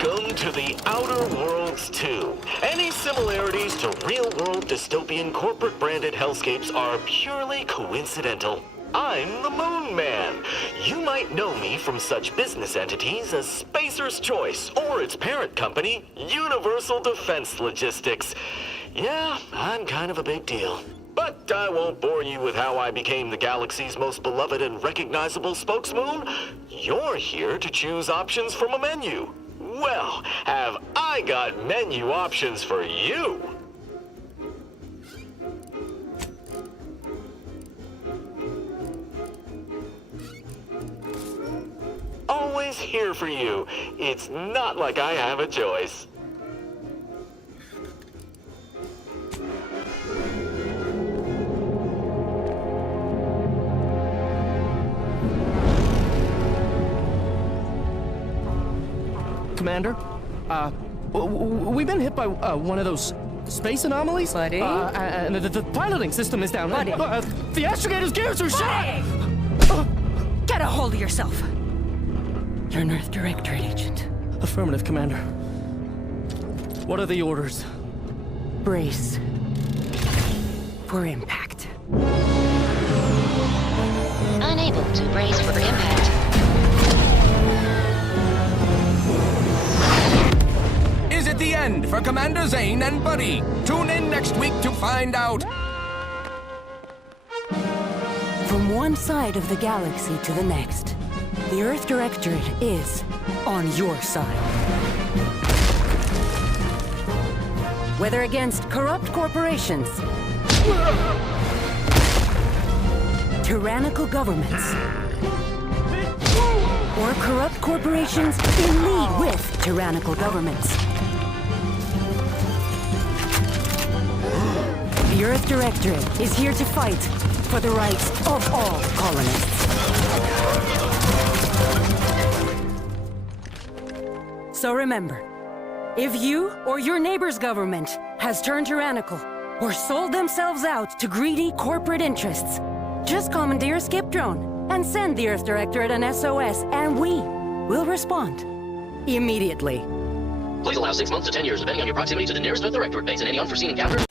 Welcome to the Outer Worlds 2. Any similarities to real-world dystopian corporate-branded hellscapes are purely coincidental. I'm the Moon Man. You might know me from such business entities as Spacer's Choice or its parent company, Universal Defense Logistics. Yeah, I'm kind of a big deal. But I won't bore you with how I became the galaxy's most beloved and recognizable spokesmoon. You're here to choose options from a menu. Well, have I got menu options for you? Always here for you. It's not like I have a choice. Commander, we've been hit by one of those space anomalies. Buddy? And the piloting system is down. Buddy? The astrogator's gears are shot! Get a hold of yourself! You're an Earth Directorate agent. Affirmative, Commander. What are the orders? Brace for impact. Unable to brace for impact. Is it the end for Commander Zane and Buddy? Tune in next week to find out. From one side of the galaxy to the next, the Earth Directorate is on your side. Whether against corrupt corporations, tyrannical governments, or corrupt corporations in league with tyrannical governments, the Earth Directorate is here to fight for the rights of all colonists. So remember, if you or your neighbor's government has turned tyrannical or sold themselves out to greedy corporate interests, just commandeer a skip drone and send the Earth Directorate an SOS, and we will respond immediately. Please allow 6 months to 10 years, depending on your proximity to the nearest Earth Directorate base and any unforeseen encounters.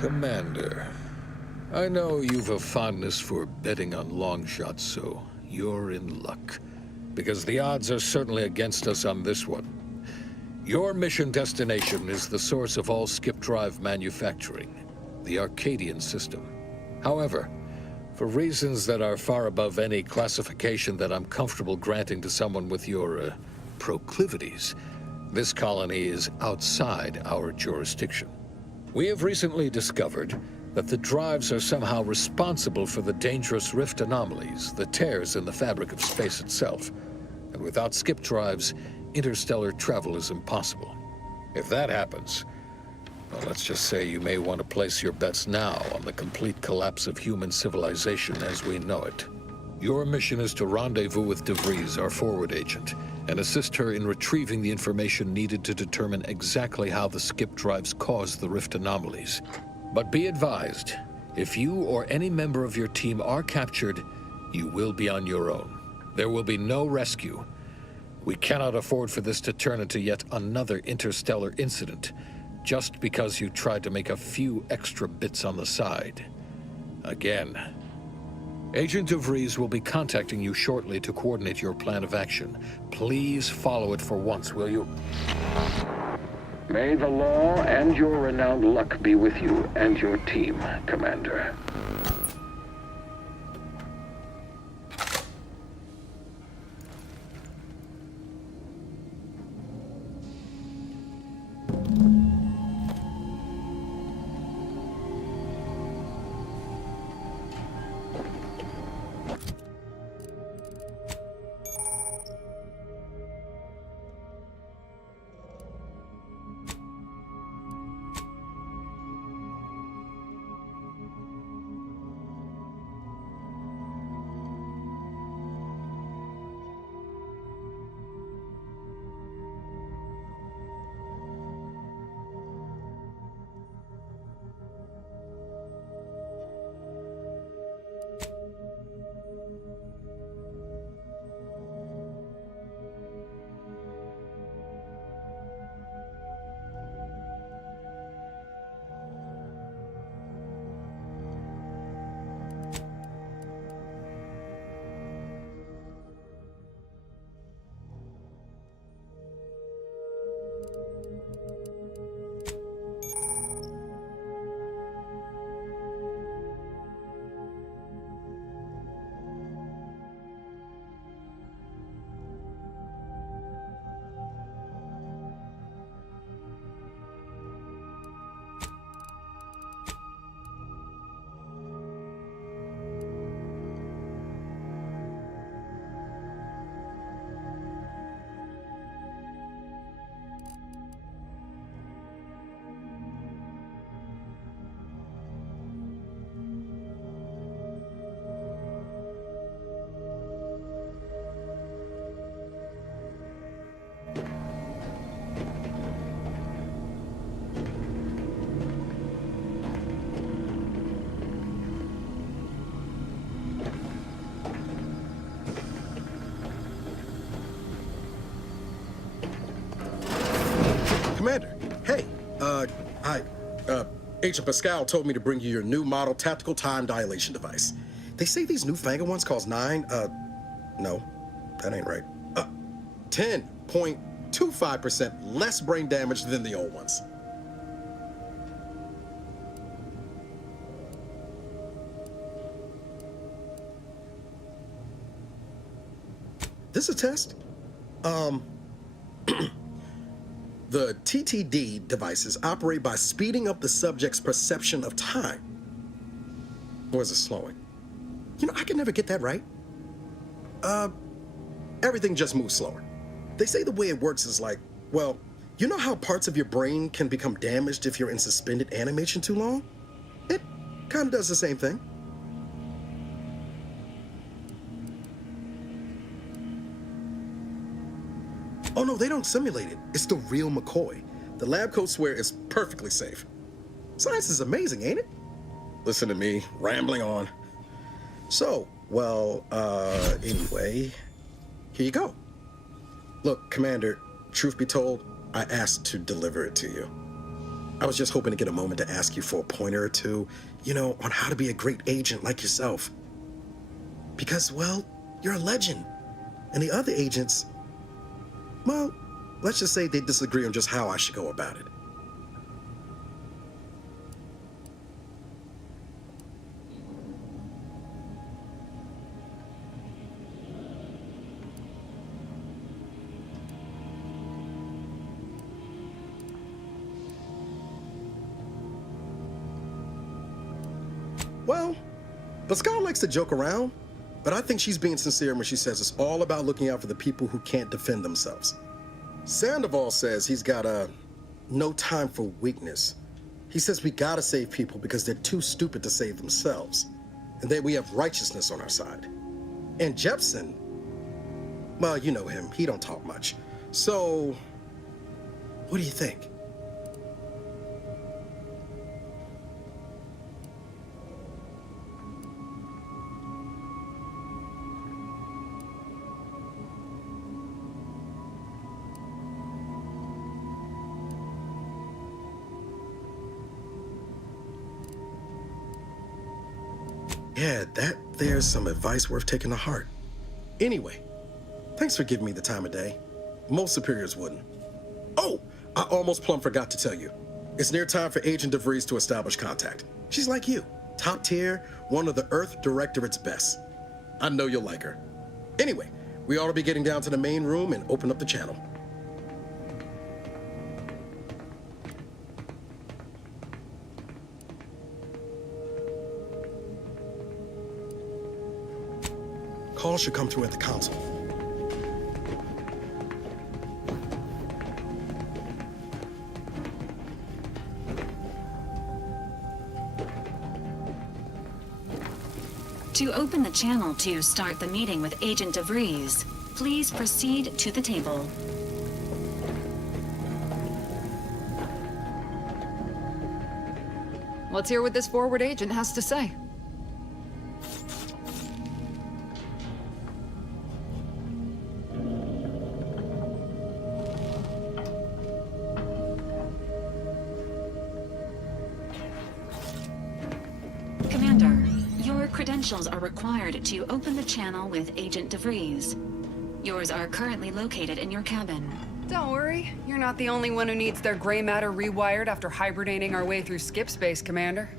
Commander, I know you've a fondness for betting on long shots, so you're in luck. Because the odds are certainly against us on this one. Your mission destination is the source of all skip drive manufacturing, the Arcadian system. However, for reasons that are far above any classification that I'm comfortable granting to someone with your, proclivities, this colony is outside our jurisdiction. We have recently discovered that the drives are somehow responsible for the dangerous rift anomalies, the tears in the fabric of space itself. And without skip drives, interstellar travel is impossible. If that happens, well, let's just say you may want to place your bets now on the complete collapse of human civilization as we know it. Your mission is to rendezvous with DeVries, our forward agent, and assist her in retrieving the information needed to determine exactly how the skip drives cause the rift anomalies. But be advised, if you or any member of your team are captured, you will be on your own. There will be no rescue. We cannot afford for this to turn into yet another interstellar incident, just because you tried to make a few extra bits on the side. Again. Agent DeVries will be contacting you shortly to coordinate your plan of action. Please follow it for once, will you? May the law and your renowned luck be with you and your team, Commander. Commander, hey, Agent Pascal told me to bring you your new model tactical time dilation device. They say these newfangled ones cost no, that ain't right. 10.25% less brain damage than the old ones. This a test? The TTD devices operate by speeding up the subject's perception of time. Or is it slowing? You know, I can never get that right. Everything just moves slower. They say the way it works is like, well, you know how parts of your brain can become damaged if you're in suspended animation too long? It kind of does the same thing. Oh no, they don't simulate it. It's the real McCoy. The lab coats swear it's perfectly safe. Science is amazing, ain't it? Listen to me, rambling on. So, well, anyway, here you go. Look, Commander, truth be told, I asked to deliver it to you. I was just hoping to get a moment to ask you for a pointer or two, you know, on how to be a great agent like yourself. Because, well, you're a legend. And the other agents, well, let's just say they disagree on just how I should go about it. Well, Pascal likes to joke around, but I think she's being sincere when she says it's all about looking out for the people who can't defend themselves. Sandoval says he's got no time for weakness. He says we gotta save people because they're too stupid to save themselves, and that we have righteousness on our side. And Jepson, well, you know him, he don't talk much. So, what do you think? Yeah, there's some advice worth taking to heart. Anyway, thanks for giving me the time of day. Most superiors wouldn't. Oh, I almost plumb forgot to tell you. It's near time for Agent DeVries to establish contact. She's like you, top tier, one of the Earth Directorate's best. I know you'll like her. Anyway, we ought to be getting down to the main room and open up the channel. Calls should come through at the console. To open the channel to start the meeting with Agent DeVries, please proceed to the table. Let's hear what this forward agent has to say. Commander, your credentials are required to open the channel with Agent DeVries. Yours are currently located in your cabin. Don't worry, you're not the only one who needs their gray matter rewired after hibernating our way through skip space, Commander.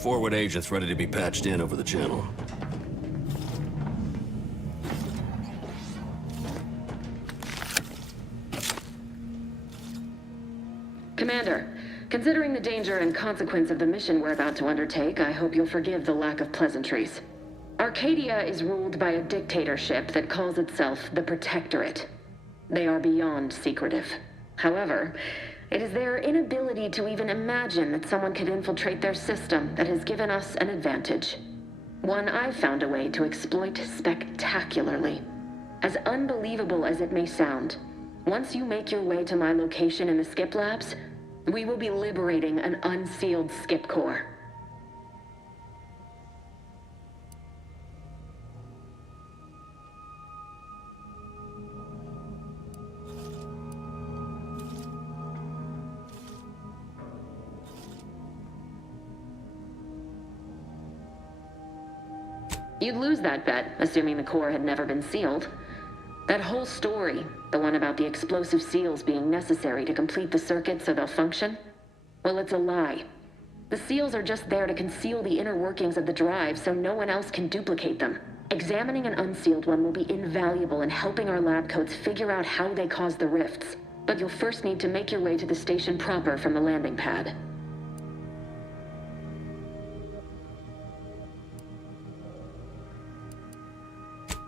Forward agents ready to be patched in over the channel. Commander, considering the danger and consequence of the mission we're about to undertake, I hope you'll forgive the lack of pleasantries. Arcadia is ruled by a dictatorship that calls itself the Protectorate. They are beyond secretive. However, it is their inability to even imagine that someone could infiltrate their system that has given us an advantage. One I've found a way to exploit spectacularly. As unbelievable as it may sound, once you make your way to my location in the Skip Labs, we will be liberating an unsealed Skip core. You'd lose that bet, assuming the core had never been sealed. That whole story, the one about the explosive seals being necessary to complete the circuit so they'll function, well, it's a lie. The seals are just there to conceal the inner workings of the drive so no one else can duplicate them. Examining an unsealed one will be invaluable in helping our lab coats figure out how they cause the rifts. But you'll first need to make your way to the station proper from the landing pad.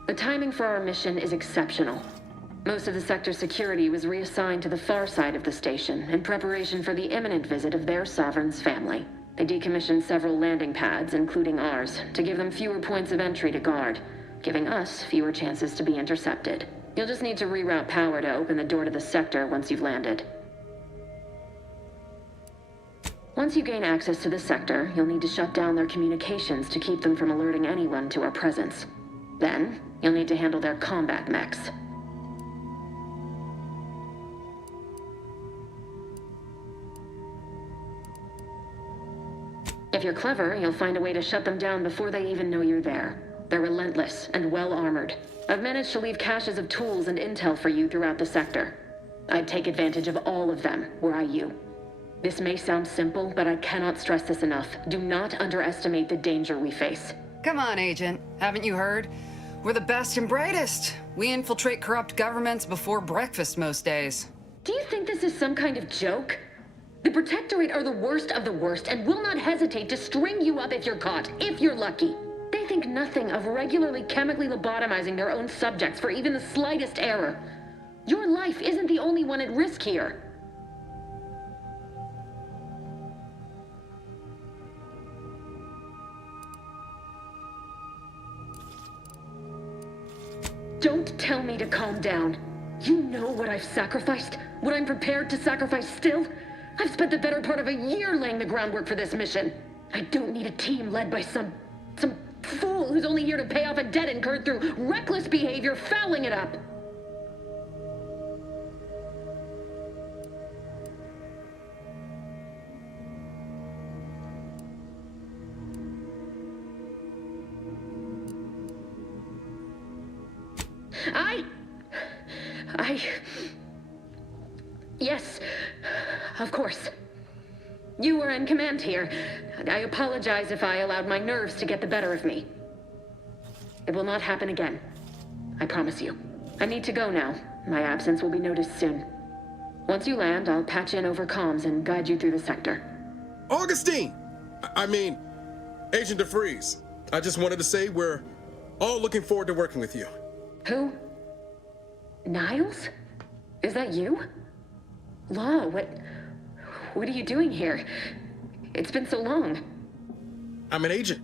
The timing for our mission is exceptional. Most of the sector's security was reassigned to the far side of the station in preparation for the imminent visit of their sovereign's family. They decommissioned several landing pads, including ours, to give them fewer points of entry to guard, giving us fewer chances to be intercepted. You'll just need to reroute power to open the door to the sector once you've landed. Once you gain access to the sector, you'll need to shut down their communications to keep them from alerting anyone to our presence. Then, you'll need to handle their combat mechs. If you're clever, you'll find a way to shut them down before they even know you're there. They're relentless and well-armored. I've managed to leave caches of tools and intel for you throughout the sector. I'd take advantage of all of them, were I you. This may sound simple, but I cannot stress this enough. Do not underestimate the danger we face. Come on, Agent. Haven't you heard? We're the best and brightest. We infiltrate corrupt governments before breakfast most days. Do you think this is some kind of joke? The Protectorate are the worst of the worst and will not hesitate to string you up if you're caught, if you're lucky. They think nothing of regularly chemically lobotomizing their own subjects for even the slightest error. Your life isn't the only one at risk here. Don't tell me to calm down. You know what I've sacrificed? What I'm prepared to sacrifice still? I've spent the better part of a year laying the groundwork for this mission. I don't need a team led by some fool who's only here to pay off a debt incurred through reckless behavior, fouling it up. Yes, of course. You were in command here. I apologize if I allowed my nerves to get the better of me. It will not happen again. I promise you. I need to go now. My absence will be noticed soon. Once you land, I'll patch in over comms and guide you through the sector. Augustine! I mean, Agent DeVries. I just wanted to say we're all looking forward to working with you. Who? Niles? Is that you? Law, what are you doing here? It's been so long. I'm an agent.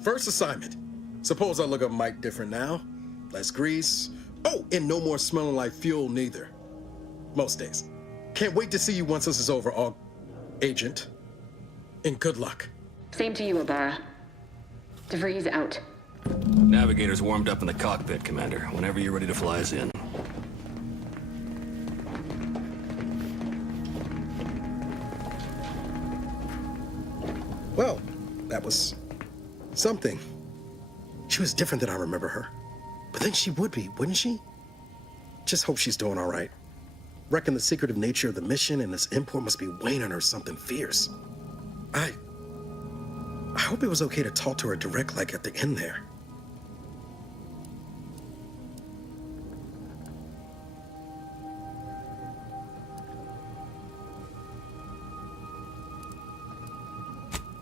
First assignment. Suppose I look up Mike different now. Less grease. Oh, and no more smelling like fuel neither. Most days. Can't wait to see you once this is over, Agent. And good luck. Same to you, Ibarra. DeVries out. Navigator's warmed up in the cockpit, Commander. Whenever you're ready to fly us in. Well, that was something. She was different than I remember her. But then she would be, wouldn't she? Just hope she's doing all right. Reckon the secretive nature of the mission and this import must be weighing on her something fierce. I hope it was okay to talk to her direct, like at the end there.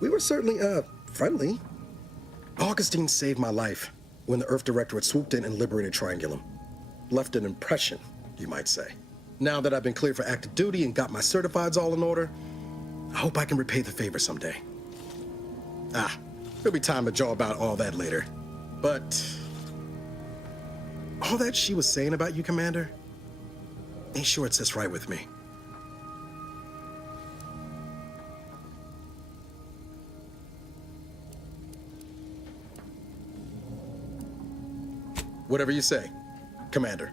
We were certainly, friendly. Augustine saved my life when the Earth Directorate swooped in and liberated Triangulum. Left an impression, you might say. Now that I've been cleared for active duty and got my certifieds all in order, I hope I can repay the favor someday. There'll be time to jaw about all that later. But all that she was saying about you, Commander, ain't sure it sits right with me. Whatever you say, Commander.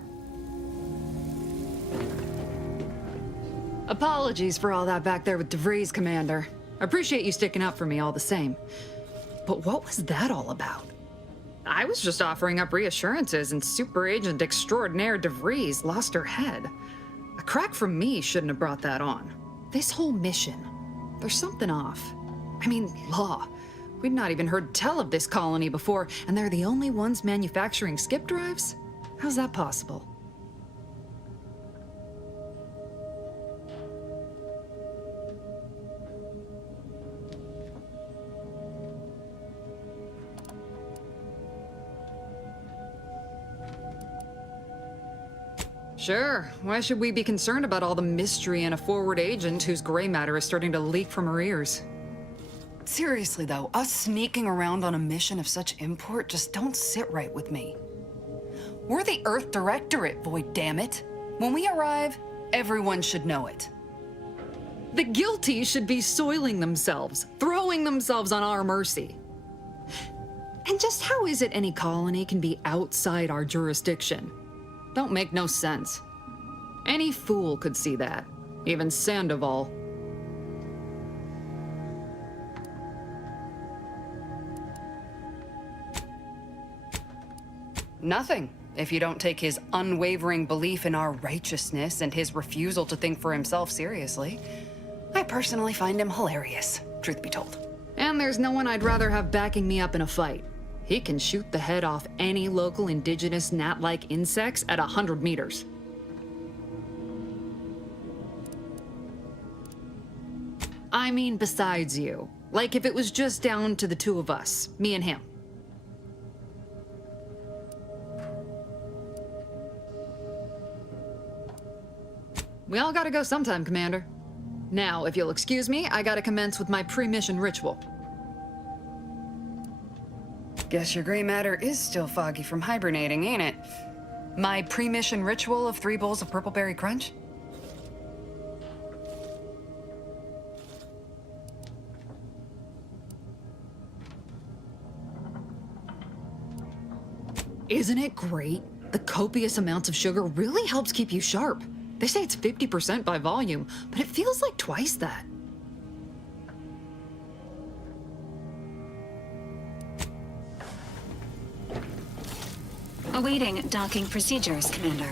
Apologies for all that back there with DeVries, Commander. I appreciate you sticking up for me all the same. But what was that all about? I was just offering up reassurances and Super Agent Extraordinaire DeVries lost her head. A crack from me shouldn't have brought that on. This whole mission, there's something off. I mean, law. We'd not even heard tell of this colony before, and they're the only ones manufacturing skip drives? How's that possible? Sure. Why should we be concerned about all the mystery in a forward agent whose gray matter is starting to leak from her ears? Seriously though, us sneaking around on a mission of such import just don't sit right with me. We're the Earth Directorate, Void, damn it. When we arrive, everyone should know it. The guilty should be soiling themselves, throwing themselves on our mercy. And just how is it any colony can be outside our jurisdiction? Don't make no sense. Any fool could see that, even Sandoval. Nothing, if you don't take his unwavering belief in our righteousness and his refusal to think for himself seriously. I personally find him hilarious, truth be told. And there's no one I'd rather have backing me up in a fight. He can shoot the head off any local indigenous gnat-like insects at 100 meters. I mean, besides you. Like if it was just down to the two of us, me and him. We all gotta go sometime, Commander. Now, if you'll excuse me, I gotta commence with my pre-mission ritual. Guess your gray matter is still foggy from hibernating, ain't it? My pre-mission ritual of 3 bowls of purple berry crunch? Isn't it great? The copious amounts of sugar really helps keep you sharp. They say it's 50% by volume, but it feels like twice that. Awaiting docking procedures, Commander.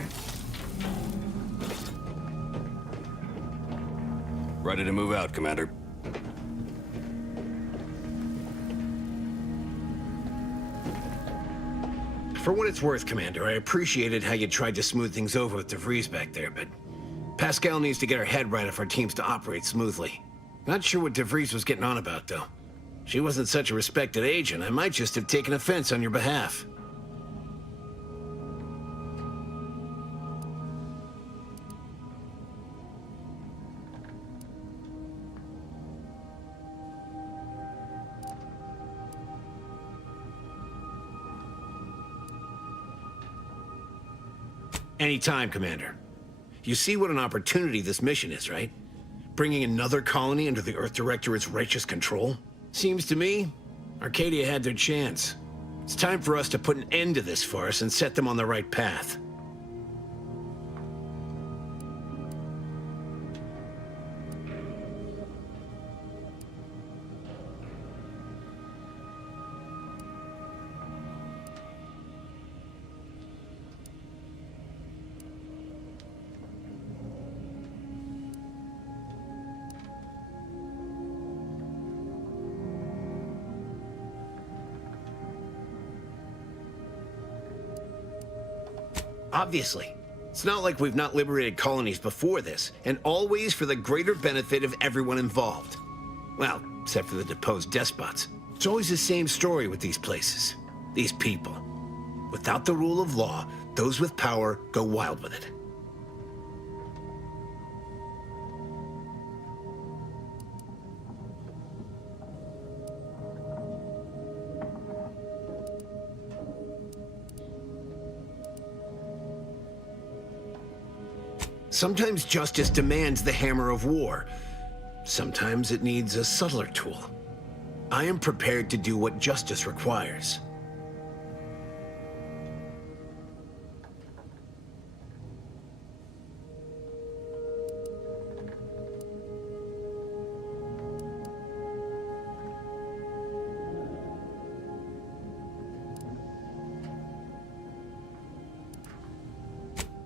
Ready to move out, Commander. For what it's worth, Commander, I appreciated how you tried to smooth things over with DeVries back there, but Pascal needs to get her head right if our team's to operate smoothly. Not sure what DeVries was getting on about, though. She wasn't such a respected agent. I might just have taken offense on your behalf. Anytime, Commander. You see what an opportunity this mission is, right? Bringing another colony under the Earth Directorate's righteous control? Seems to me, Arcadia had their chance. It's time for us to put an end to this farce and set them on the right path. obviously. It's not like we've not liberated colonies before this, and always for the greater benefit of everyone involved. Well, except for the deposed despots. It's always the same story with these places, these people. Without the rule of law, those with power go wild with it. Sometimes justice demands the hammer of war. Sometimes it needs a subtler tool. I am prepared to do what justice requires.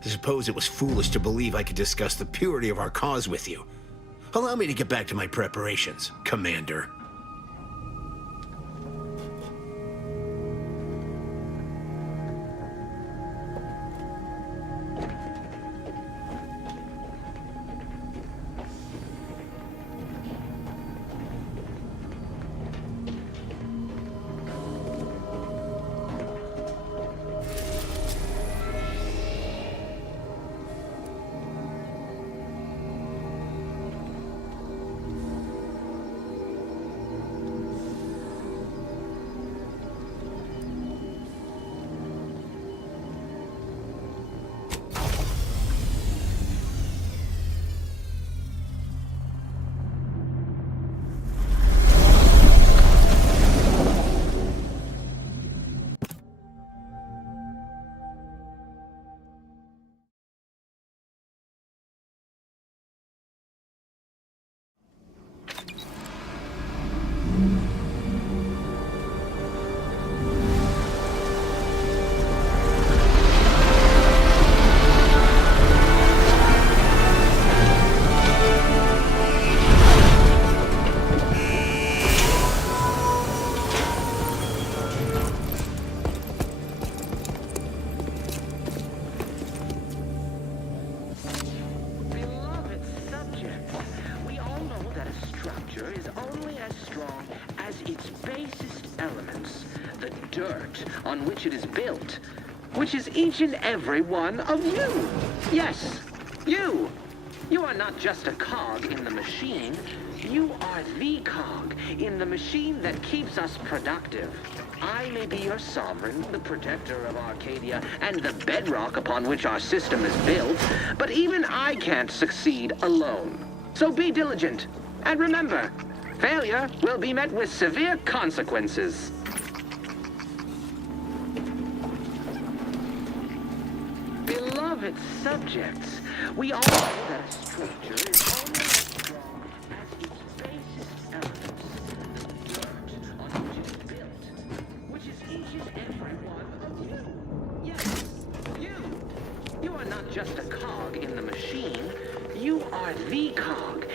I suppose it was foolish to believe I could discuss the purity of our cause with you. Allow me to get back to my preparations, Commander. On which it is built, which is each and every one of you. Yes, you. You are not just a cog in the machine. You are the cog in the machine that keeps us productive. I may be your sovereign, the protector of Arcadia, and the bedrock upon which our system is built, but even I can't succeed alone. So be diligent, and remember, failure will be met with severe consequences. Beloved subjects, we all know that a structure is only as strong as its basest elements, the dirt on which it is built, which is each and every one of you. Yes, you. You are not just a cog in the machine. You are the cog.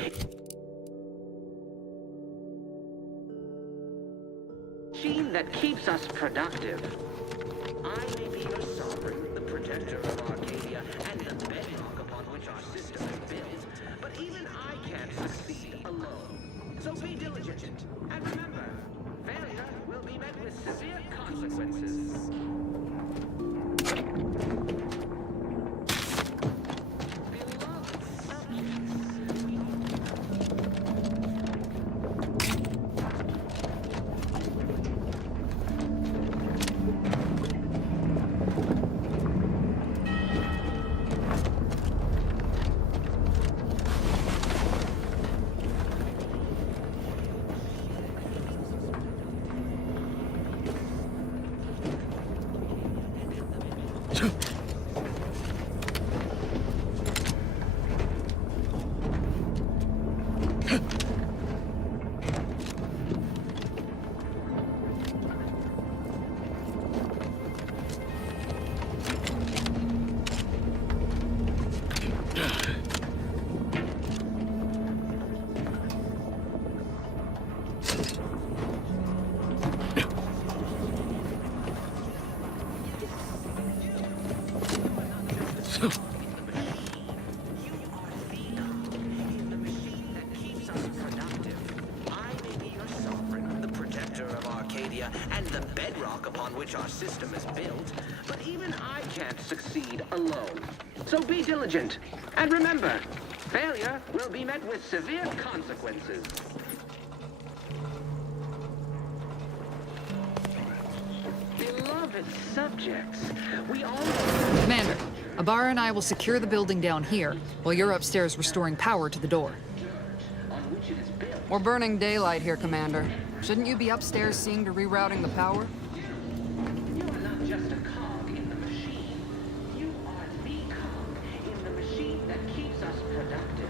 Machine that keeps us productive. I may be your sovereign, the protector of Arcadia, and the bedrock upon which our system is built, but even I can't succeed alone. So be diligent, and remember, failure will be met with severe consequences. And the bedrock upon which our system is built, but even I can't succeed alone. So be diligent, and remember, failure will be met with severe consequences. Beloved subjects, we all... Commander, Abara and I will secure the building down here, while you're upstairs restoring power to the door. We're burning daylight here, Commander. Shouldn't you be upstairs seeing to rerouting the power? You are not just a cog in the machine. You are the cog in the machine that keeps us productive.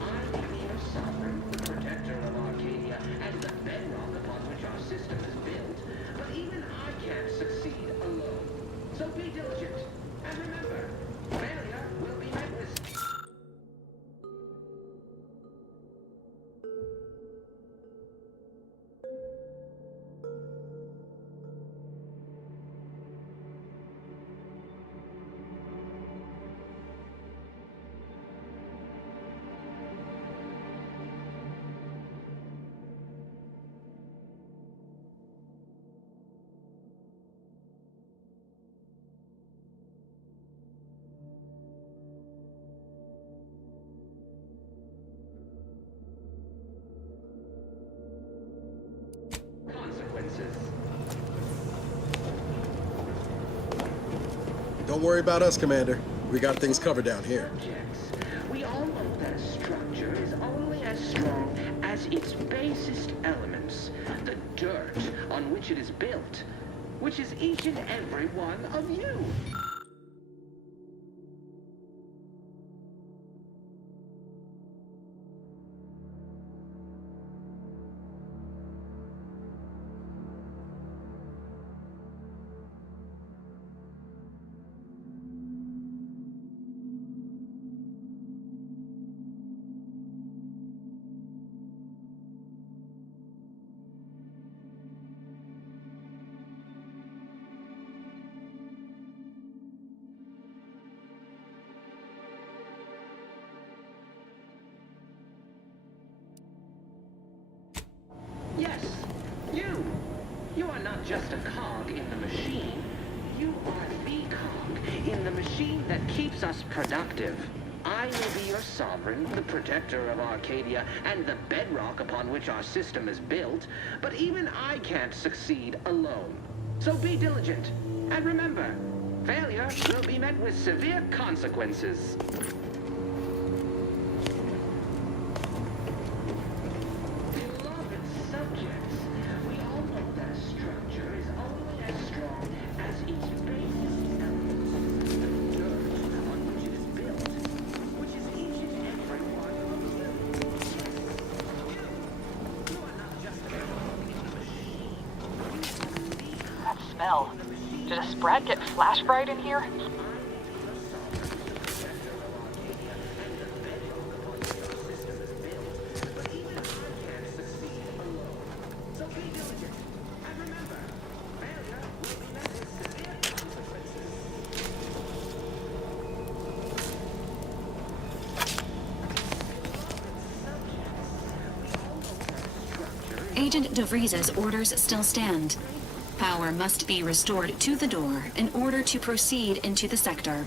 I will be your sovereign, the protector of Arcadia, and the bedrock upon which our system is built. But even I can't succeed alone. So be diligent, and remember, failure will be met with... Don't worry about us, Commander. We got things covered down here. We all know that a structure is only as strong as its basest elements, the dirt on which it is built, which is each and every one of you. Yes, you! You are not just a cog in the machine. You are the cog in the machine that keeps us productive. I will be your sovereign, the protector of Arcadia, and the bedrock upon which our system is built, but even I can't succeed alone. So be diligent, and remember, failure will be met with severe consequences. Smell. Did a Sprat get flash fried in here? Agent DeVries's orders still stand. Power must be restored to the door in order to proceed into the sector.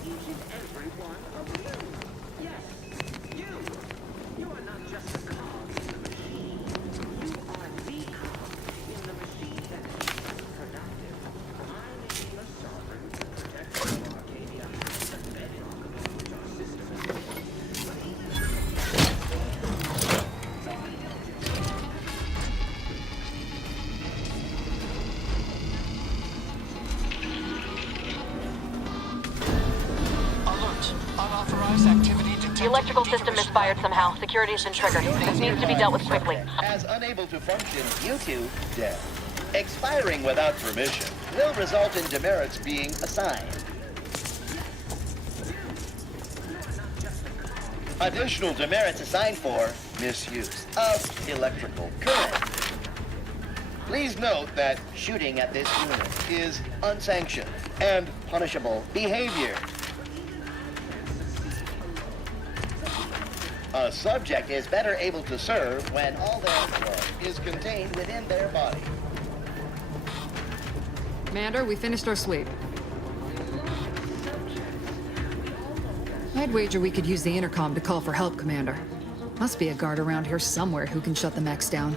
The electrical system misfired somehow. Security has been triggered. This needs to be dealt with quickly. As unable to function due to death. Expiring without permission will result in demerits being assigned. Additional demerits assigned for misuse of electrical current. Please note that shooting at this unit is unsanctioned and punishable behavior. A subject is better able to serve when all their blood is contained within their body. Commander, we finished our sweep. I'd wager we could use the intercom to call for help, Commander. Must be a guard around here somewhere who can shut the mechs down.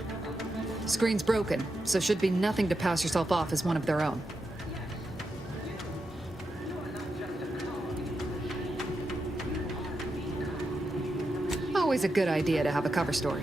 Screen's broken, so should be nothing to pass yourself off as one of their own. Always a good idea to have a cover story.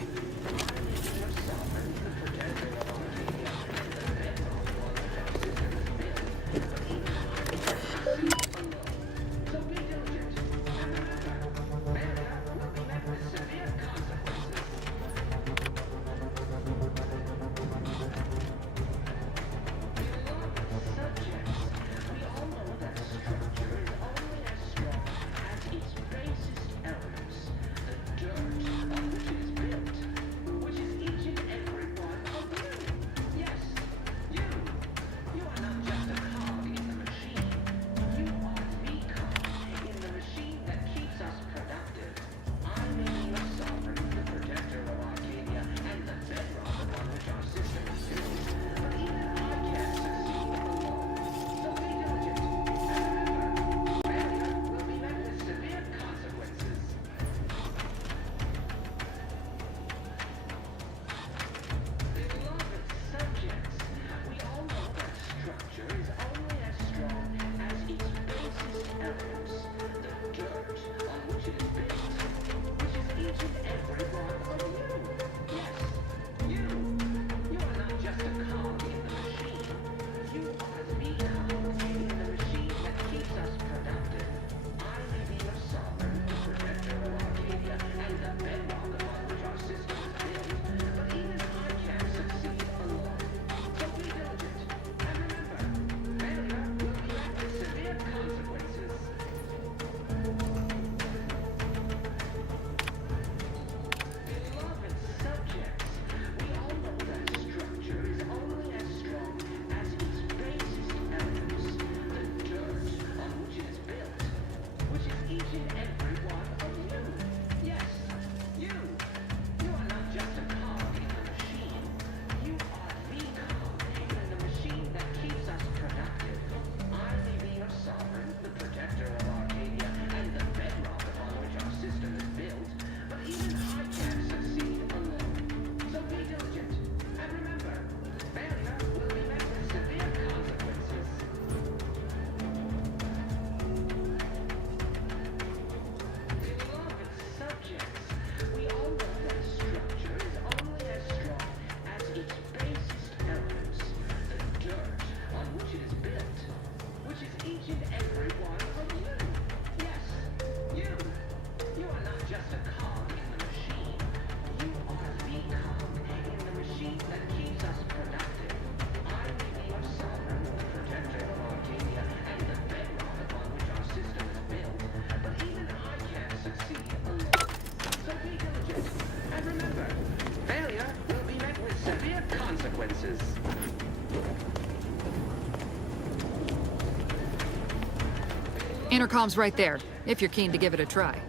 Intercom's right there, if you're keen to give it a try.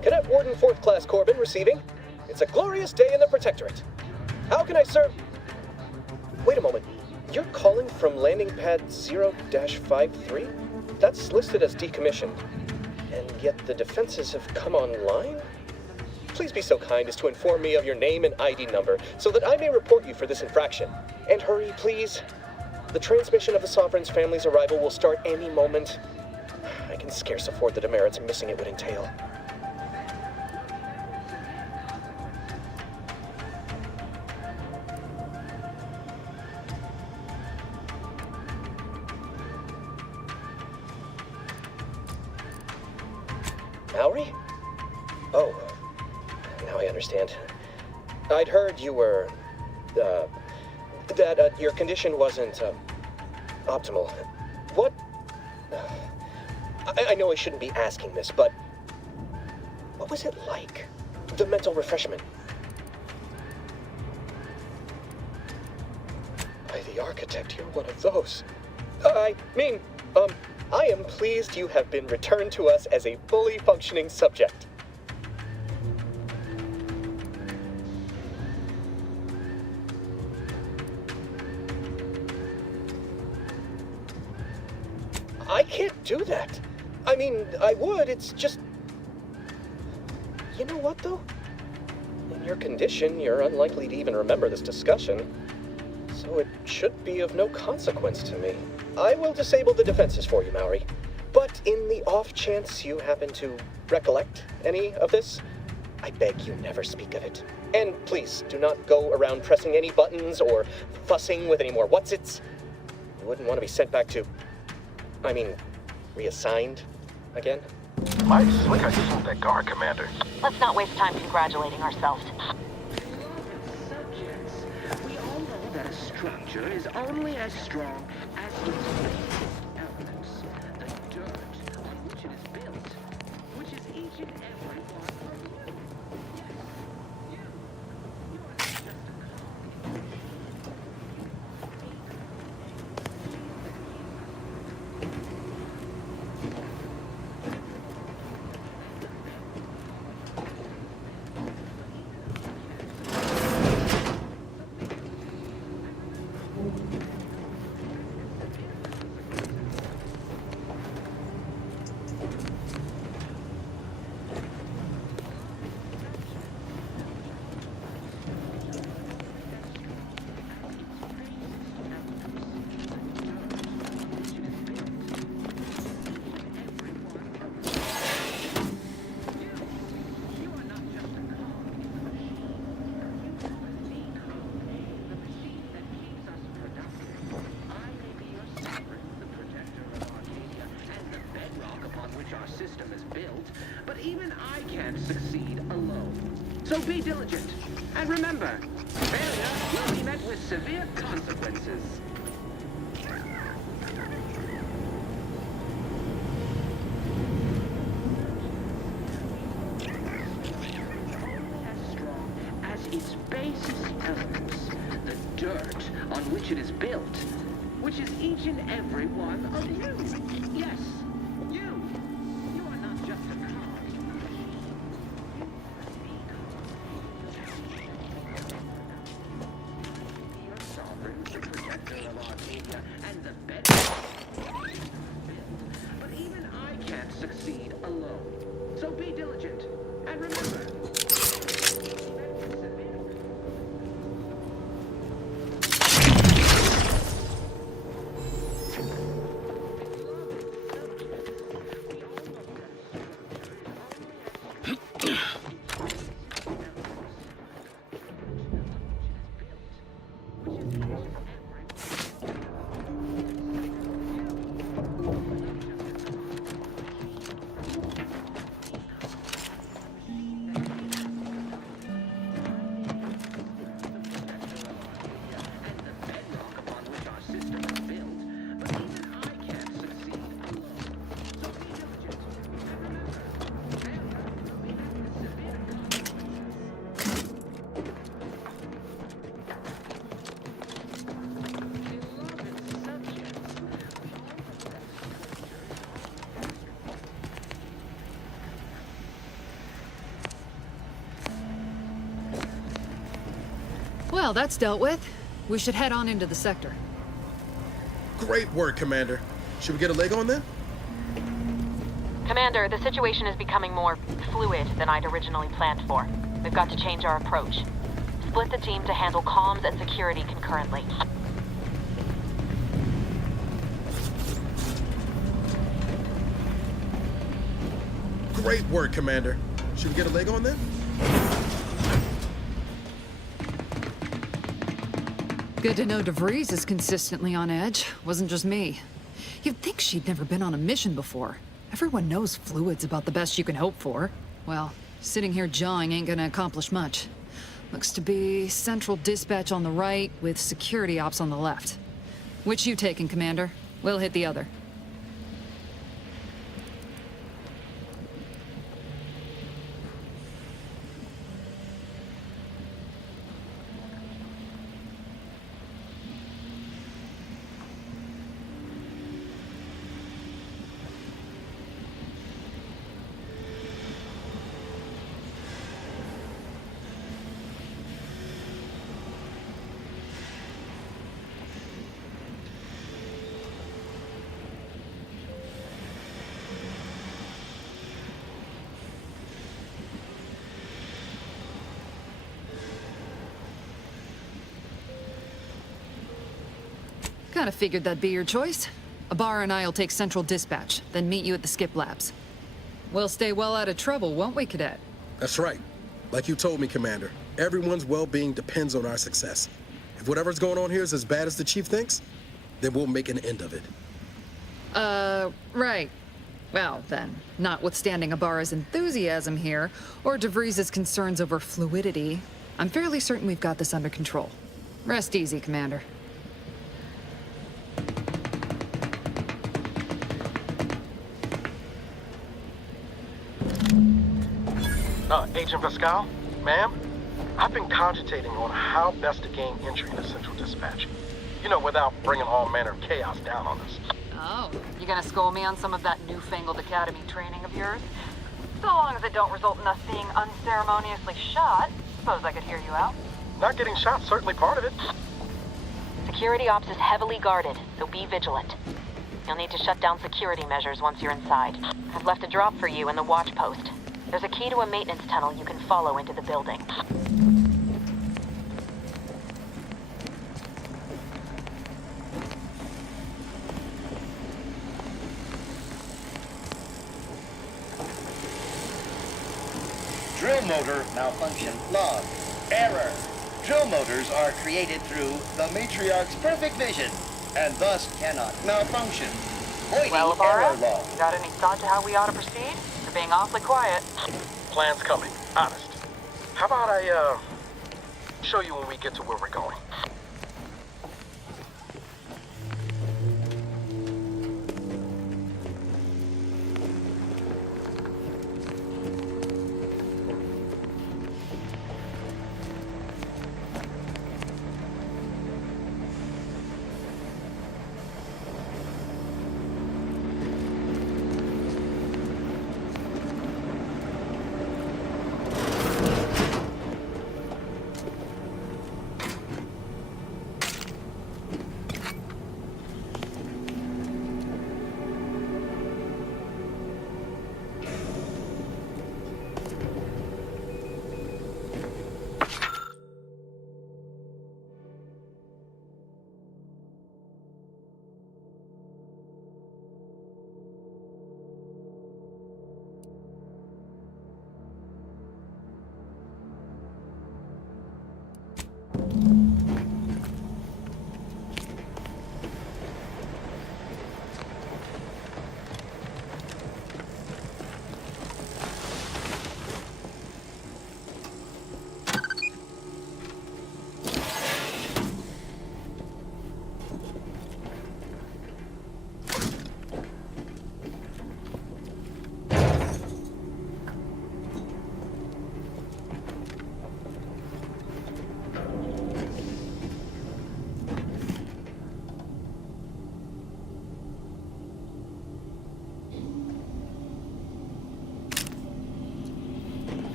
Cadet Warden 4th Class Corbin receiving. It's a glorious day in the Protectorate. How can I serve? Wait a moment. You're calling from landing pad 0-53? That's listed as decommissioned. And yet the defenses have come online? Please be so kind as to inform me of your name and ID number so that I may report you for this infraction. And hurry, please. The transmission of the Sovereign's family's arrival will start any moment. I can scarce afford the demerits missing it would entail. Mallory? Oh, now I understand. I'd heard you were, that your condition wasn't, optimal. What? I know I shouldn't be asking this, but what was it like? The mental refreshment? By the architect, you're one of those. I am pleased you have been returned to us as a fully functioning subject. I can't do that. I mean, I would, it's just... You know what, though? In your condition, you're unlikely to even remember this discussion, so it should be of no consequence to me. I will disable the defenses for you, Maori. But in the off chance you happen to recollect any of this, I beg you never speak of it. And please, do not go around pressing any buttons or fussing with any more whatsits. You wouldn't want to be sent back to... I mean, reassigned again? Mighty slick ideas with that guard, Commander. Let's not waste time congratulating ourselves. Subjects, we all know that a structure is only as strong as its basic elements. The dirt on which it is built, which is each and every one of you. Yes, you. You are not just a cog. So be diligent. And remember, failure will be met with severe consequences. As strong as its basis elements, the dirt on which it is built, which is each and every one of you. Yes, you. You are not just a cog. And the bedrock. But even I can't succeed alone. So be diligent. And remember. Well, that's dealt with. We should head on into the sector. Great work, Commander. Should we get a leg on then? Commander, the situation is becoming more fluid than I'd originally planned for. We've got to change our approach. Split the team to handle comms and security concurrently. Great work, Commander. Should we get a leg on then? Good to know DeVries is consistently on edge. Wasn't just me. You'd think she'd never been on a mission before. Everyone knows fluid's about the best you can hope for. Well, sitting here jawing ain't gonna accomplish much. Looks to be central dispatch on the right with security ops on the left. Which you taking, Commander? We'll hit the other. kind of figured that'd be your choice. Ibarra and I'll take Central Dispatch, then meet you at the Skip Labs. We'll stay well out of trouble, won't we, Cadet? That's right. Like you told me, Commander, everyone's well-being depends on our success. If whatever's going on here is as bad as the Chief thinks, then we'll make an end of it. Right. Well, then, notwithstanding Ibarra's enthusiasm here, or DeVries' concerns over fluidity, I'm fairly certain we've got this under control. Rest easy, Commander. Agent Pascal? Ma'am? I've been cogitating on how best to gain entry into Central Dispatch. You know, without bringing all manner of chaos down on us. Oh, you gonna school me on some of that newfangled academy training of yours? So long as it don't result in us being unceremoniously shot, suppose I could hear you out. Not getting shot, certainly part of it. Security ops is heavily guarded, so be vigilant. You'll need to shut down security measures once you're inside. I've left a drop for you in the watch post. There's a key to a maintenance tunnel you can follow into the building. Drill motor malfunction log. Error. Drill motors are created through the Matriarch's perfect vision, and thus cannot malfunction. Voiding Well, Ibarra, error log. you got any thought to how we ought to proceed? You're being awfully quiet. Plan's coming, honest. How about I, show you when we get to where we're going?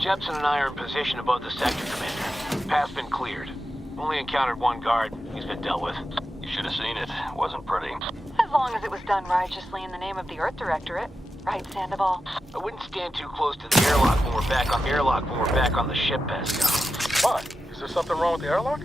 Jepson and I are in position above the sector, Commander. Path's been cleared. Only encountered one guard. He's been dealt with. You should have seen it. Wasn't pretty. As long as it was done righteously in the name of the Earth Directorate. Right, Sandoval? I wouldn't stand too close to the airlock when we're back on the ship, Pascal. Why? Is there something wrong with the airlock?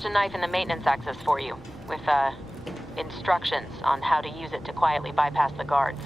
stashed a knife in the maintenance access for you, with, instructions on how to use it to quietly bypass the guards.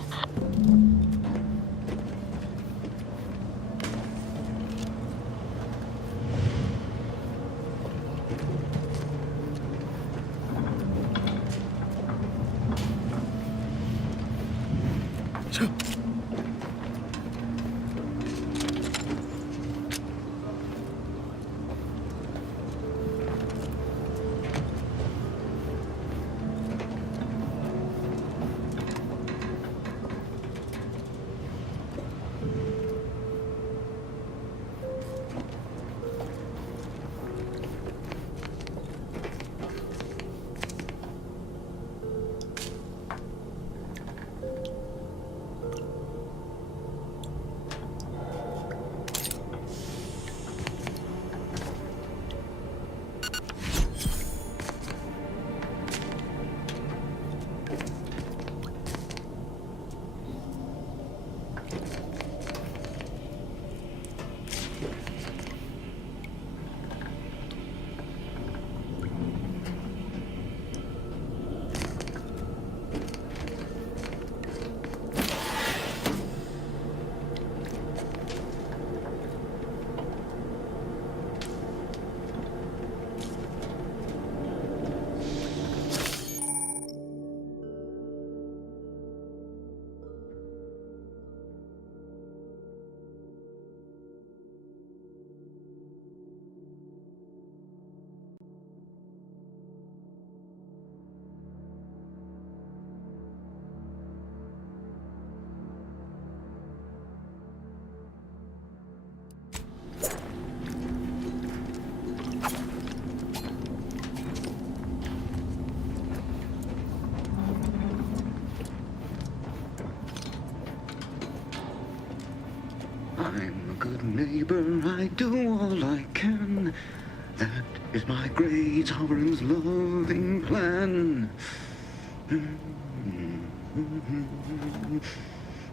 I'm a good neighbor, I do all I can. That is my great sovereign's loving plan.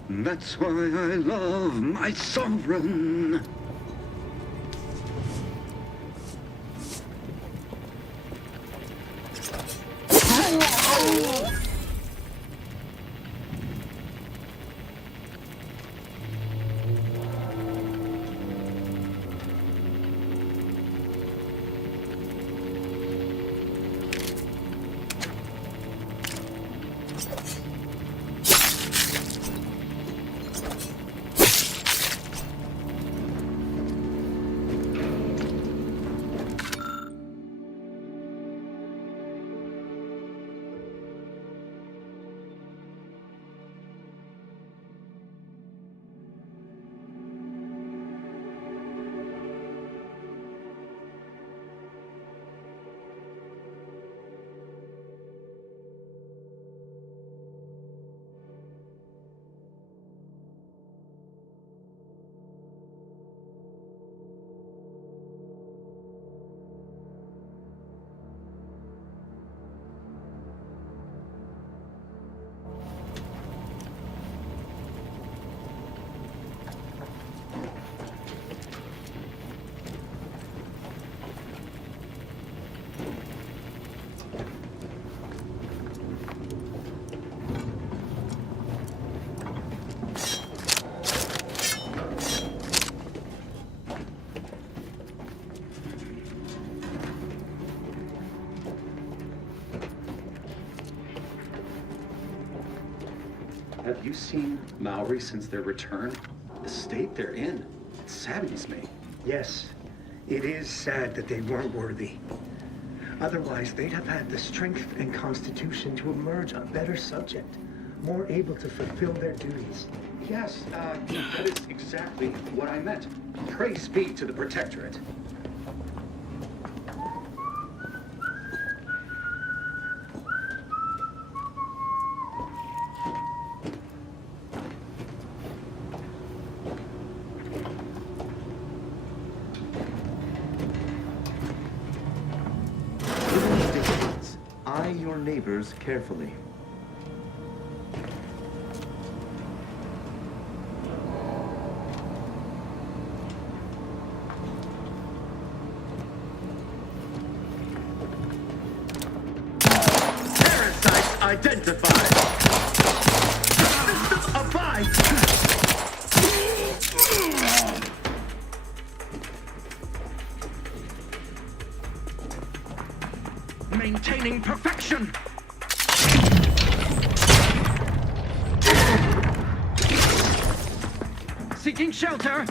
That's why I love my sovereign. Have you seen Maori since their return? The state they're in, it saddens me. Yes, it is sad that they weren't worthy. Otherwise, they'd have had the strength and constitution to emerge a better subject, more able to fulfill their duties. Yes, that is exactly what I meant. Praise be to the Protectorate. Eye your neighbors carefully. identified. System abide. Maintaining perfection! Seeking shelter!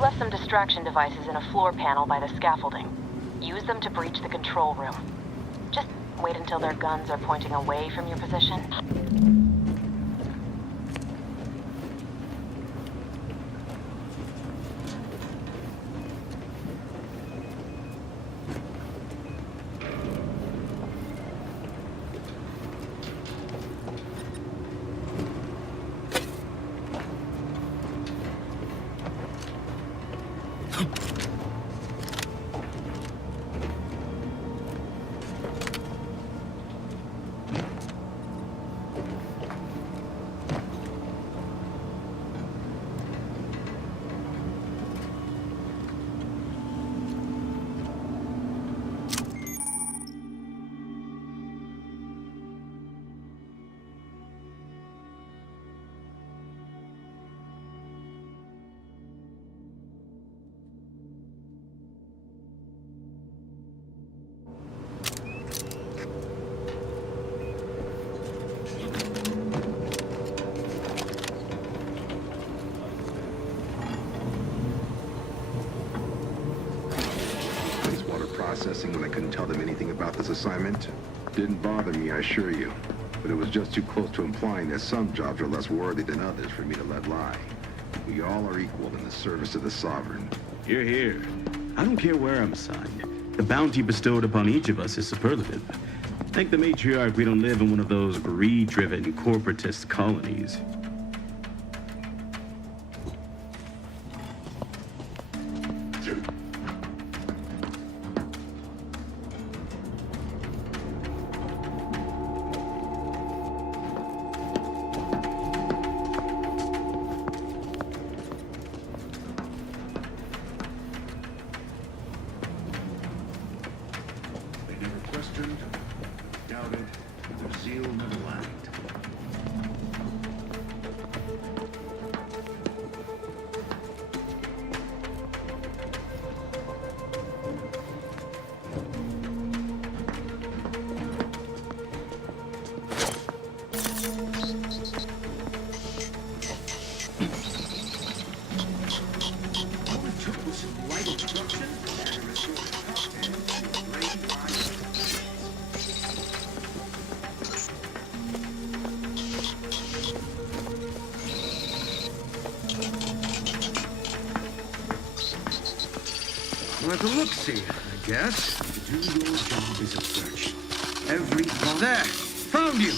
I've left some distraction devices in a floor panel by the scaffolding. Use them to breach the control room. Just wait until their guns are pointing away from your position. Processing when I couldn't tell them anything about this assignment. Didn't bother me, I assure you. But it was just too close to implying that some jobs are less worthy than others for me to let lie. We all are equal in the service of the Sovereign. Hear, hear. I don't care where I'm assigned. The bounty bestowed upon each of us is superlative. Thank the matriarch we don't live in one of those greed-driven corporatist colonies. Doubted, their zeal never lacked. All it took was some light obstruction and a restored cocktail to rain rise. We'll have to look-see, I guess. Do your job as a search. Every... There! Found you!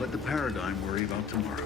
Let the Paradigm worry about tomorrow.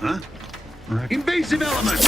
Huh? Invasive element!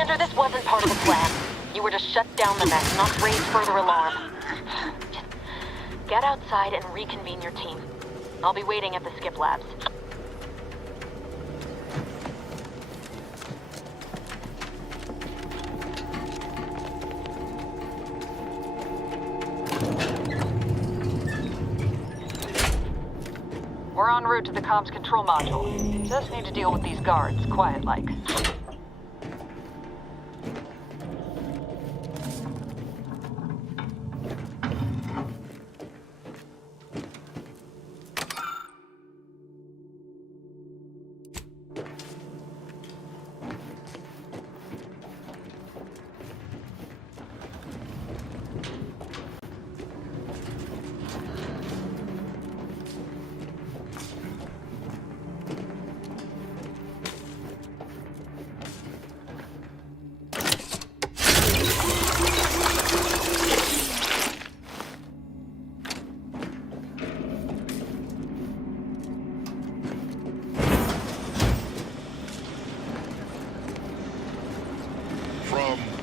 Commander, this wasn't part of the plan. You were to shut down the mess, not raise further alarm. Just get outside and reconvene your team. I'll be waiting at the skip labs. We're en route to the comms control module. Just need to deal with these guards, quiet-like.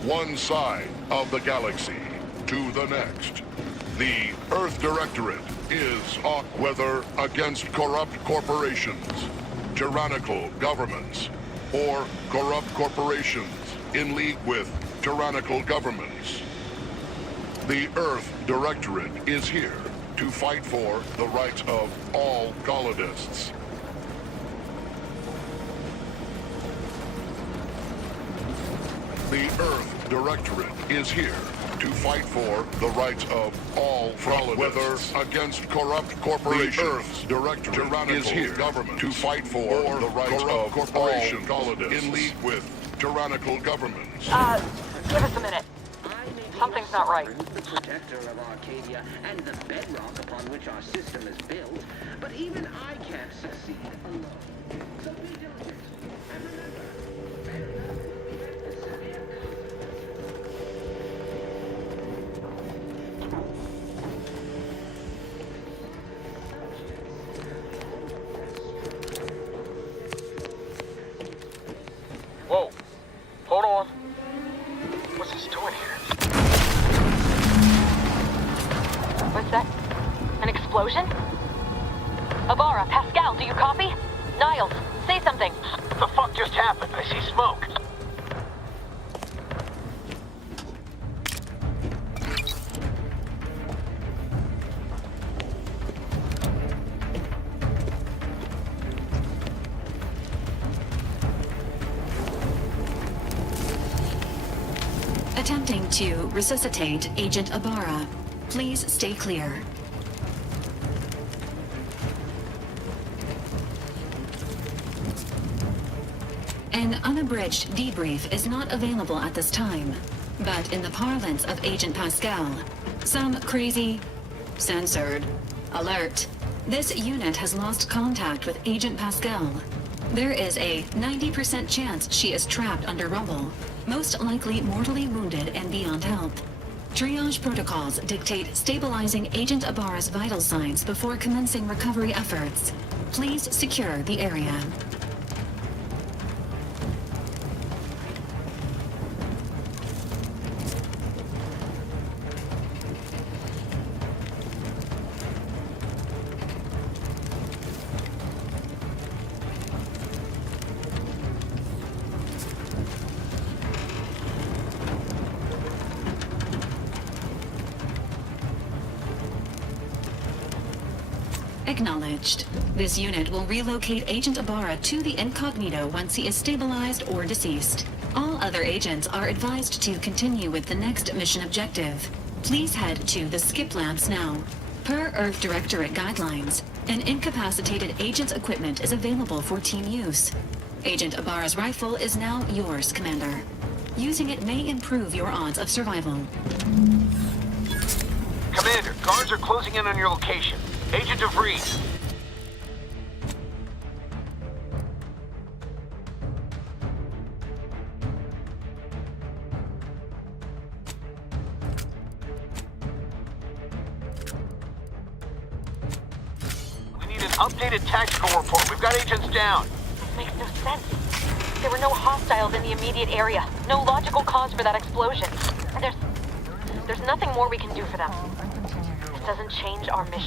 One side of the galaxy to the next. The Earth Directorate is whether against corrupt corporations, tyrannical governments, or corrupt corporations in league with tyrannical governments. The Earth Directorate is here to fight for the rights of all colonists. The Earth Directorate is here to fight for the rights of all colonists. Whether against corrupt corporations, the Earth's Directorate is here to fight for the rights of corporations colonists in league with tyrannical governments. Give us a minute. Something's not right. The protector of Arcadia and the bedrock upon which our system is built, but even I can't succeed alone. So be diligent. And remember, Whoa. Hold on. What's this doing here? What's that? An explosion? Abara, Pascal, do you copy? Niles, say something. What the fuck just happened? I see smoke. Attempting to resuscitate Agent Abara. Please stay clear. An unabridged debrief is not available at this time, but in the parlance of Agent Pascal, some crazy, censored, alert. This unit has lost contact with Agent Pascal. There is a 90% chance she is trapped under rubble, most likely mortally wounded and beyond help. Triage protocols dictate stabilizing Agent Abara's vital signs before commencing recovery efforts. Please secure the area. Acknowledged. This unit will relocate Agent Abara to the Incognito once he is stabilized or deceased. All other agents are advised to continue with the next mission objective. Please head to the skip labs now. Per Earth Directorate guidelines, an incapacitated agent's equipment is available for team use. Agent Abara's rifle is now yours, Commander. Using it may improve your odds of survival. Commander, guards are closing in on your location. Agent DeVries. We need an updated tactical report. We've got agents down. This makes no sense. There were no hostiles hostiles in the immediate area. No logical cause for that explosion. There's nothing more we can do for them. It doesn't change our mission.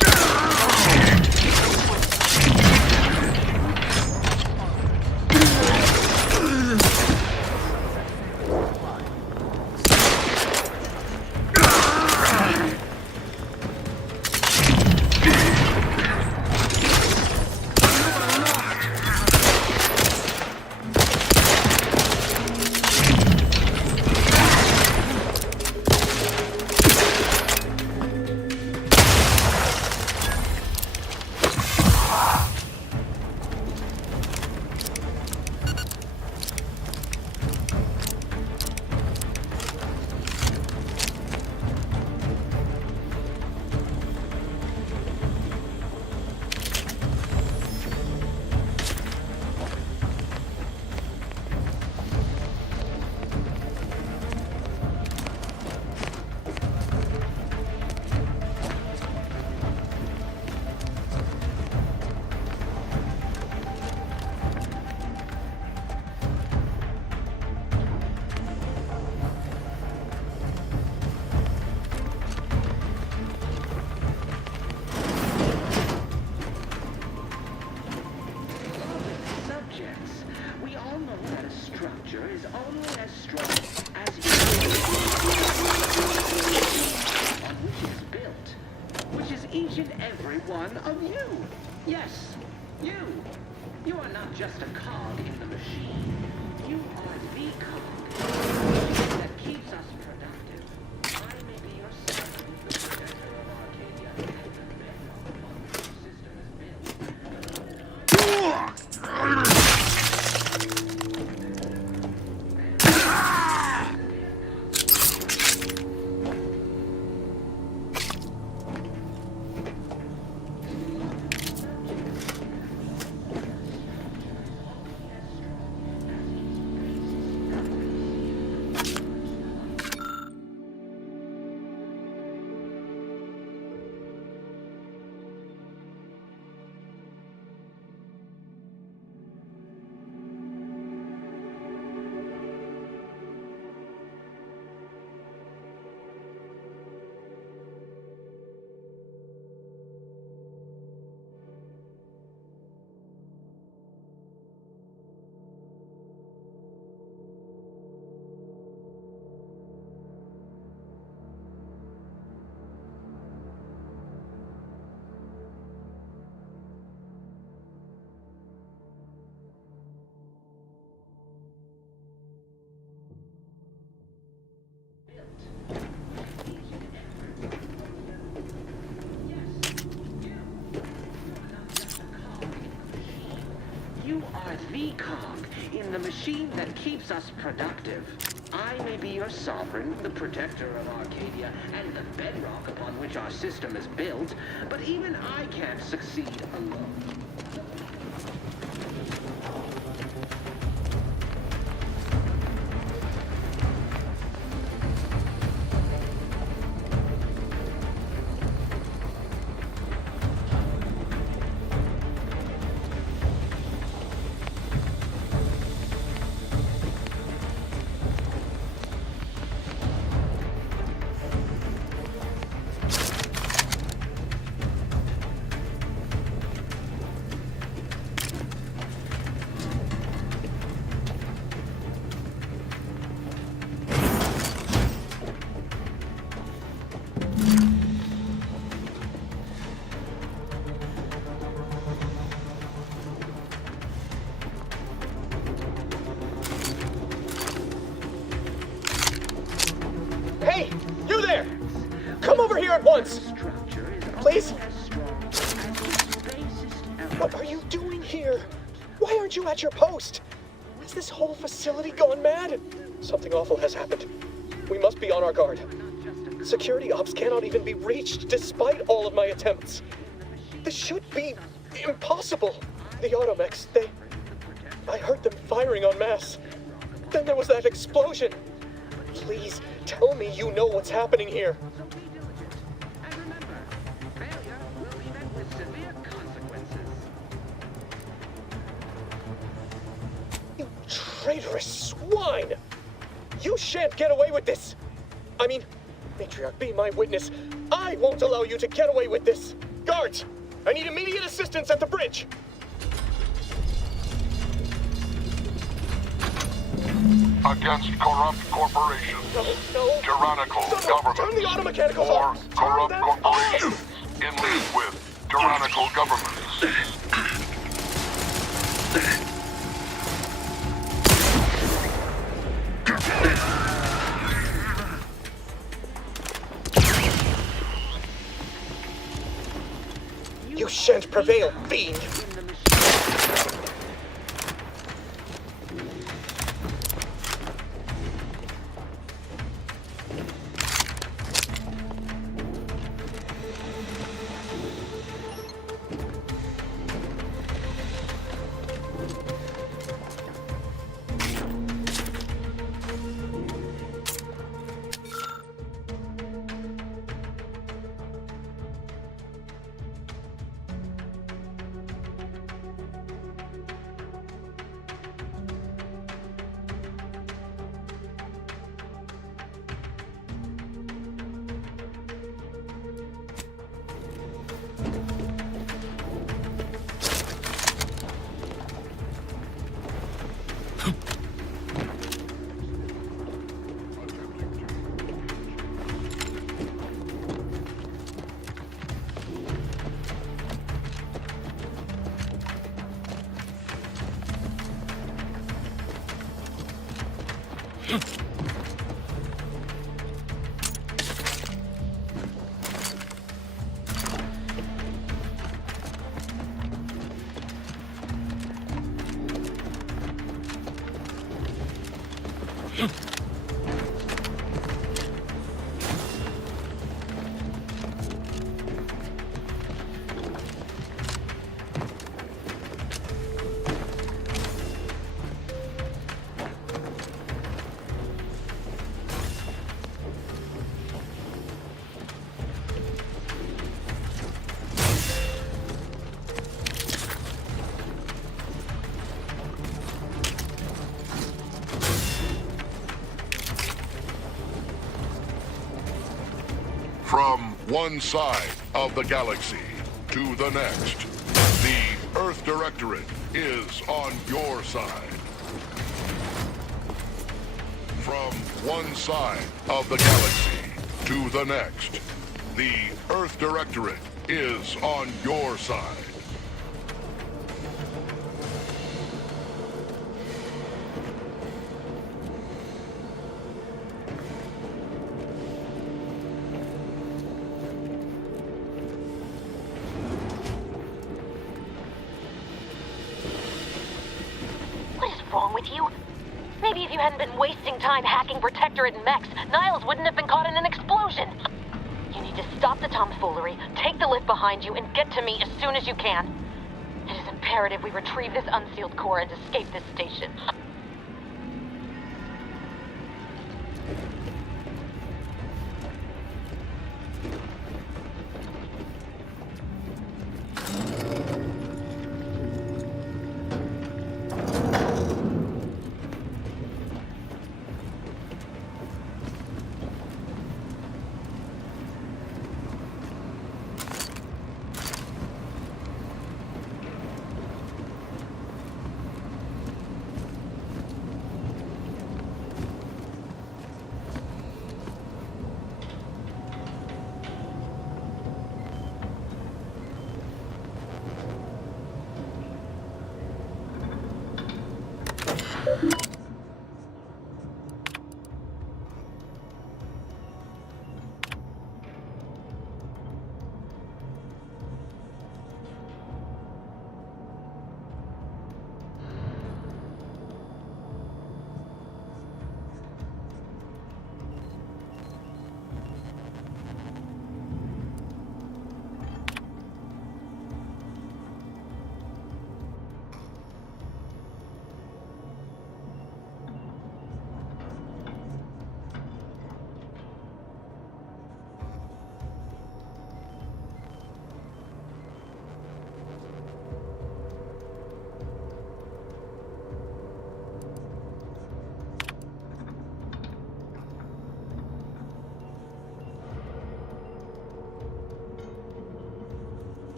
The cog in the machine that keeps us productive. I may be your sovereign, the protector of Arcadia, and the bedrock upon which our system is built, but even I can't succeed alone. Hey, you there! Come over here at once! Please? What are you doing here? Why aren't you at your post? Has this whole facility gone mad? Something awful has happened. We must be on our guard. Security ops cannot even be reached despite all of my attempts. This should be impossible. The automechs, I heard them firing en masse. Then there was that explosion. Please, tell me you know what's happening here. You traitorous swine! You shan't get away with this! I mean, Matriarch, be my witness. I won't allow you to get away with this! Guards! I need immediate assistance at the bridge! Against corrupt corporations, tyrannical government, Turn the automechanicals or off! corrupt them corporations in league with tyrannical governments. You shan't prevail, fiend! From one side of the galaxy to the next, the Earth Directorate is on your side. From one side of the galaxy to the next, the Earth Directorate is on your side. What is wrong with you? Maybe if you hadn't been wasting time hacking Protectorate and mechs, Niles wouldn't have been caught in an explosion. You need to stop the tomfoolery, take the lift behind you, and get to me as soon as you can. It is imperative we retrieve this unsealed core and escape this station.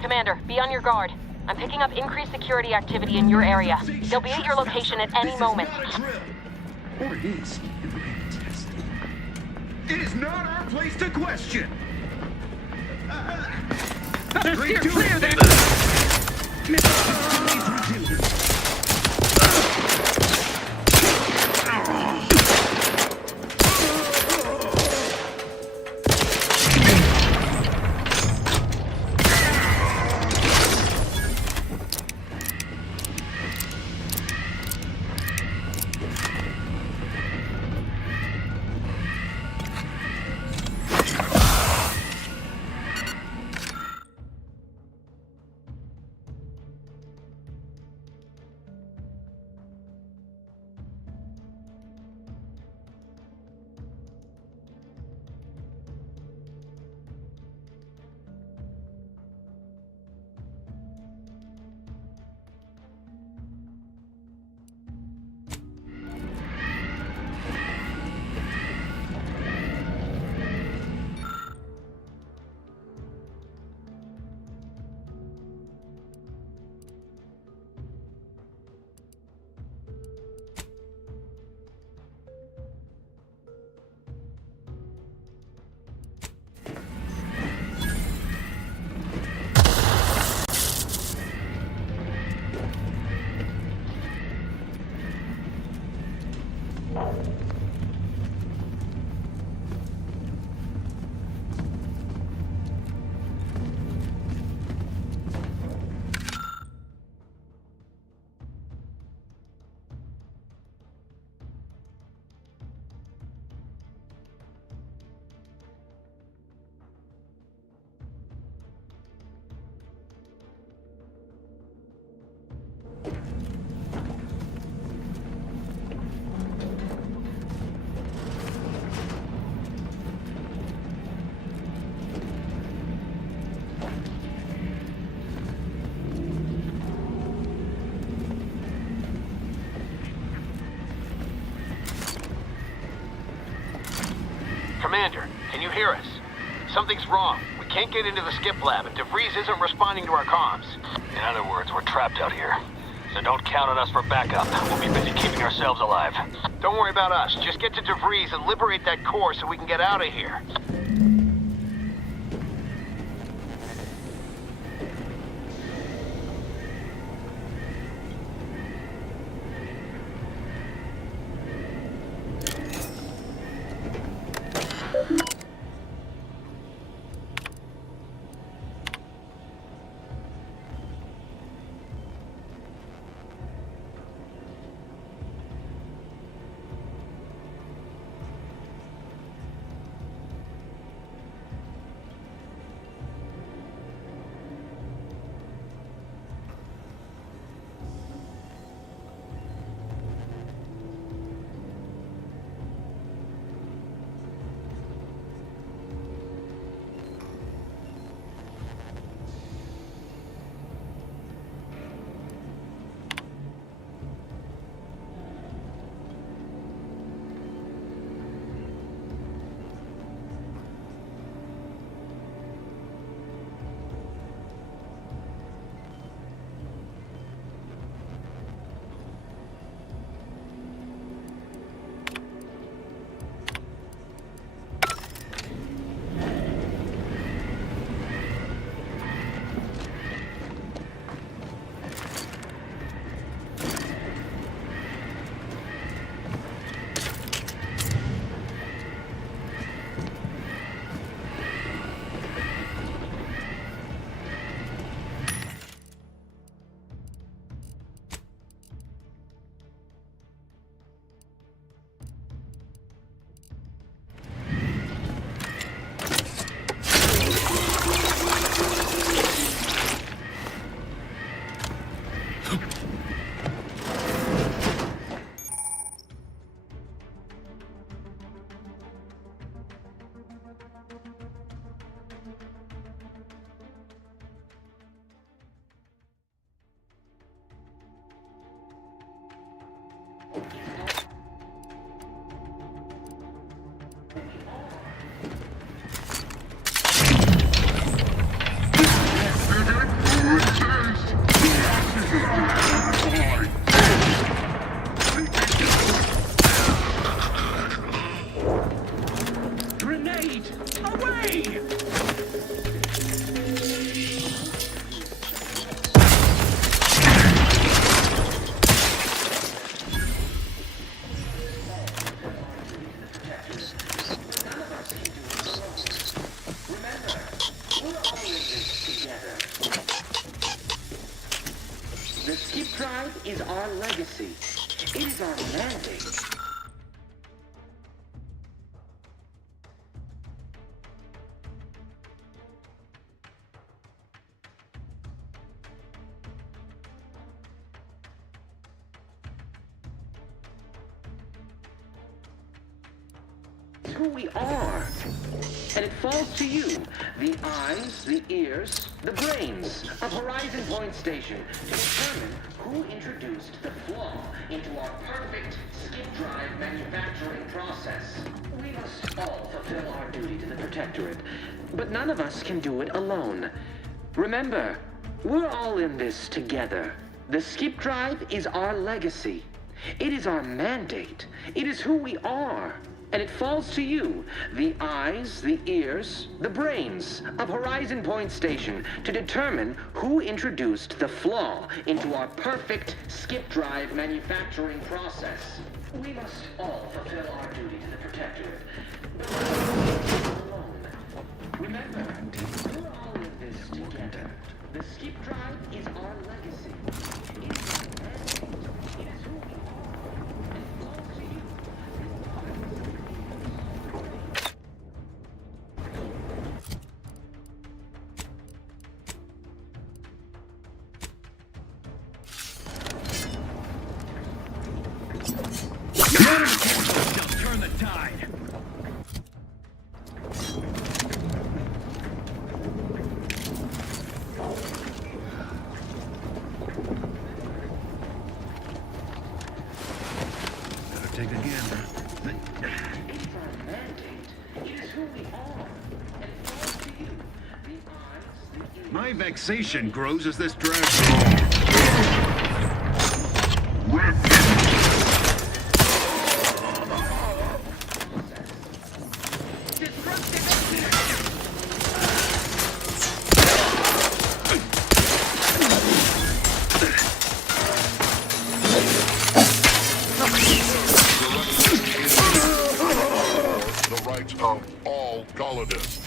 Commander, be on your guard. I'm picking up increased security activity in your area. They'll be at your location at any moment. Or it is. It is not our place to question. Steer clear there! Commander, can you hear us? Something's wrong. We can't get into the skip lab, and DeVries isn't responding to our comms. In other words, we're trapped out here. So don't count on us for backup. We'll be busy keeping ourselves alive. Don't worry about us. Just get to DeVries and liberate that core so we can get out of here. is our legacy. It is our mandate. Who we are. And it falls to you, the eyes, the ears, the brains of Horizon Point Station to determine who introduced the flaw into our perfect skip drive manufacturing process. We must all fulfill our duty to the Protectorate, but none of us can do it alone. Remember, we're all in this together. The skip drive is our legacy. It is our mandate. It is who we are. And it falls to you, the eyes, the ears, the brains of Horizon Point Station to determine who introduced the flaw into our perfect skip drive manufacturing process. We must all fulfill our duty to the Protectorate. Remember, we're all in this together. The skip drive is our legacy. It is our mandate. It is who we are. And it falls to you. Turn the tide. Better take a gander. My vexation grows as this drags on. The rights of all Golodists.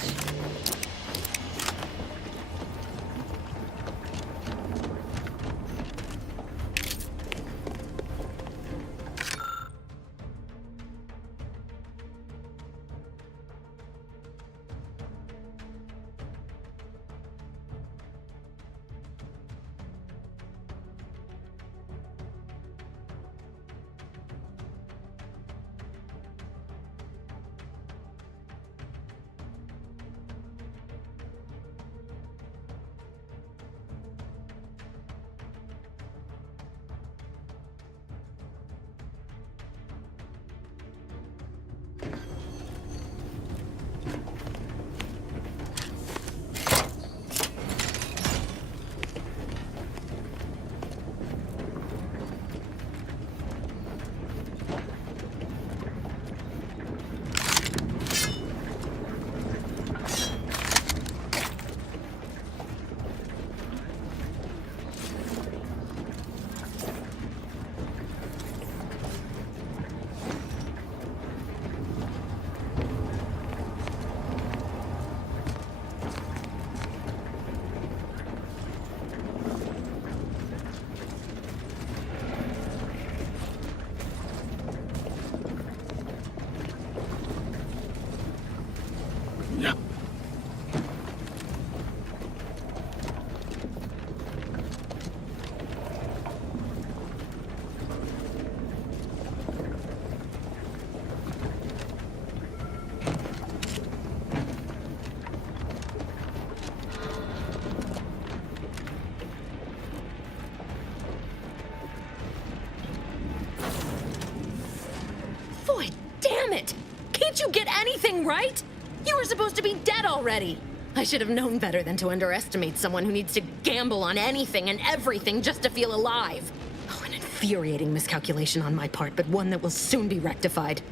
Can't you get anything right? You were supposed to be dead already. I should have known better than to underestimate someone who needs to gamble on anything and everything just to feel alive. Oh, an infuriating miscalculation on my part, but one that will soon be rectified.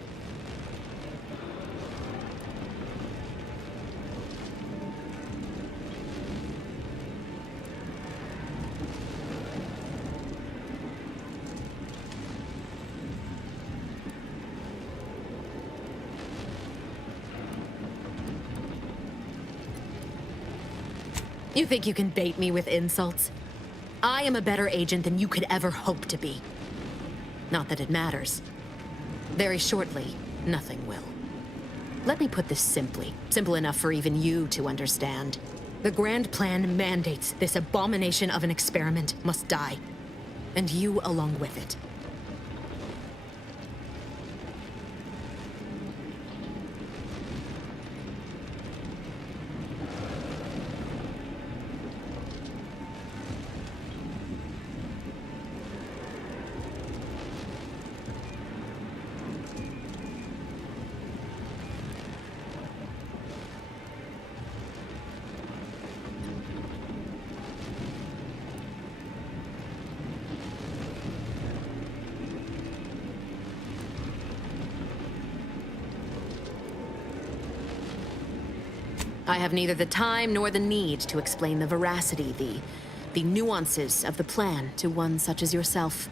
You think you can bait me with insults? I am a better agent than you could ever hope to be. Not that it matters. Very shortly, nothing will. Let me put this simply, simple enough for even you to understand. The Grand Plan mandates this abomination of an experiment must die. And you along with it. I have neither the time nor the need to explain the veracity, the nuances of the plan to one such as yourself.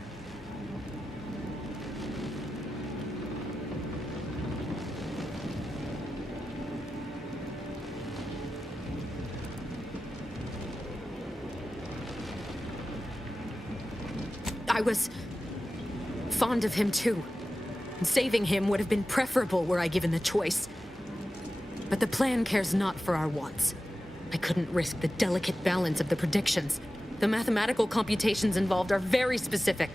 I was fond of him too. Saving him would have been preferable were I given the choice. But the plan cares not for our wants. I couldn't risk the delicate balance of the predictions. The mathematical computations involved are very specific.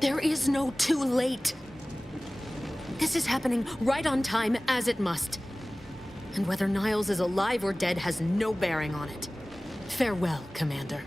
There is no too late. This is happening right on time, as it must. And whether Niles is alive or dead has no bearing on it. Farewell, Commander.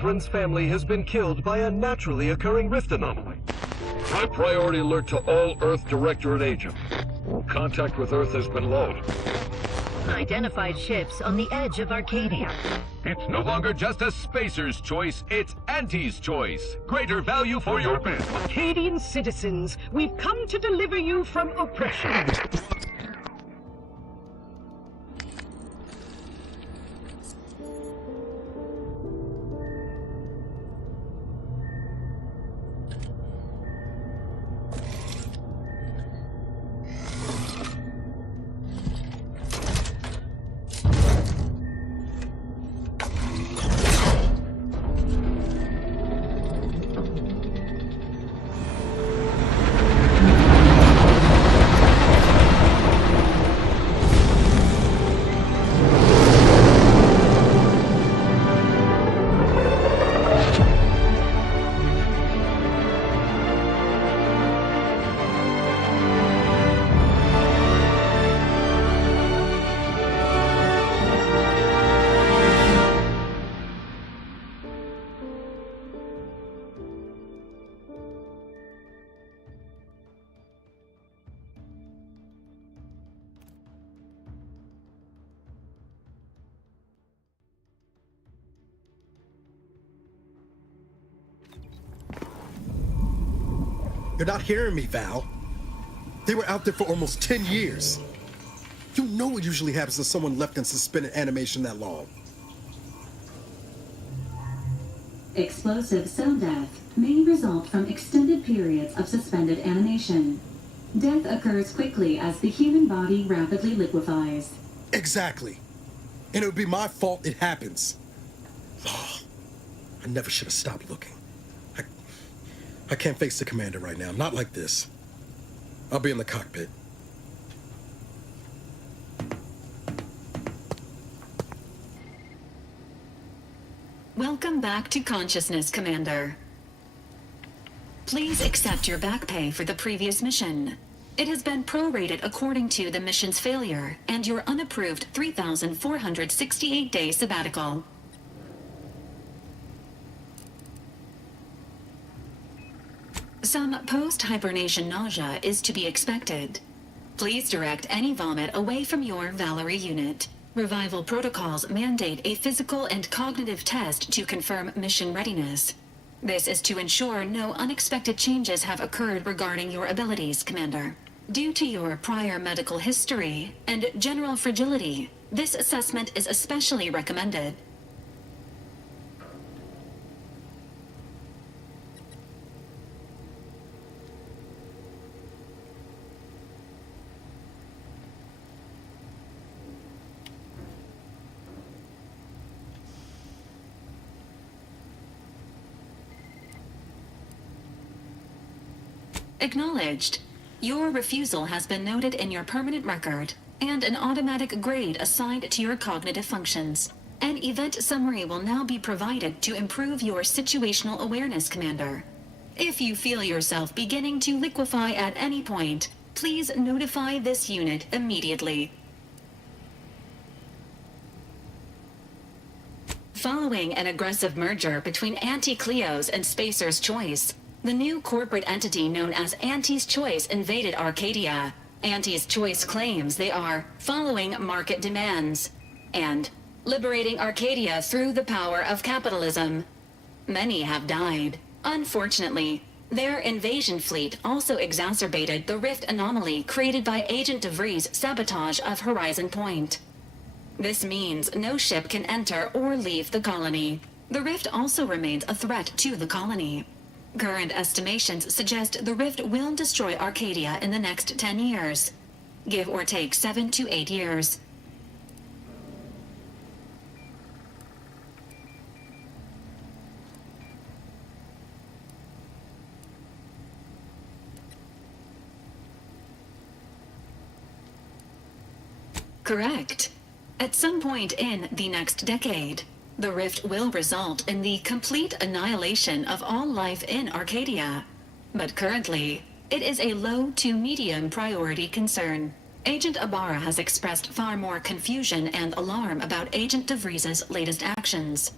Sovereign's family has been killed by a naturally occurring rift anomaly. High priority alert to all Earth Directorate agents. Contact with Earth has been low. Identified ships on the edge of Arcadia. It's no longer just a spacer's choice, it's Auntie's choice. Greater value for your bid. Arcadian citizens, we've come to deliver you from oppression. You're not hearing me, Val. They were out there for almost 10 years. You know what usually happens to someone left in suspended animation that long. Explosive cell death may result from extended periods of suspended animation. Death occurs quickly as the human body rapidly liquefies. Exactly. And it would be my fault it happens. Oh, I never should have stopped looking. I can't face the commander right now. Not like this. I'll be in the cockpit. Welcome back to consciousness, Commander. Please accept your back pay for the previous mission. It has been prorated according to the mission's failure and your unapproved 3,468-day sabbatical. Some post-hibernation nausea is to be expected. Please direct any vomit away from your Valerie unit. Revival protocols mandate a physical and cognitive test to confirm mission readiness. This is to ensure no unexpected changes have occurred regarding your abilities, Commander. Due to your prior medical history and general fragility, this assessment is especially recommended. Acknowledged. Your refusal has been noted in your permanent record, and an automatic grade assigned to your cognitive functions. An event summary will now be provided to improve your situational awareness, Commander. If you feel yourself beginning to liquefy at any point, please notify this unit immediately. Following an aggressive merger between Anti-Cleo's and Spacer's Choice, the new corporate entity known as Anti's Choice invaded Arcadia. Anti's Choice claims they are following market demands and liberating Arcadia through the power of capitalism. Many have died. Unfortunately, their invasion fleet also exacerbated the rift anomaly created by Agent DeVries' sabotage of Horizon Point. This means no ship can enter or leave the colony. The rift also remains a threat to the colony. Current estimations suggest the rift will destroy Arcadia in the next 10 years. Give or take 7 to 8 years. Correct. At some point in the next decade, the rift will result in the complete annihilation of all life in Arcadia. But currently, it is a low to medium priority concern. Agent Ibarra has expressed far more confusion and alarm about Agent DeVries' latest actions.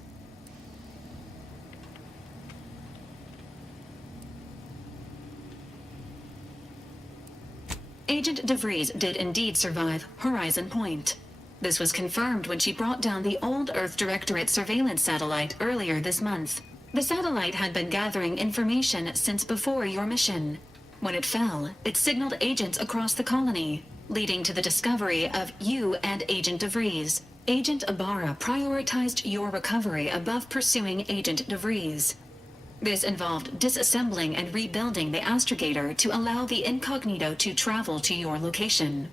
Agent DeVries did indeed survive Horizon Point. This was confirmed when she brought down the old Earth Directorate surveillance satellite earlier this month. The satellite had been gathering information since before your mission. When it fell, it signaled agents across the colony, leading to the discovery of you and Agent DeVries. Agent Ibarra prioritized your recovery above pursuing Agent DeVries. This involved disassembling and rebuilding the astrogator to allow the incognito to travel to your location.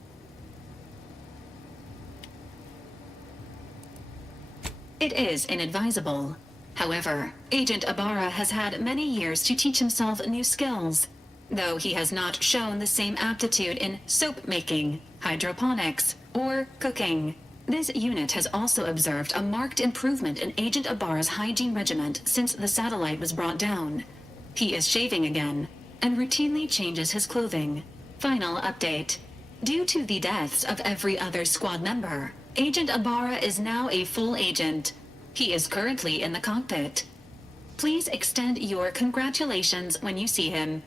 It is inadvisable. However, Agent Ibarra has had many years to teach himself new skills, though he has not shown the same aptitude in soap making, hydroponics, or cooking. This unit has also observed a marked improvement in Agent Ibarra's hygiene regimen since the satellite was brought down. He is shaving again, and routinely changes his clothing. Final update. Due to the deaths of every other squad member, Agent Ibarra is now a full agent. He is currently in the cockpit. Please extend your congratulations when you see him.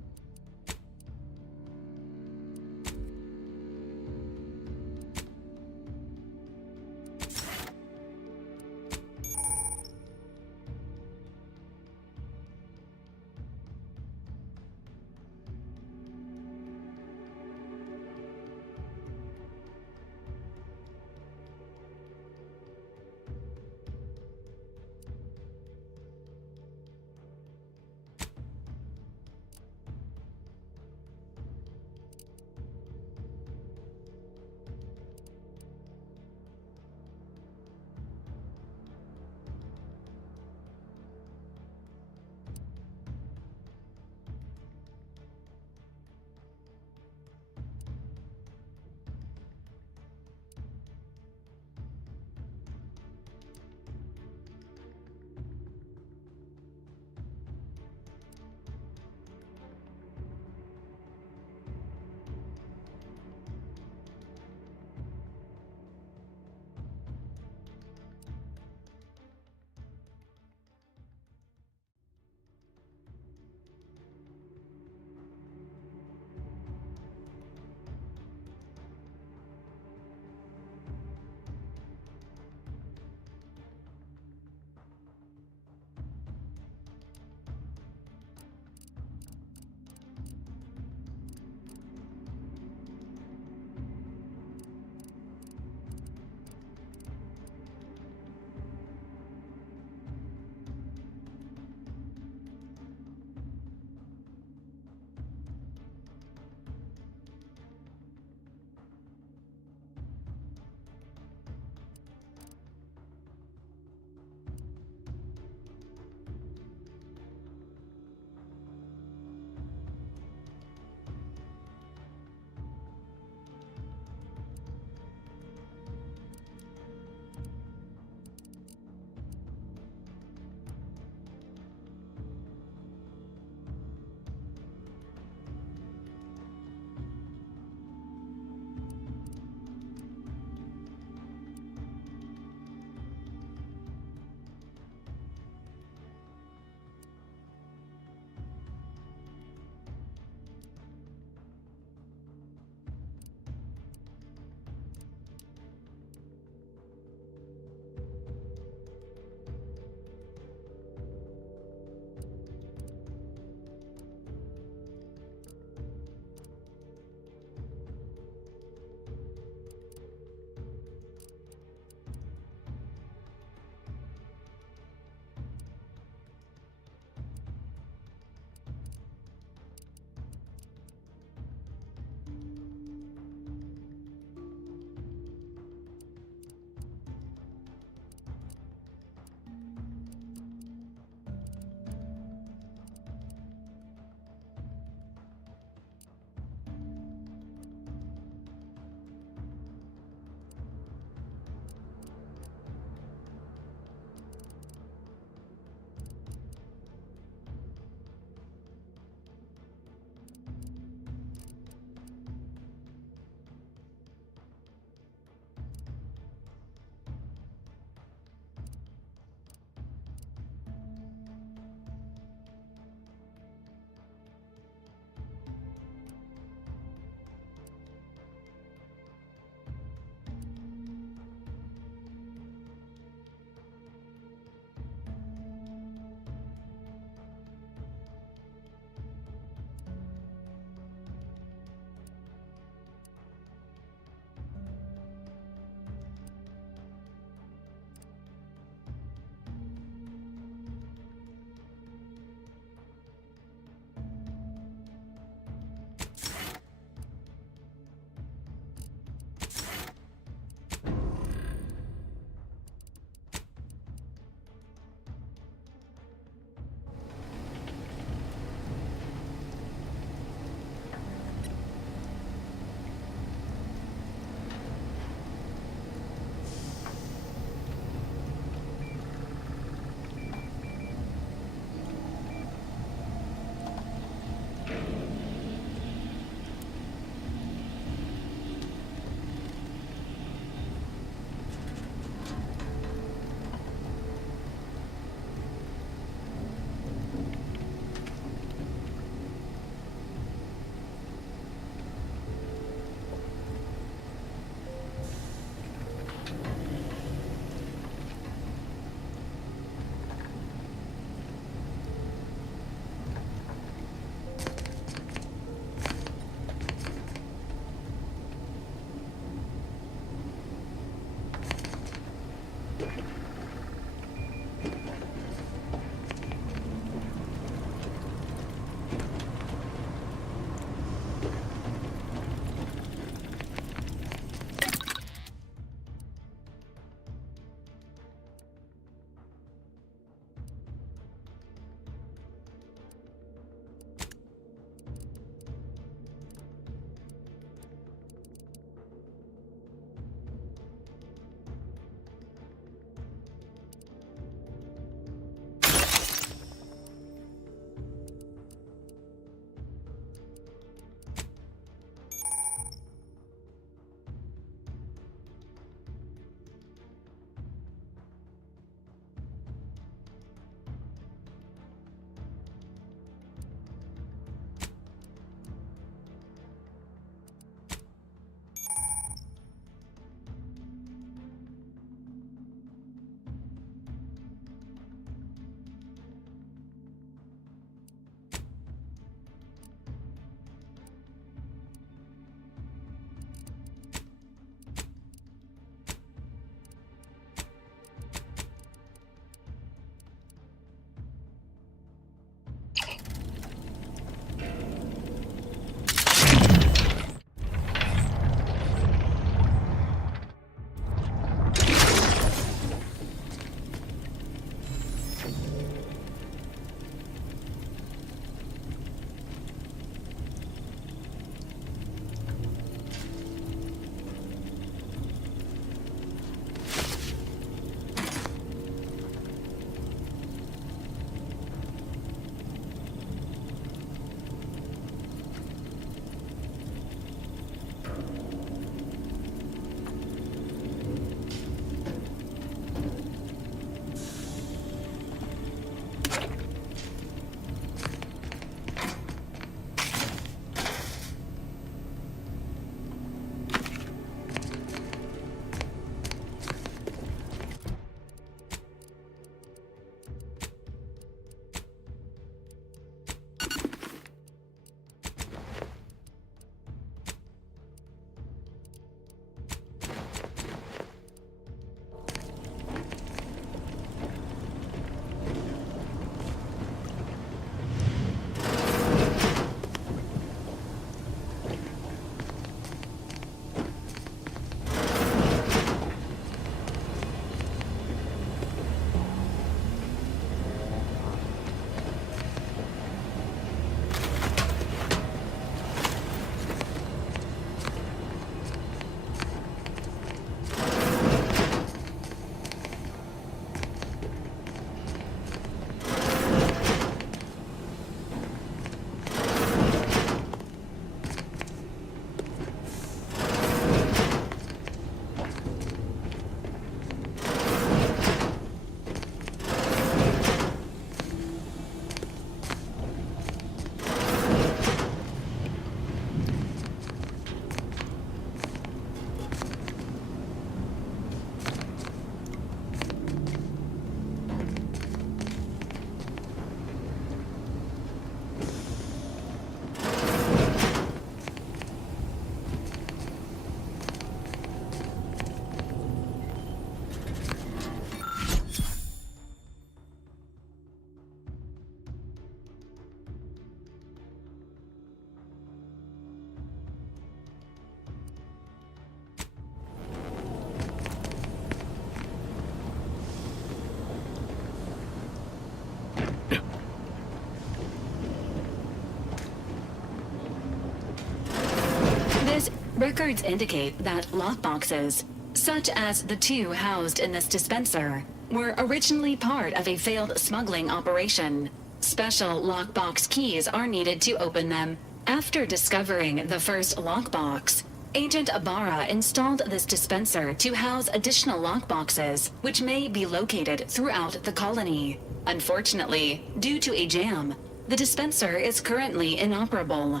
Records indicate that lockboxes, such as the two housed in this dispenser, were originally part of a failed smuggling operation. Special lockbox keys are needed to open them. After discovering the first lockbox, Agent Ibarra installed this dispenser to house additional lockboxes, which may be located throughout the colony. Unfortunately, due to a jam, the dispenser is currently inoperable.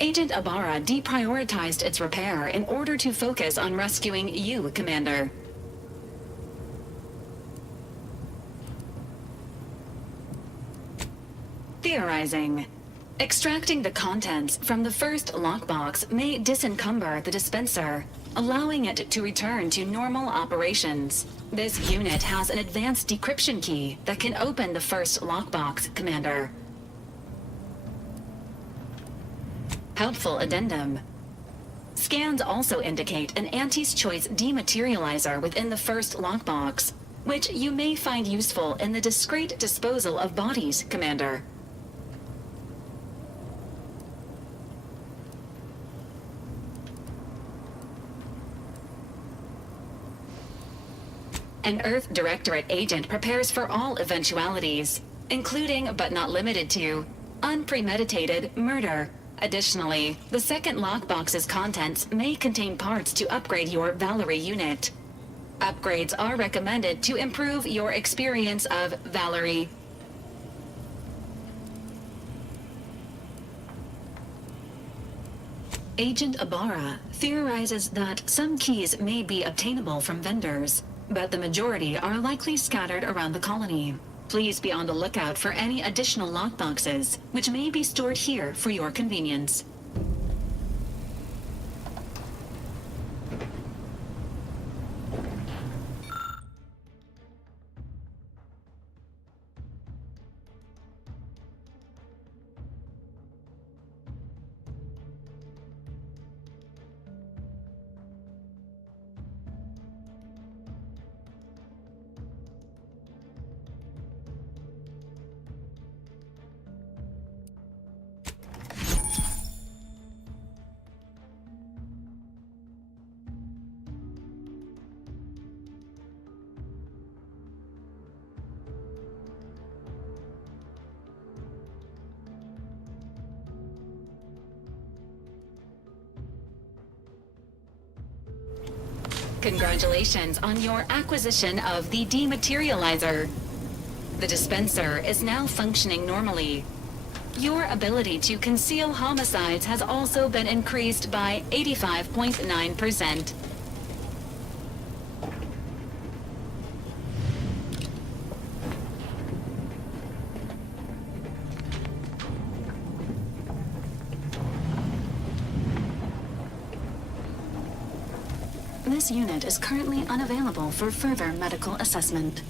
Agent Ibarra deprioritized its repair in order to focus on rescuing you, Commander. Theorizing. Extracting the contents from the first lockbox may disencumber the dispenser, allowing it to return to normal operations. This unit has an advanced decryption key that can open the first lockbox, Commander. Helpful addendum. Scans also indicate an Anti's Choice dematerializer within the first lockbox, which you may find useful in the discreet disposal of bodies, Commander. An Earth Directorate agent prepares for all eventualities, including but not limited to unpremeditated murder. Additionally, the second lockbox's contents may contain parts to upgrade your Valerie unit. Upgrades are recommended to improve your experience of Valerie. Agent Ibarra theorizes that some keys may be obtainable from vendors, but the majority are likely scattered around the colony. Please be on the lookout for any additional lockboxes, which may be stored here for your convenience. Congratulations on your acquisition of the dematerializer. The dispenser is now functioning normally. Your ability to conceal homicides has also been increased by 85.9%. This unit is currently unavailable for further medical assessment.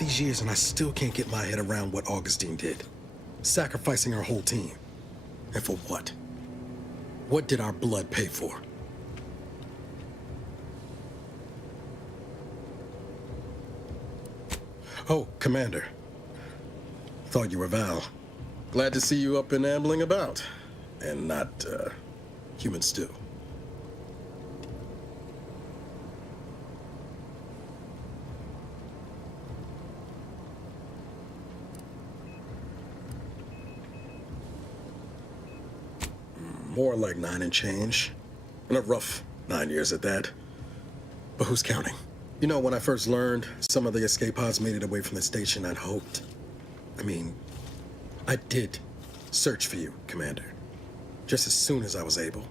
these years and I still can't get my head around what Augustine did. Sacrificing our whole team. And for what? What did our blood pay for? Oh, Commander. Thought you were Val. Glad to see you up and ambling about. And not, human stew. More like 9 and change. And a rough 9 years at that. But who's counting? You know, when I first learned some of the escape pods made it away from the station, I'd hoped. I did search for you, Commander. Just as soon as I was able.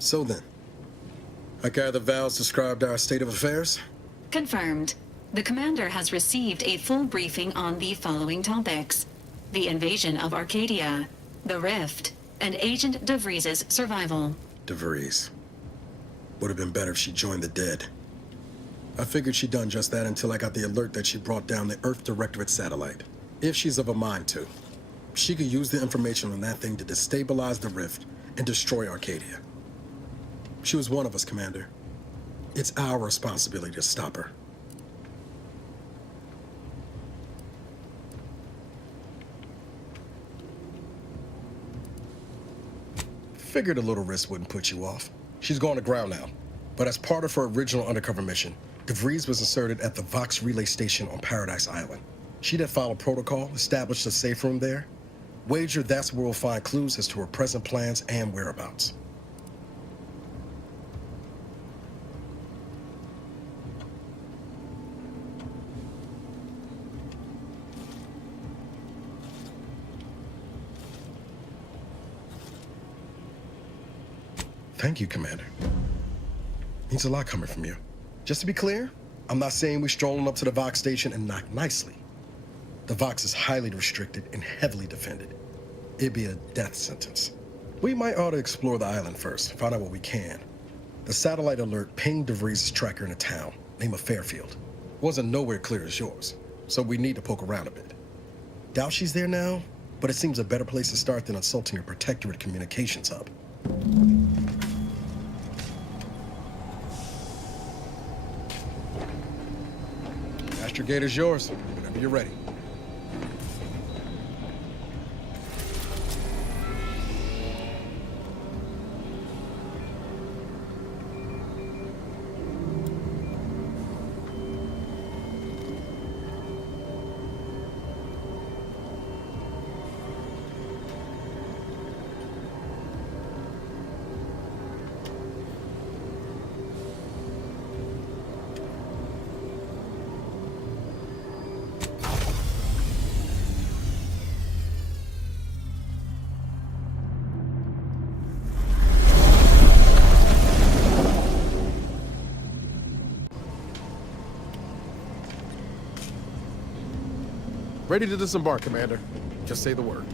So then, I gather Val's described our state of affairs? Confirmed. The commander has received a full briefing on the following topics: the invasion of Arcadia, the Rift, and Agent DeVries' survival. DeVries. Would have been better if she joined the dead. I figured she'd done just that until I got the alert that she brought down the Earth Directorate satellite. If she's of a mind to, she could use the information on that thing to destabilize the Rift and destroy Arcadia. She was one of us, Commander. It's our responsibility to stop her. Figured a little risk wouldn't put you off. She's going to ground now. But as part of her original undercover mission, DeVries was inserted at the Vox relay station on Paradise Island. She'd have followed protocol, established a safe room there. Wager that's where we'll find clues as to her present plans and whereabouts. Thank you, Commander. Means a lot coming from you. Just to be clear, I'm not saying we're strolling up to the Vox station and knock nicely. The Vox is highly restricted and heavily defended. It'd be a death sentence. We might ought to explore the island first, find out what we can. The satellite alert pinged DeVries' tracker in a town, name of Fairfield. Wasn't nowhere clear as yours, so we need to poke around a bit. Doubt she's there now, but it seems a better place to start than assaulting her Protectorate communications hub. Astrogator's yours, whenever you're ready. Ready to disembark, Commander. Just say the word.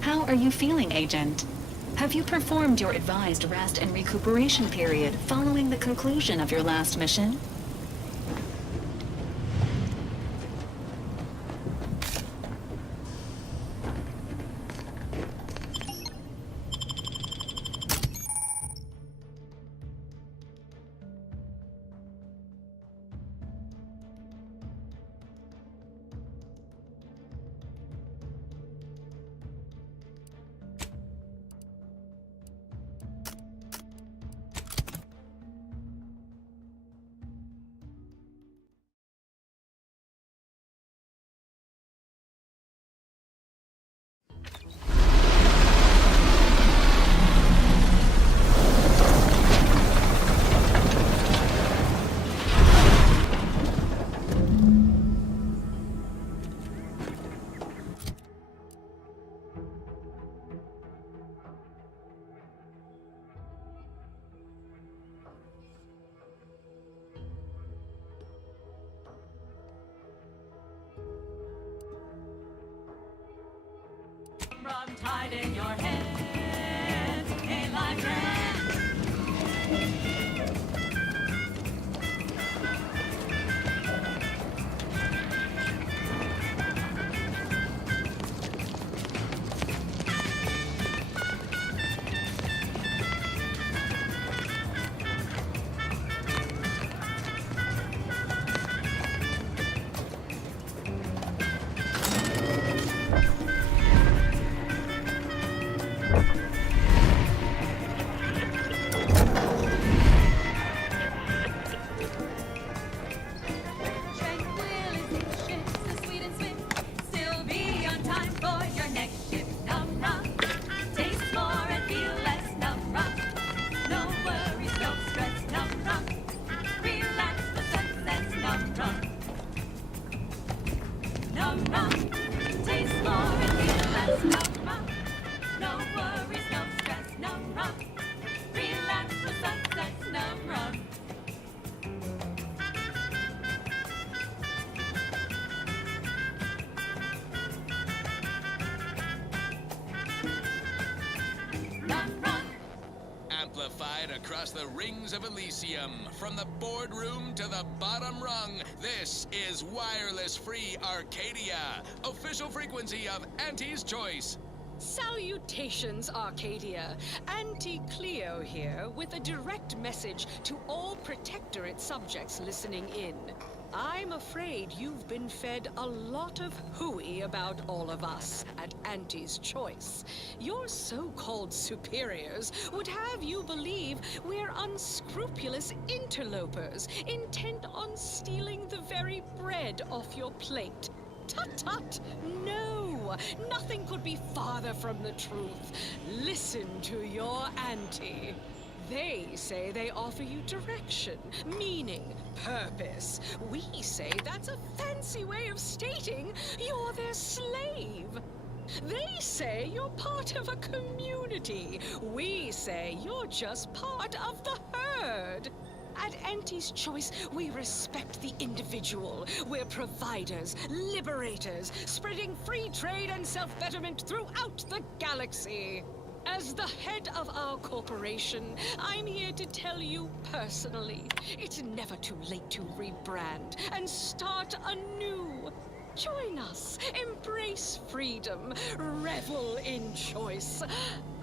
How are you feeling, Agent? Have you performed your advised rest and recuperation period following the conclusion of your last mission? rum tied in your head. A live drag. Tranquilization, so sweet and swift. Still be on time for your next shift. Num rum, taste more and feel less. Num rum, no worries, no stress. Num rum, relax the sunsets. Num rum, num rum, taste more and feel less. Num rum, no worries, no stress. Num rum, relax the sunsets. Num rum. Amplified across the rings of Elysium, from the boardroom to the bottom rung, this is Wireless Free Arcadia, official frequency of Auntie's Choice. Salutations, Arcadia. Auntie Cleo here with a direct message to all Protectorate subjects listening in. I'm afraid you've been fed a lot of hooey about all of us at Auntie's Choice. Your so-called superiors would have you believe we're unscrupulous interlopers, intent on stealing the very bread off your plate. Tut-tut! No! Nothing could be farther from the truth. Listen to your auntie. They say they offer you direction, meaning, purpose. We say that's a fancy way of stating you're their slave. They say you're part of a community. We say you're just part of the herd. At Auntie's Choice, we respect the individual. We're providers, liberators, spreading free trade and self-betterment throughout the galaxy. As the head of our corporation, I'm here to tell you personally, it's never too late to rebrand and start anew. Join us, embrace freedom, revel in choice.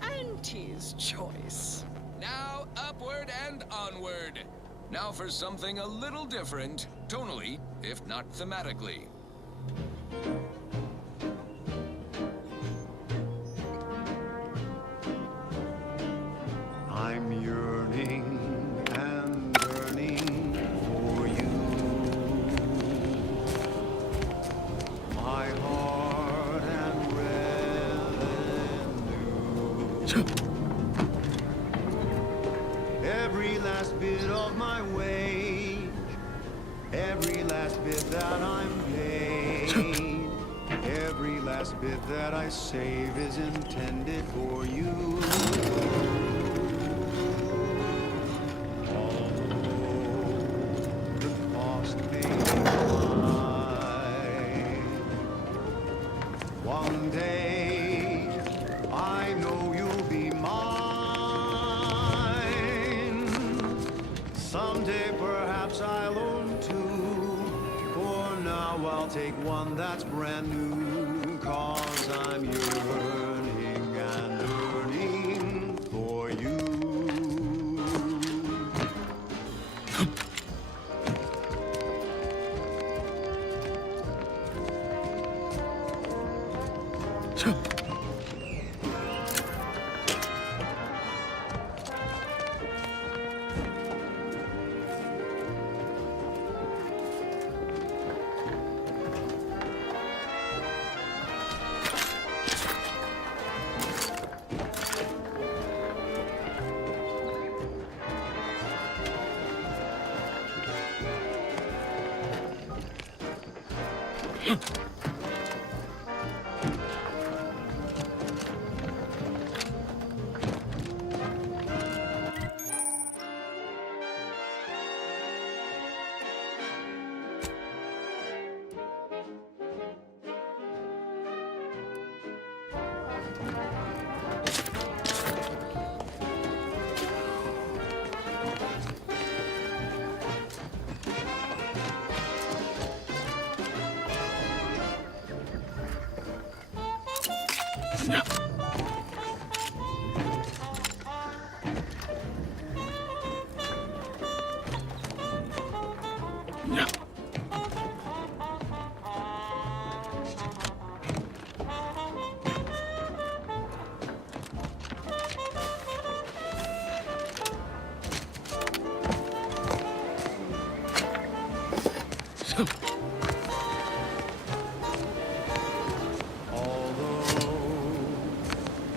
Auntie's Choice. Now upward and onward. Now for something a little different, tonally, if not thematically. I'm yearning and burning for you. My heart and revenue. Every last bit of my wage, every last bit that I'm paid, every last bit that I save is intended for you. One day, I know you'll be mine. Someday, perhaps I'll own two. For now, I'll take one that's brand new. 'Cause I'm yearning and yearning for you.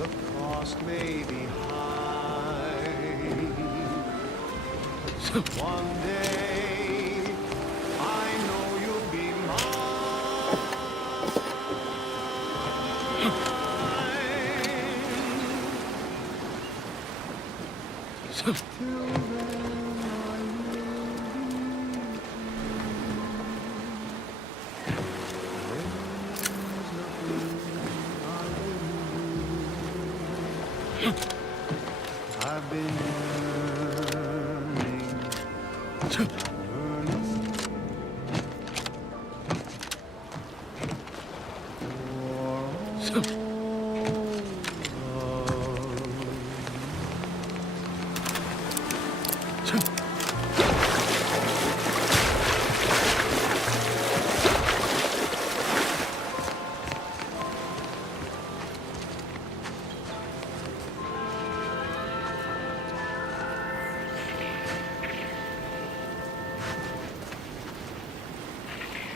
The cost may be high. One day, I know you'll be mine. Till then, I I've been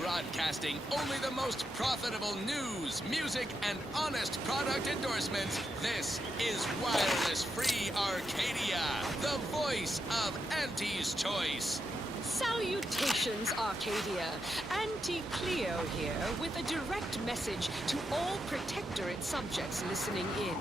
Broadcasting only the most profitable news, music, and honest product endorsements, this is Wireless Free Arcadia, the voice of Auntie's Choice. Salutations, Arcadia. Auntie Cleo here with a direct message to all Protectorate subjects listening in.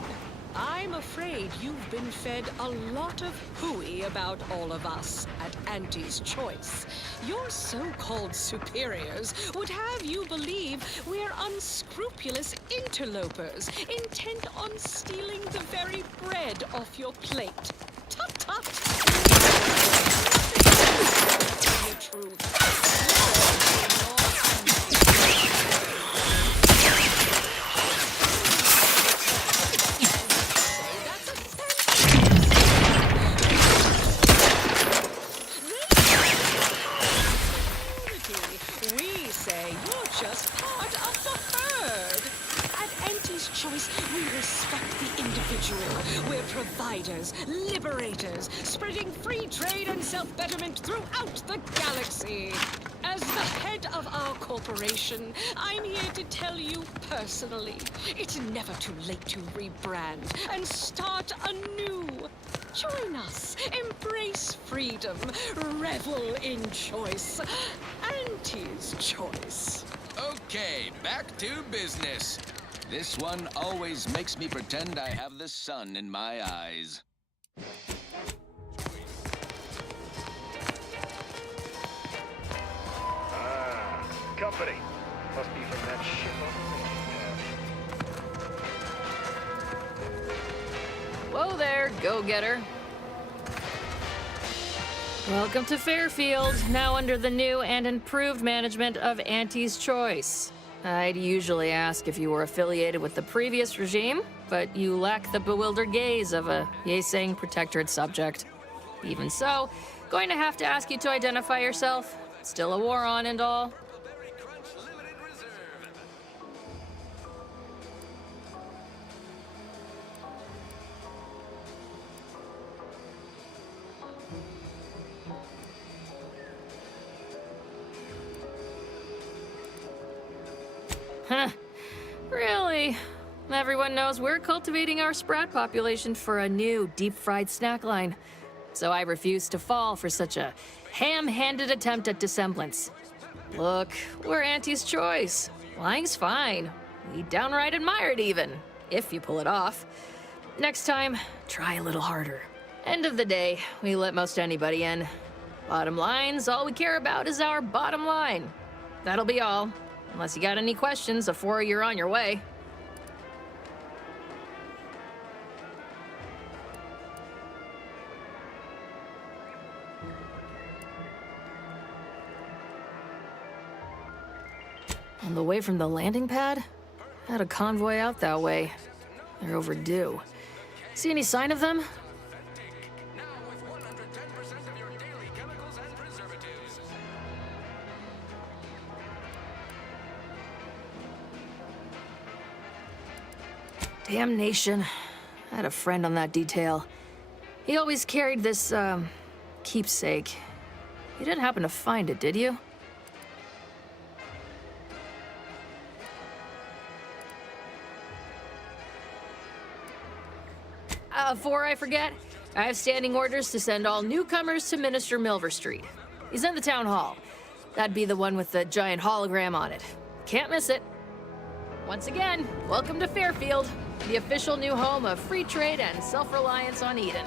I'm afraid you've been fed a lot of hooey about all of us at Auntie's Choice. Your so-called superiors would have you believe we're unscrupulous interlopers, intent on stealing the very bread off your plate. Tut-tut! The truth. We say you're just part of the herd. At Auntie's Choice, we respect the individual. We're providers, liberators, spreading free trade and self-betterment throughout the galaxy. As the head of our corporation, I'm here to tell you personally, it's never too late to rebrand and start anew. Join us, embrace freedom, revel in choice. Auntie's Choice. Okay, back to business. This one always makes me pretend I have the sun in my eyes. Ah, company. Must be from that ship on the Whoa there, go-getter. Welcome to Fairfield, now under the new and improved management of Auntie's Choice. I'd usually ask if you were affiliated with the previous regime, but you lack the bewildered gaze of a yay-saying Protectorate subject. Even so, going to have to ask you to identify yourself. Still a war on and all. Huh. Really? Everyone knows we're cultivating our sprat population for a new deep-fried snack line. So I refuse to fall for such a ham-handed attempt at dissemblance. Look, we're Auntie's Choice. Lying's fine. We downright admire it even, if you pull it off. Next time, try a little harder. End of the day, we let most anybody in. Bottom line's all we care about is our bottom line. That'll be all. Unless you got any questions before you're on your way. On the way from the landing pad? Had a convoy out that way. They're overdue. See any sign of them? Damnation. I had a friend on that detail. He always carried this, keepsake. You didn't happen to find it, did you? Before I forget, I have standing orders to send all newcomers to Minister Milver Street. He's in the town hall. That'd be the one with the giant hologram on it. Can't miss it. Once again, welcome to Fairfield, the official new home of free trade and self-reliance on Eden.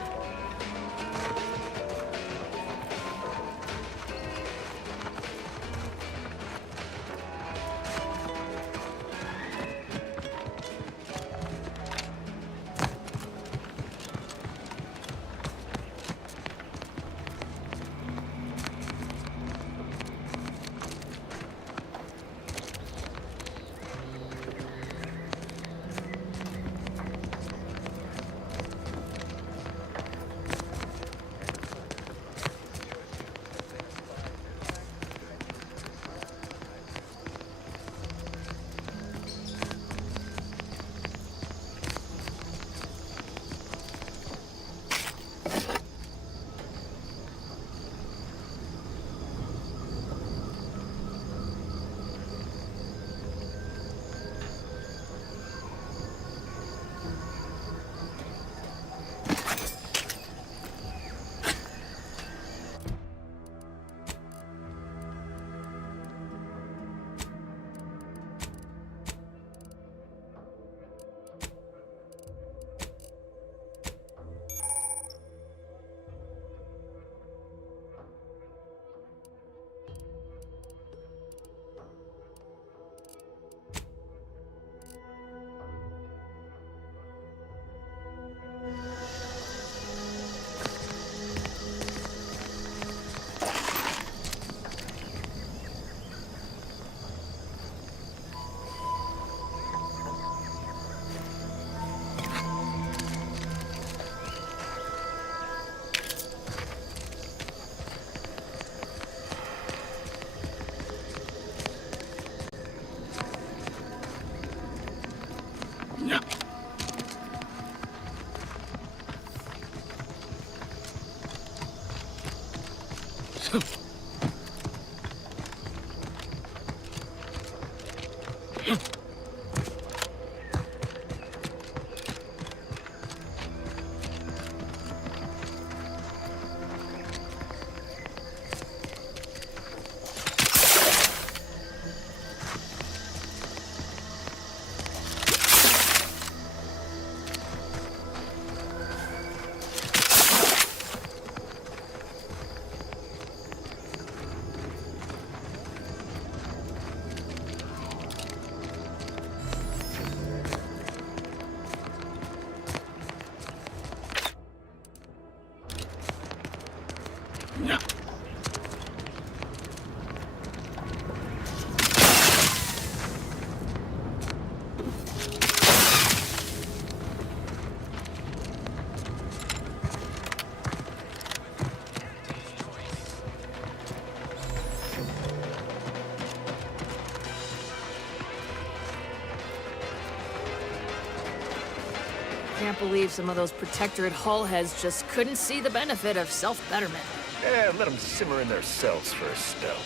Can't believe some of those Protectorate hull heads just couldn't see the benefit of self-betterment. Yeah, let them simmer in their cells for a spell.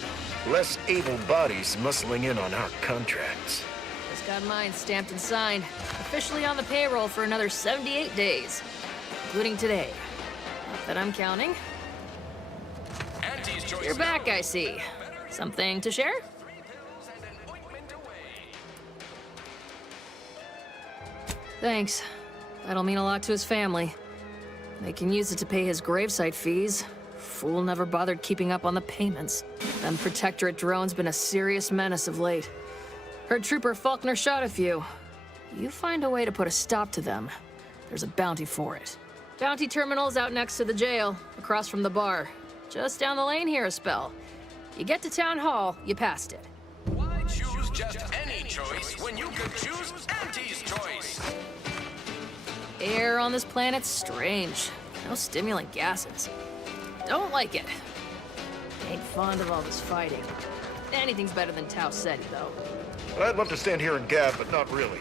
Less able bodies muscling in on our contracts. Just got mine stamped and signed. Officially on the payroll for another 78 days. Including today. Not that I'm counting. You're back, I see. Something to share? Thanks. That'll mean a lot to his family. They can use it to pay his gravesite fees. Fool never bothered keeping up on the payments. Them Protectorate drones been a serious menace of late. Heard Trooper Faulkner shot a few. You find a way to put a stop to them, there's a bounty for it. Bounty terminal's out next to the jail, across from the bar. Just down the lane here a spell. You get to Town Hall, you passed it. Why choose just any choice when you could choose Auntie's choice? air on this planet's strange. No stimulant gases. Don't like it. Ain't fond of all this fighting. Anything's better than Tau Ceti, though. I'd love to stand here and gab, but not really.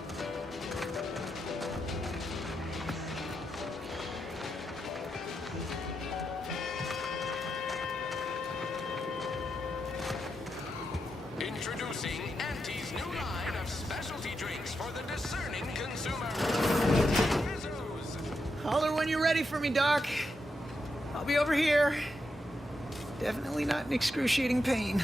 Introducing Auntie's new line of specialty drinks for the discerning consumer. Holler when you're ready for me, Doc. I'll be over here. Definitely not in excruciating pain.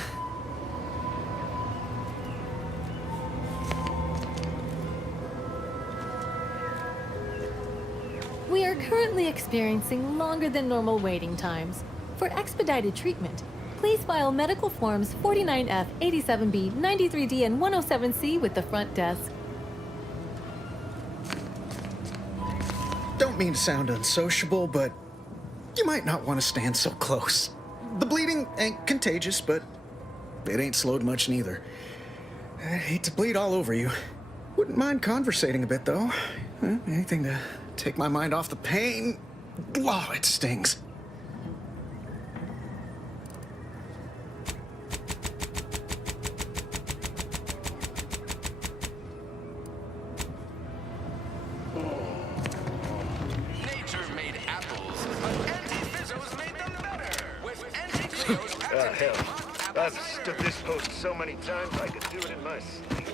We are currently experiencing longer than normal waiting times. For expedited treatment, please file medical forms 49F, 87B, 93D, and 107C with the front desk. Don't mean to sound unsociable, but you might not want to stand so close. The bleeding ain't contagious, but it ain't slowed much neither. I hate to bleed all over you. Wouldn't mind conversating a bit, though. Anything to take my mind off the pain. Oh, it stings. Hell. I've stood this post so many times I could do it in my sleep.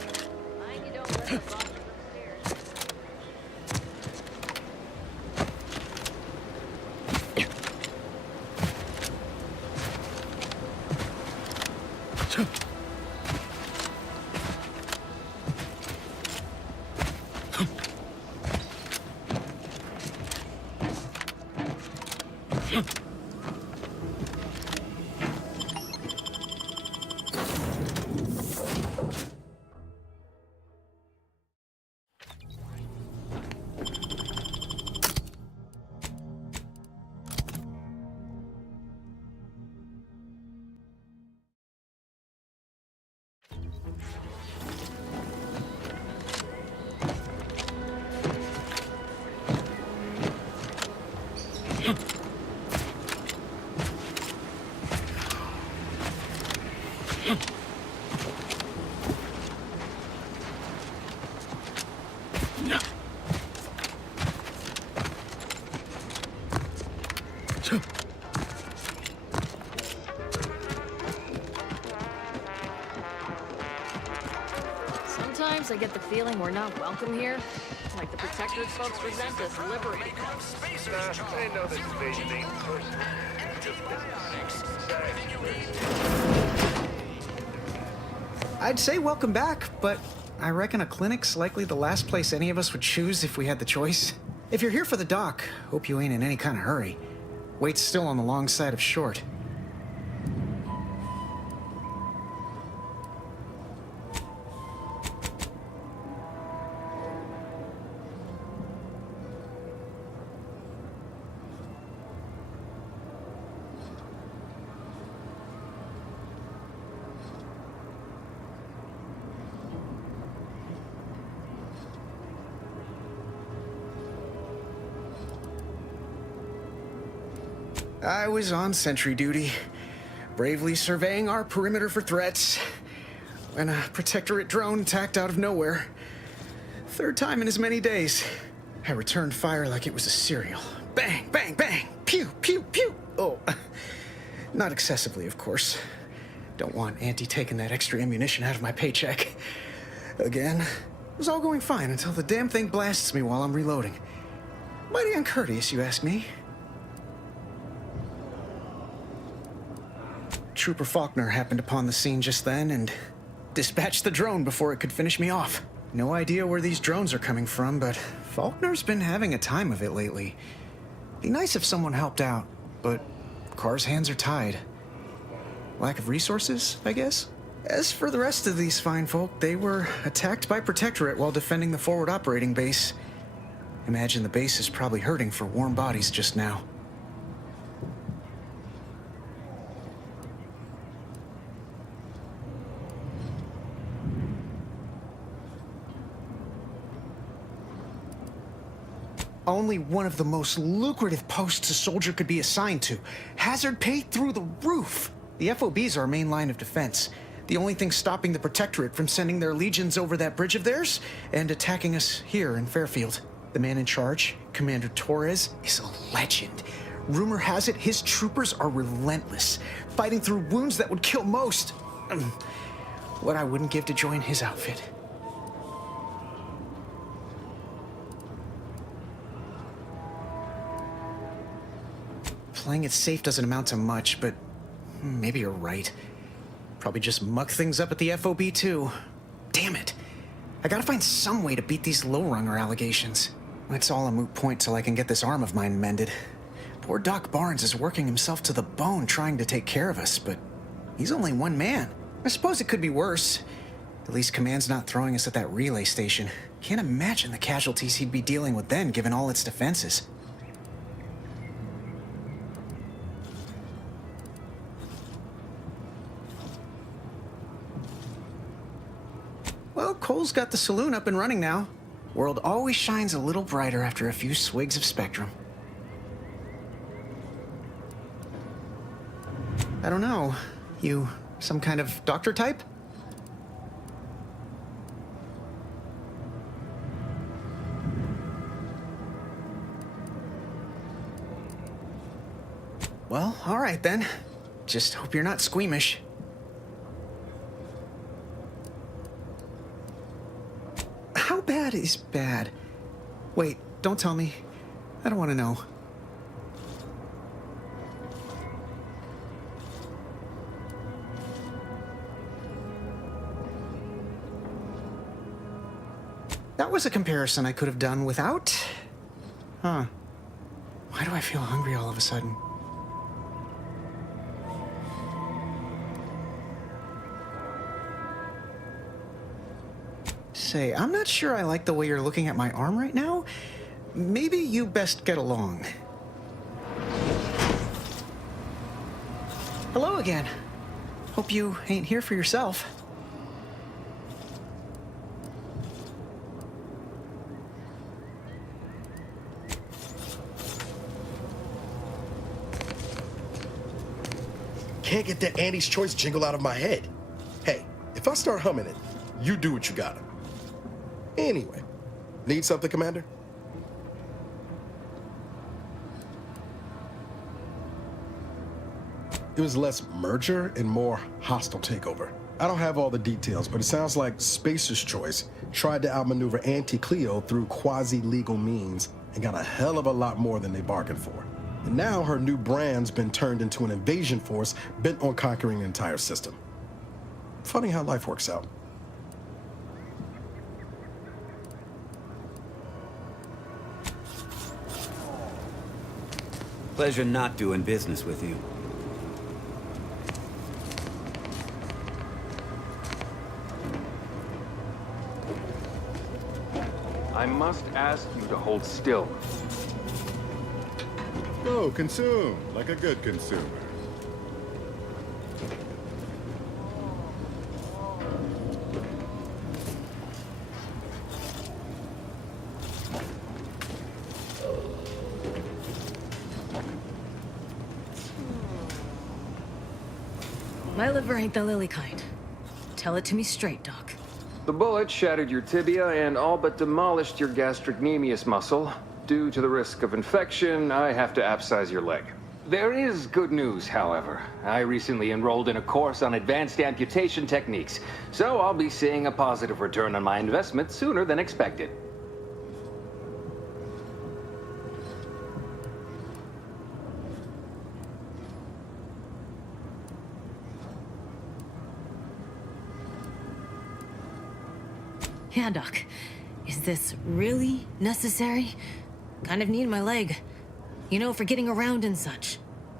Sometimes I get the feeling we're not welcome here. Like the Protectorate folks resent us liberating them. I know this invasion ain't personal. It's just business. I'd say welcome back, but I reckon a clinic's likely the last place any of us would choose if we had the choice. If you're here for the doc, hope you ain't in any kind of hurry. Wait's still on the long side of short. I was on sentry duty, bravely surveying our perimeter for threats, when a Protectorate drone attacked out of nowhere. Third time in as many days. I returned fire like it was a cereal. Bang, bang, bang! Pew, pew, pew! Oh, not excessively, of course. Don't want Auntie taking that extra ammunition out of my paycheck. Again, it was all going fine until the damn thing blasts me while I'm reloading. Mighty uncourteous, you ask me. Trooper Faulkner happened upon the scene just then and dispatched the drone before it could finish me off. No idea where these drones are coming from, but Faulkner's been having a time of it lately. Be nice if someone helped out, but Carr's hands are tied. Lack of resources, I guess? As for the rest of these fine folk, they were attacked by Protectorate while defending the forward operating base. Imagine the base is probably hurting for warm bodies just now. Only one of the most lucrative posts a soldier could be assigned to. Hazard pay through the roof. The FOB's our main line of defense. The only thing stopping the Protectorate from sending their legions over that bridge of theirs and attacking us here in Fairfield. The man in charge, Commander Torres, is a legend. Rumor has it his troopers are relentless, fighting through wounds that would kill most. What I wouldn't give to join his outfit. Playing it safe doesn't amount to much, but maybe you're right. Probably just muck things up at the FOB too. Damn it. I gotta find some way to beat these low-runger allegations. It's all a moot point till I can get this arm of mine mended. Poor Doc Barnes is working himself to the bone trying to take care of us, but he's only one man. I suppose it could be worse. At least Command's not throwing us at that relay station. Can't imagine the casualties he'd be dealing with then, given all its defenses. Well, Cole's got the saloon up and running now. World always shines a little brighter after a few swigs of Spectrum. I don't know. You some kind of doctor type? Well, all right then. Just hope you're not squeamish. How bad is bad? Wait, don't tell me. I don't want to know. That was a comparison I could have done without. Huh. Why do I feel hungry all of a sudden? Say, I'm not sure I like the way you're looking at my arm right now. Maybe you best get along. Hello again. Hope you ain't here for yourself. Can't get that Andy's Choice jingle out of my head. Hey, if I start humming it, you do what you gotta. Anyway, need something, Commander? It was less merger and more hostile takeover. I don't have all the details, but it sounds like Spacer's Choice tried to outmaneuver Anti-Cleo through quasi-legal means and got a hell of a lot more than they bargained for. And now her new brand's been turned into an invasion force bent on conquering the entire system. Funny how life works out. Pleasure not doing business with you. I must ask you to hold still. Oh, consume, like a good consumer. My liver ain't the lily kind. Tell it to me straight, Doc. The bullet shattered your tibia and all but demolished your gastrocnemius muscle. Due to the risk of infection, I have to abscise your leg. There is good news, however. I recently enrolled in a course on advanced amputation techniques, so I'll be seeing a positive return on my investment sooner than expected. Yeah, Doc. Is this really necessary? Kind of need my leg. You know, for getting around and such.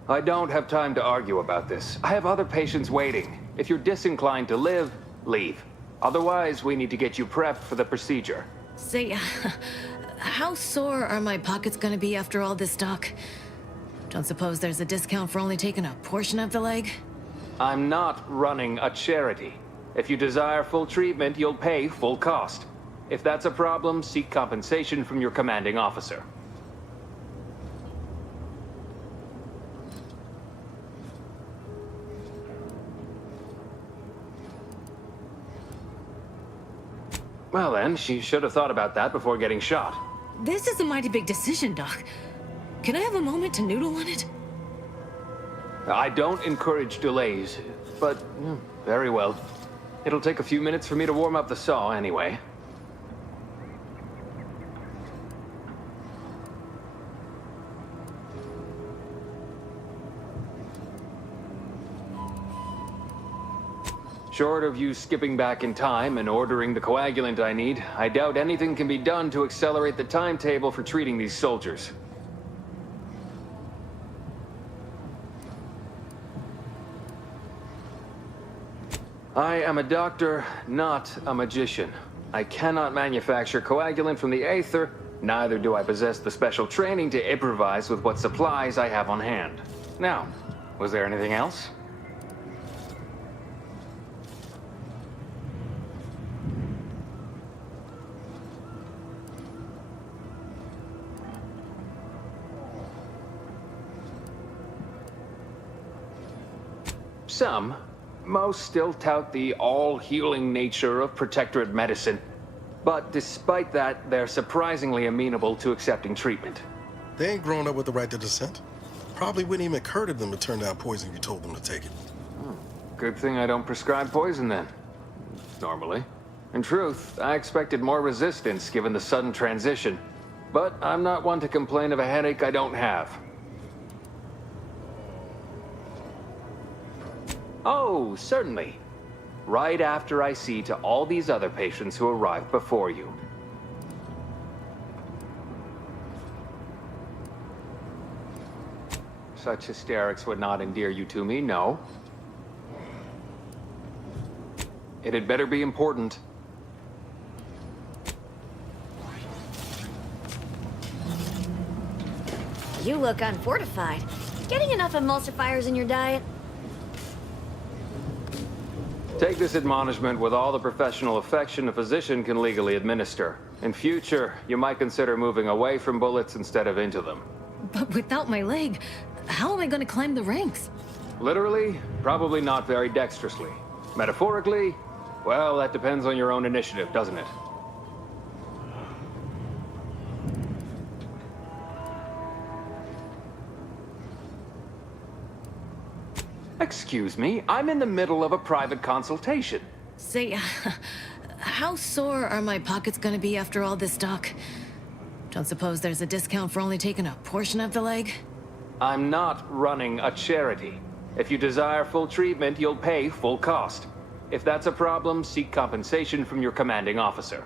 I don't have time to argue about this. I have other patients waiting. If you're disinclined to live, leave. Otherwise, we need to get you prepped for the procedure. Say, how sore are my pockets gonna be after all this, Doc? Don't suppose there's a discount for only taking a portion of the leg? I'm not running a charity. If you desire full treatment, you'll pay full cost. If that's a problem, seek compensation from your commanding officer. Well then, she should have thought about that before getting shot. This is a mighty big decision, Doc. Can I have a moment to noodle on it? I don't encourage delays, but very well. It'll take a few minutes for me to warm up the saw anyway. Short of you skipping back in time and ordering the coagulant I need, I doubt anything can be done to accelerate the timetable for treating these soldiers. I am a doctor, not a magician. I cannot manufacture coagulant from the Aether, neither do I possess the special training to improvise with what supplies I have on hand. Now, was there anything else? Some. Most still tout the all-healing nature of Protectorate medicine. But despite that, they're surprisingly amenable to accepting treatment. They ain't grown up with the right to dissent. Probably wouldn't even occur to them to turn down poison if you told them to take it. Good thing I don't prescribe poison then. Normally. In truth, I expected more resistance given the sudden transition. But I'm not one to complain of a headache I don't have. Oh, certainly. Right after I see to all these other patients who arrived before you. Such hysterics would not endear you to me, no. It had better be important. You look unfortified. Getting enough emulsifiers in your diet? Take this admonishment with all the professional affection a physician can legally administer. In future, you might consider moving away from bullets instead of into them. But without my leg, how am I going to climb the ranks? Literally, probably not very dexterously. Metaphorically, well, that depends on your own initiative, doesn't it? Excuse me, I'm in the middle of a private consultation. Say, how sore are my pockets gonna be after all this, Doc? Don't suppose there's a discount for only taking a portion of the leg? I'm not running a charity. If you desire full treatment, you'll pay full cost. If that's a problem, seek compensation from your commanding officer.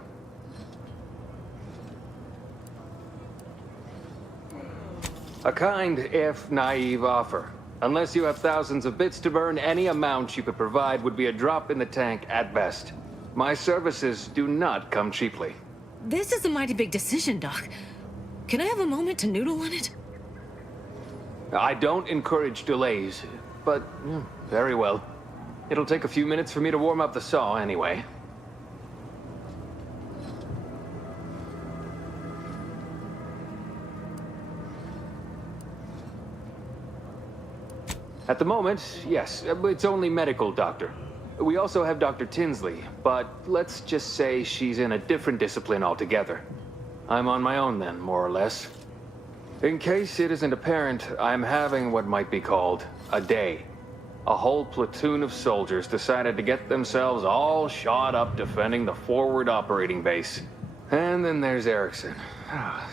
A kind, if naive offer. Unless you have thousands of bits to burn, any amount you could provide would be a drop in the tank at best. My services do not come cheaply. This is a mighty big decision, Doc. Can I have a moment to noodle on it? I don't encourage delays, but very well. It'll take a few minutes for me to warm up the saw anyway. At the moment, yes, it's only medical, Doctor. We also have Dr. Tinsley, but let's just say she's in a different discipline altogether. I'm on my own then, more or less. In case it isn't apparent, I'm having what might be called a day. A whole platoon of soldiers decided to get themselves all shot up defending the forward operating base. And then there's Erickson.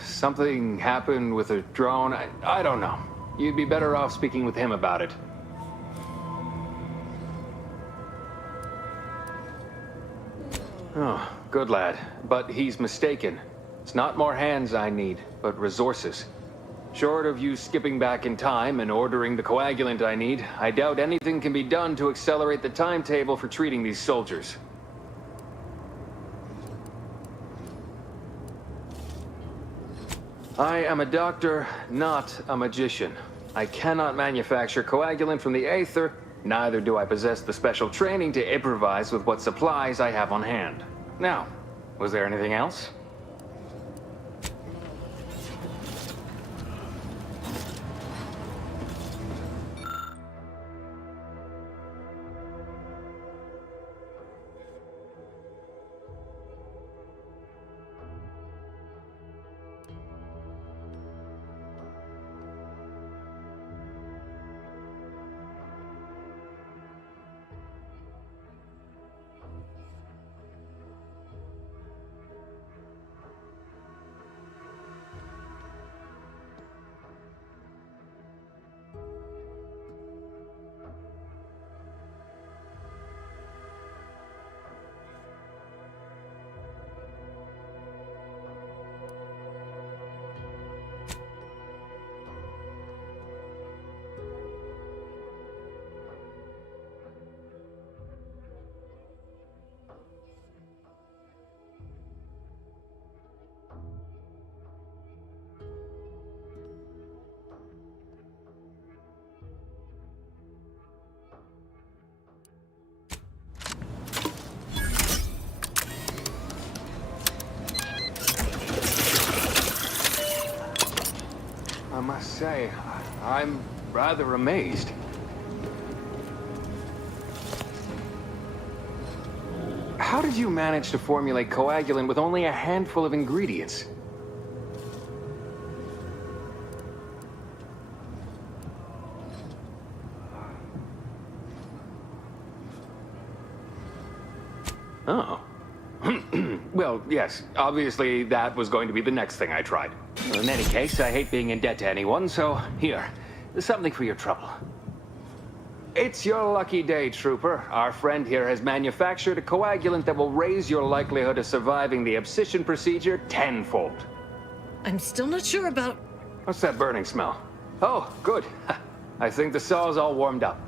Something happened with a drone. I don't know. You'd be better off speaking with him about it. Oh, good lad. But he's mistaken. It's not more hands I need, but resources. Short of you skipping back in time and ordering the coagulant I need, I doubt anything can be done to accelerate the timetable for treating these soldiers. I am a doctor, not a magician. I cannot manufacture coagulant from the Aether, neither do I possess the special training to improvise with what supplies I have on hand. Now, was there anything else? I must say, I'm rather amazed. How did you manage to formulate coagulant with only a handful of ingredients? Oh. Well, yes, obviously that was going to be the next thing I tried. In any case, I hate being in debt to anyone, so here, something for your trouble. It's your lucky day, Trooper. Our friend here has manufactured a coagulant that will raise your likelihood of surviving the abscission procedure tenfold. I'm still not sure about... What's that burning smell? Oh, good. I think the saw's all warmed up.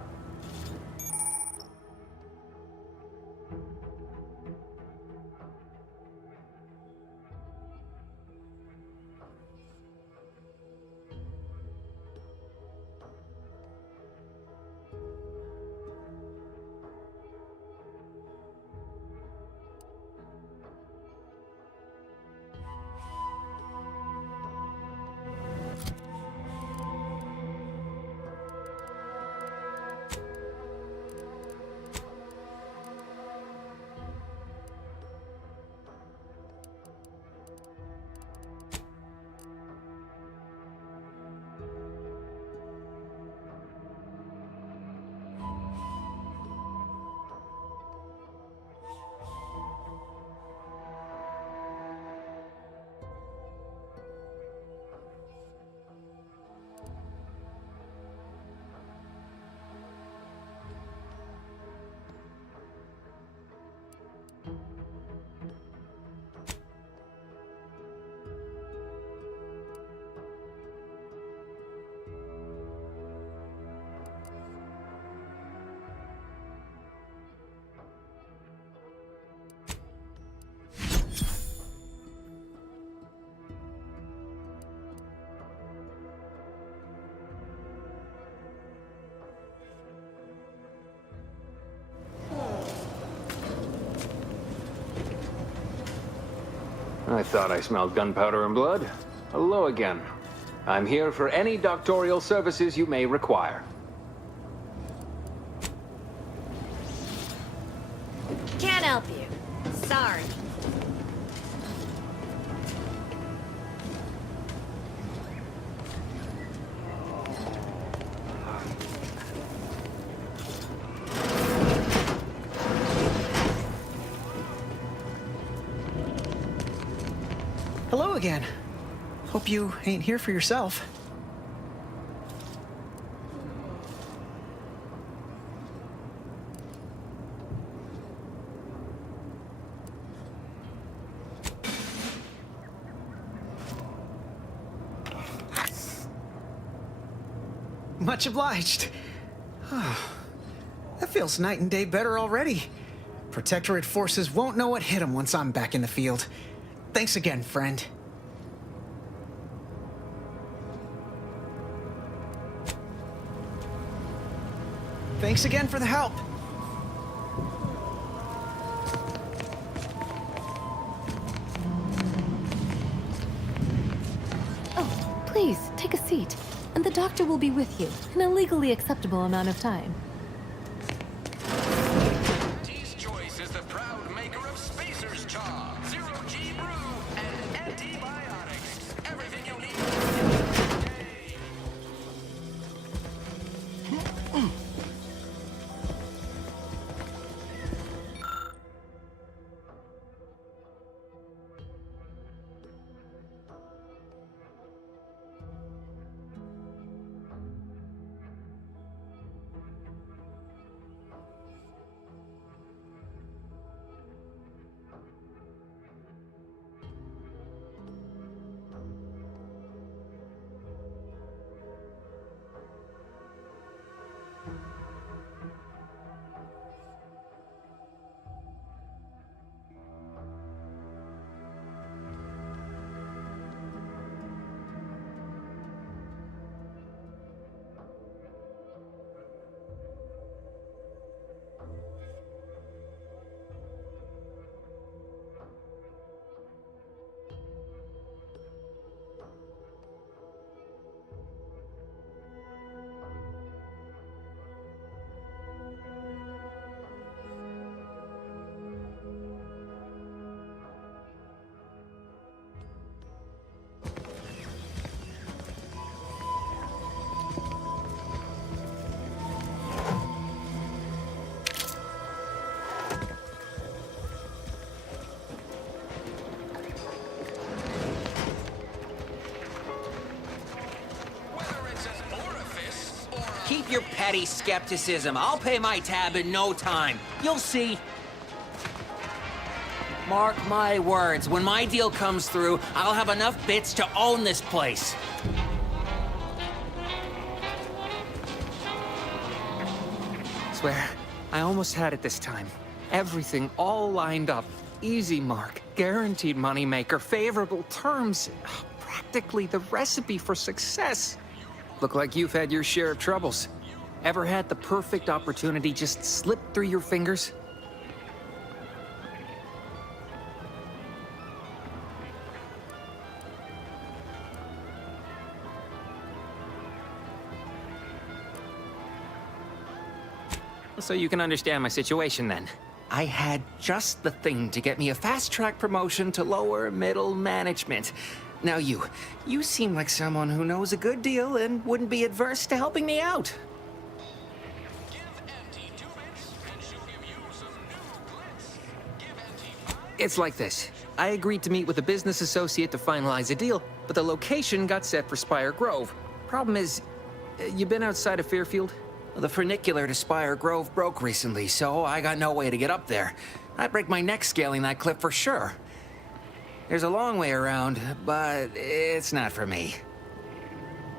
I thought I smelled gunpowder and blood. Hello again. I'm here for any doctorial services you may require. Can't help you. Sorry. Hello again. Hope you ain't here for yourself. Much obliged. That feels night and day better already. Protectorate forces won't know what hit them once I'm back in the field. Thanks again, friend. Thanks again for the help. Oh, please, take a seat. And the doctor will be with you in a legally acceptable amount of time. Tea's Choice is the proud maker of Spacer's Chaw, Zero-G Brew, and antibiotics. Everything you need. keep your petty skepticism. I'll pay my tab in no time. You'll see. Mark my words, when my deal comes through, I'll have enough bits to own this place. Swear, I almost had it this time. Everything all lined up. Easy mark, guaranteed moneymaker, favorable terms. Practically the recipe for success. Look like you've had your share of troubles. Ever had the perfect opportunity just slip through your fingers? So you can understand my situation then. I had just the thing to get me a fast-track promotion to lower middle management. Now you seem like someone who knows a good deal and wouldn't be adverse to helping me out. It's like this. I agreed to meet with a business associate to finalize a deal, but the location got set for Spire Grove. Problem is, you been outside of Fairfield? The funicular to Spire Grove broke recently, so I got no way to get up there. I'd break my neck scaling that cliff for sure. There's a long way around, but it's not for me.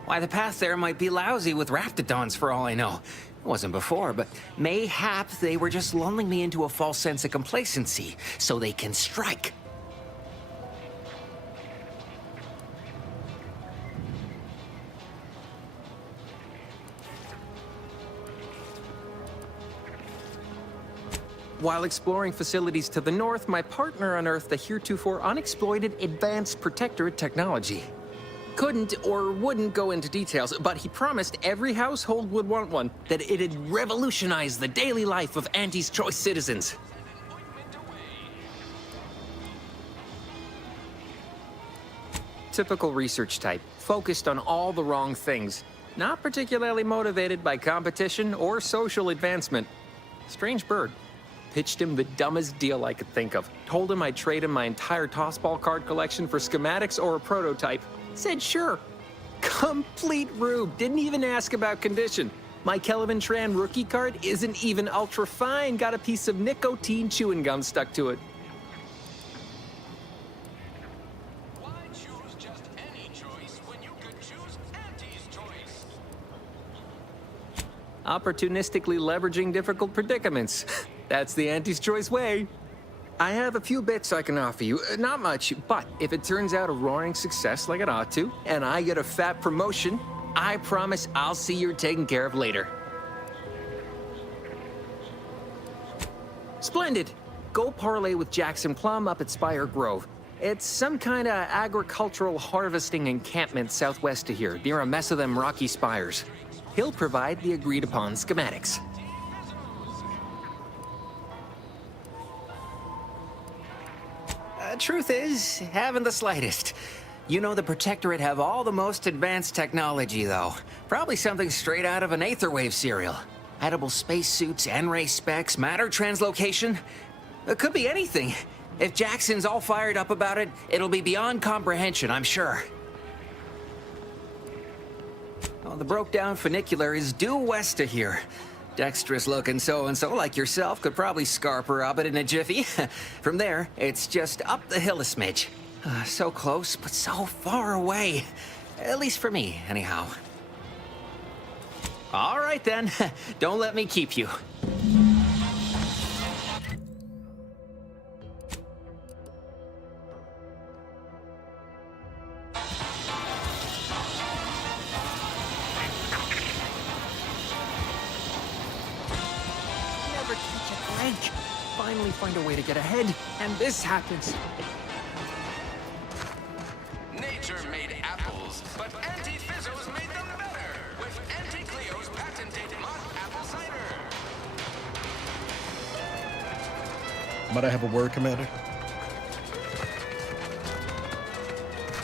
Why, the path there might be lousy with raptidons for all I know. It wasn't before, but mayhap they were just lulling me into a false sense of complacency so they can strike. While exploring facilities to the north, my partner unearthed a heretofore unexploited advanced protectorate technology. Couldn't or wouldn't go into details, but he promised every household would want one, that it'd revolutionize the daily life of Auntie's Choice citizens. Typical research type, focused on all the wrong things, not particularly motivated by competition or social advancement. Strange bird. Pitched him the dumbest deal I could think of. Told him I'd trade him my entire tossball card collection for schematics or a prototype. Said sure. Complete rube. Didn't even ask about condition. My Kelvin Tran rookie card isn't even ultra fine. Got a piece of nicotine chewing gum stuck to it. Why choose just any choice when you could choose Auntie's Choice? Opportunistically leveraging difficult predicaments. That's the Auntie's Choice way. I have a few bits I can offer you. Not much, but if it turns out a roaring success like it ought to, and I get a fat promotion, I promise I'll see you're taken care of later. Splendid. Go parlay with Jackson Plum up at Spire Grove. It's some kind of agricultural harvesting encampment southwest of here, near a mess of them rocky spires. He'll provide the agreed-upon schematics. Truth is, haven't the slightest. You know the Protectorate have all the most advanced technology, though. Probably something straight out of an Aetherwave serial. Edible spacesuits, N-ray specs, matter translocation. It could be anything. If Jackson's all fired up about it, it'll be beyond comprehension, I'm sure. Well, the broke-down funicular is due west of here. Dexterous-looking so-and-so like yourself could probably scarp her up it in a jiffy. From there, it's just up the hill a smidge. So close, but so far away. At least for me, anyhow. All right, then. Don't let me keep you. Finally find a way to get ahead, and this happens. Nature made apples, but Auntie Fizzos made them better with Auntie Cleo's patented Mott apple cider. Might I have a word, Commander?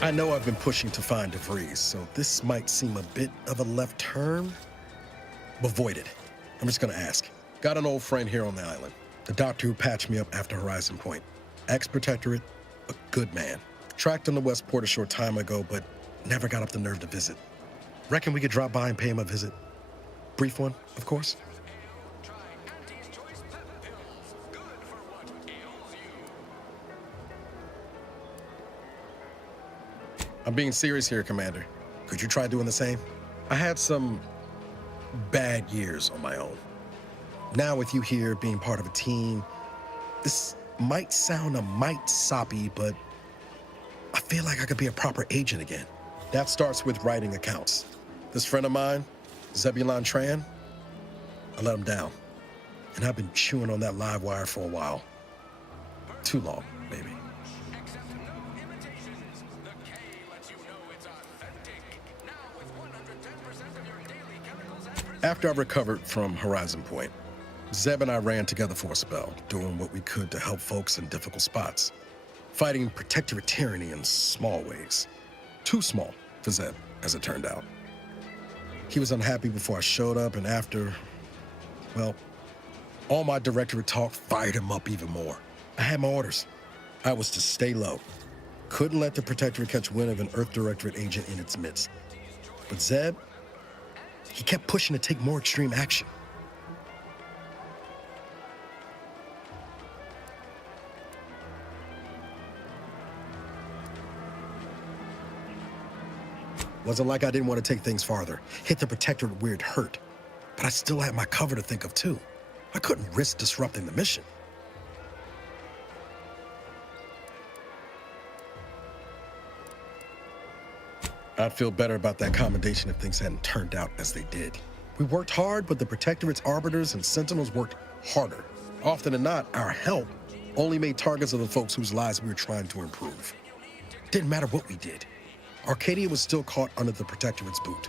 I know I've been pushing to find DeVries, so this might seem a bit of a left turn, but void it. I'm just gonna ask. Got an old friend here on the island. The doctor who patched me up after Horizon Point. Ex-Protectorate, a good man. Tracked him to Westport a short time ago, but never got up the nerve to visit. Reckon we could drop by and pay him a visit? Brief one, of course. I'm being serious here, Commander. Could you try doing the same? I had some bad years on my own. Now with you here being part of a team, this might sound a mite soppy, but I feel like I could be a proper agent again. That starts with writing accounts. This friend of mine, Zebulon Tran, I let him down. And I've been chewing on that live wire for a while. Too long, maybe. After I recovered from Horizon Point, Zeb and I ran together for a spell, doing what we could to help folks in difficult spots, fighting protectorate tyranny in small ways. Too small for Zeb, as it turned out. He was unhappy before I showed up, and after, well, all my directorate talk fired him up even more. I had my orders. I was to stay low. Couldn't let the protectorate catch wind of an Earth Directorate agent in its midst. But Zeb, he kept pushing to take more extreme action. Wasn't like I didn't want to take things farther, hit the protectorate where it hurt. But I still had my cover to think of too. I couldn't risk disrupting the mission. I'd feel better about that commendation if things hadn't turned out as they did. We worked hard, but the Protectorate's Arbiters and Sentinels worked harder. Often than not, our help only made targets of the folks whose lives we were trying to improve. Didn't matter what we did. Arcadia was still caught under the Protectorate's boot.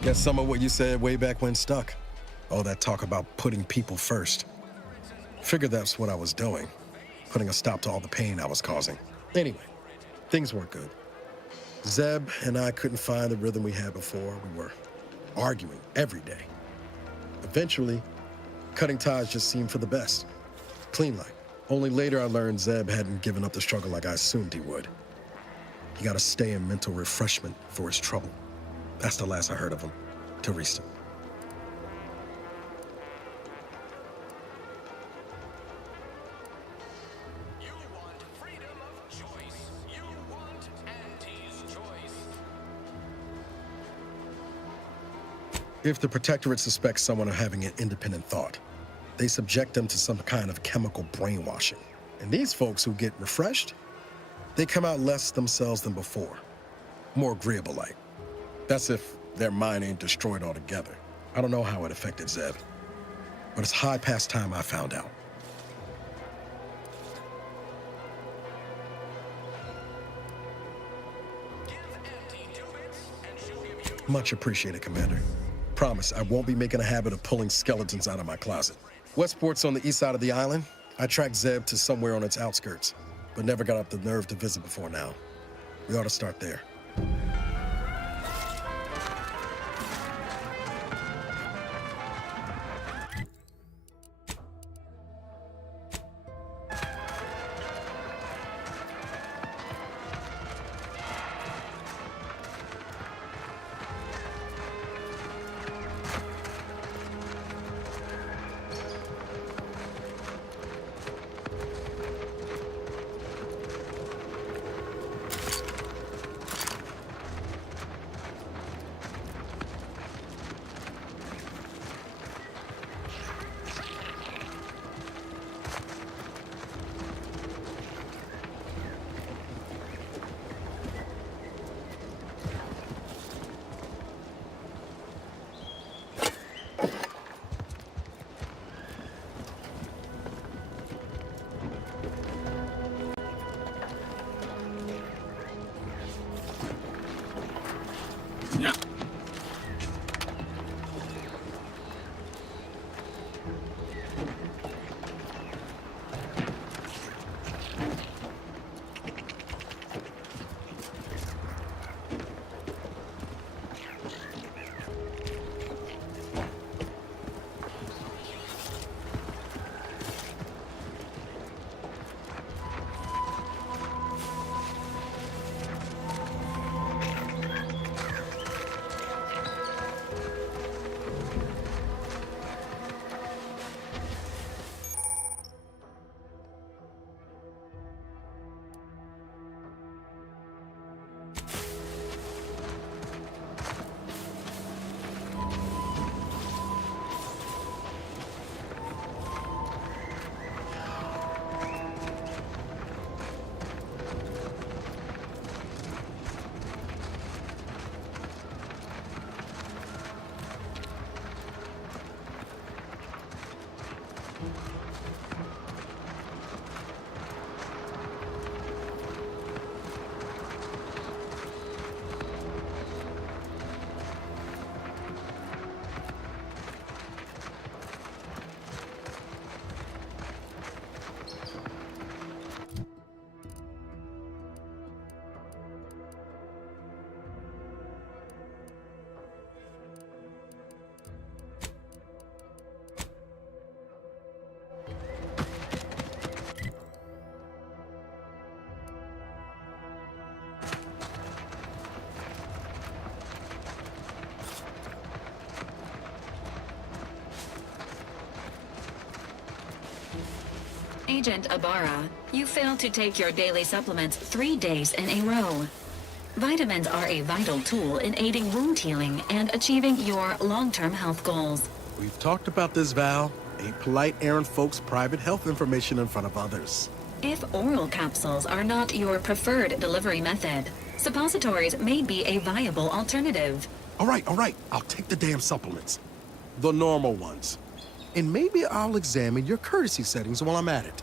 Guess some of what you said way back when stuck. All that talk about putting people first. Figured that's what I was doing, putting a stop to all the pain I was causing. Anyway, things weren't good. Zeb and I couldn't find the rhythm we had before. We were arguing every day. Eventually, cutting ties just seemed for the best. Clean like. Only later I learned Zeb hadn't given up the struggle like I assumed he would. He got to stay in mental refreshment for his trouble. That's the last I heard of him, till recent. If the Protectorate suspects someone of having an independent thought, they subject them to some kind of chemical brainwashing. And these folks who get refreshed, they come out less themselves than before. More agreeable-like. That's if their mind ain't destroyed altogether. I don't know how it affected Zeb, but it's high past time I found out. Much appreciated, Commander. Promise, I won't be making a habit of pulling skeletons out of my closet. Westport's on the east side of the island. I tracked Zeb to somewhere on its outskirts, but never got up the nerve to visit before now. We ought to start there. Agent Ibarra, you failed to take your daily supplements 3 days in a row. Vitamins are a vital tool in aiding wound healing and achieving your long-term health goals. We've talked about this, Val. Ain't polite airing folks' private health information in front of others. If oral capsules are not your preferred delivery method, suppositories may be a viable alternative. All right. I'll take the damn supplements. The normal ones. And maybe I'll examine your courtesy settings while I'm at it.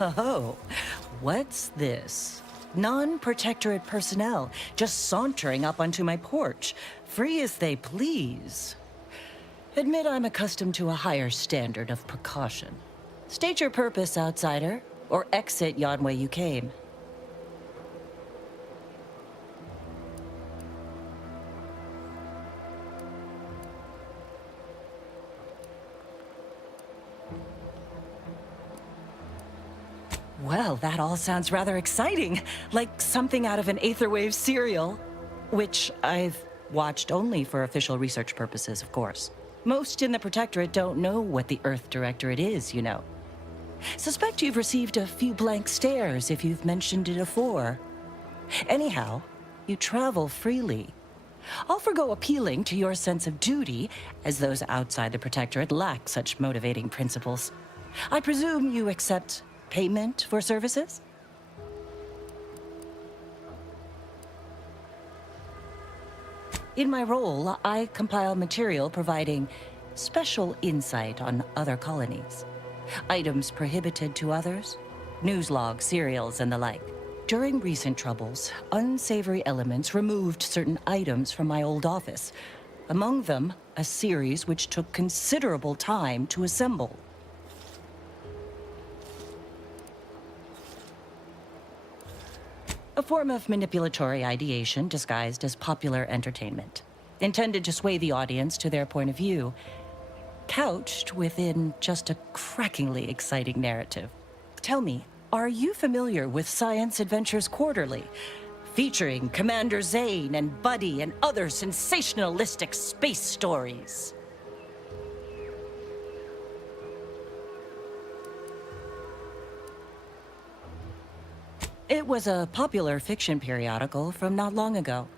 Oh, what's this? Non-protectorate personnel just sauntering up onto my porch, free as they please. Admit I'm accustomed to a higher standard of precaution. State your purpose, outsider, or exit yon way you came. Well, that all sounds rather exciting, like something out of an Aetherwave serial, which I've watched only for official research purposes, of course. Most in the Protectorate don't know what the Earth Directorate is, you know. Suspect you've received a few blank stares if you've mentioned it afore. Anyhow, you travel freely. I'll forgo appealing to your sense of duty, as those outside the Protectorate lack such motivating principles. I presume you accept payment for services? In my role, I compile material providing special insight on other colonies. Items prohibited to others, news logs, serials, and the like. During recent troubles, unsavory elements removed certain items from my old office. Among them, a series which took considerable time to assemble. A form of manipulatory ideation disguised as popular entertainment, intended to sway the audience to their point of view, couched within just a crackingly exciting narrative. Tell me, are you familiar with Science Adventures Quarterly, featuring Commander Zane and Buddy and other sensationalistic space stories? It was a popular fiction periodical from not long ago.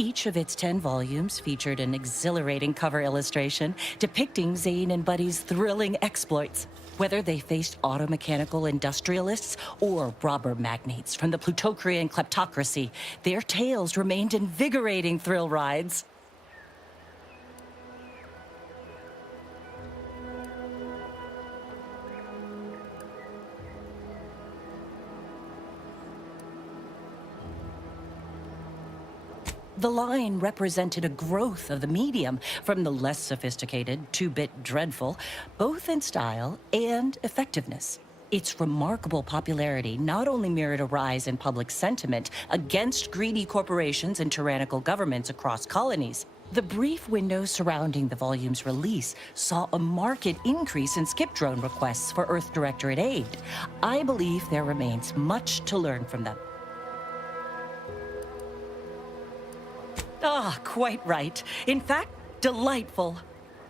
Each of its 10 volumes featured an exhilarating cover illustration depicting Zane and Buddy's thrilling exploits. Whether they faced automechanical industrialists or robber magnates from the Plutocrian kleptocracy, their tales remained invigorating thrill rides. The line represented a growth of the medium from the less sophisticated 2-bit dreadful, both in style and effectiveness. Its remarkable popularity not only mirrored a rise in public sentiment against greedy corporations and tyrannical governments across colonies. The brief window surrounding the volume's release saw a marked increase in skip drone requests for Earth Directorate aid. I believe there remains much to learn from them. Ah, quite right. In fact, delightful.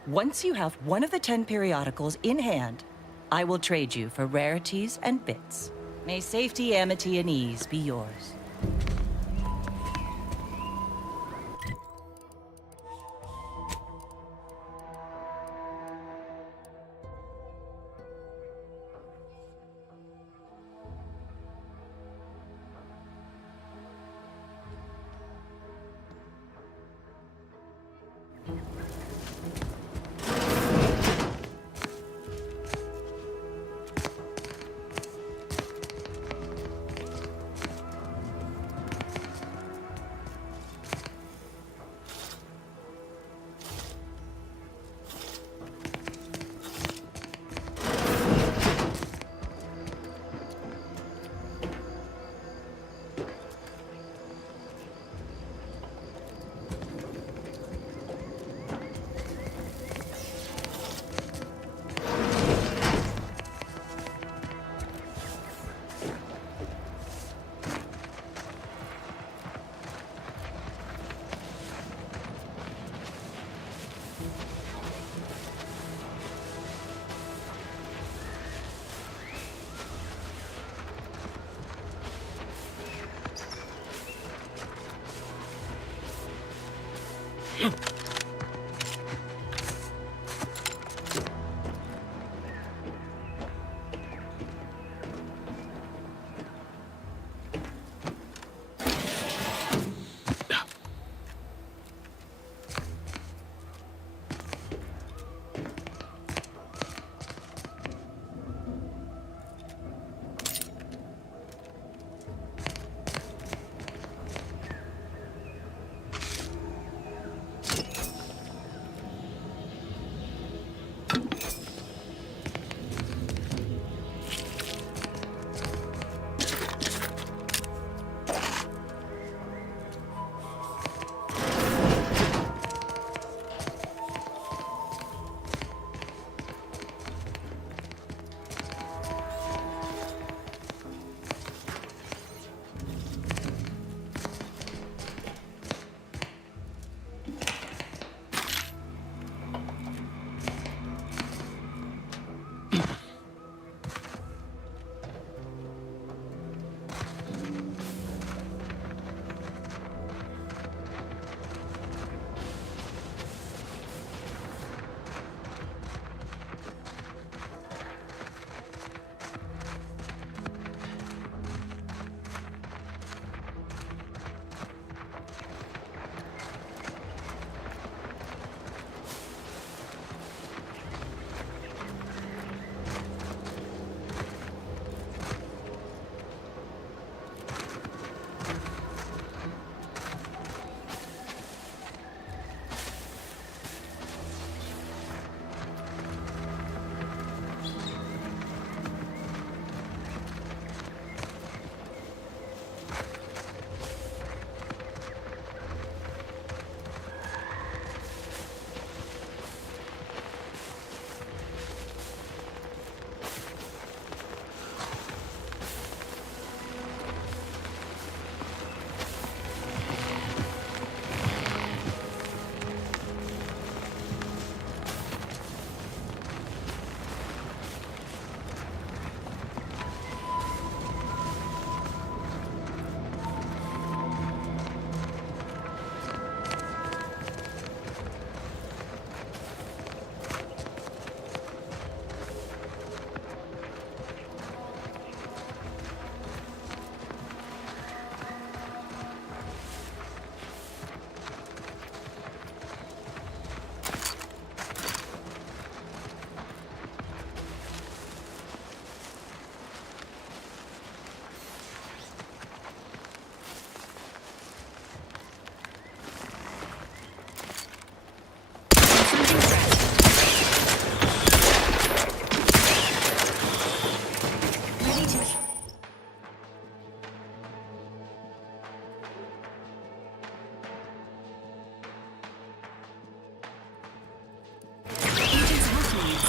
Once you have one of the 10 periodicals in hand, I will trade you for rarities and bits. May safety, amity, and ease be yours.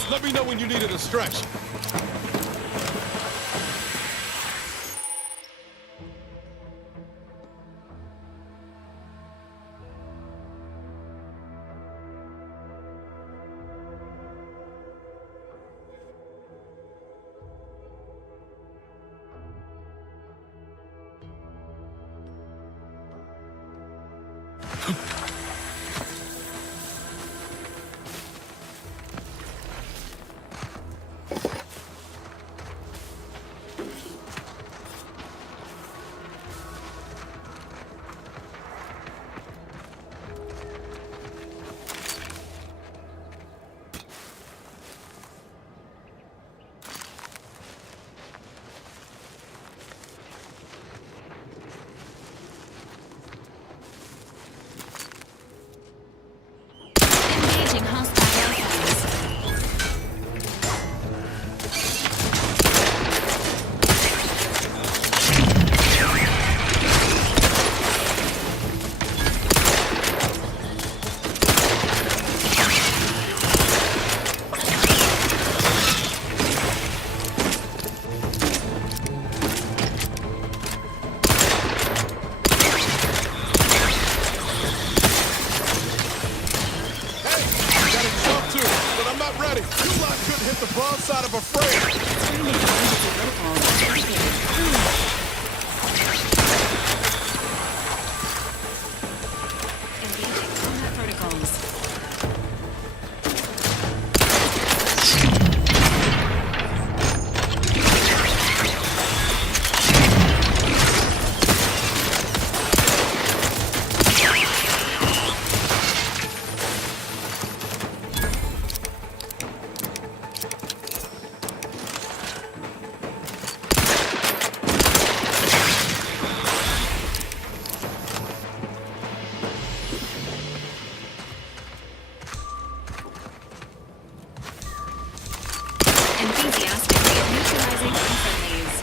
Let me know when you needed a stretch. Engaging hostile airplanes. But I'm not ready. You lot couldn't hit the broadside of a frame. Engaging combat protocols. Enthusiastically neutralizing unfriendlies.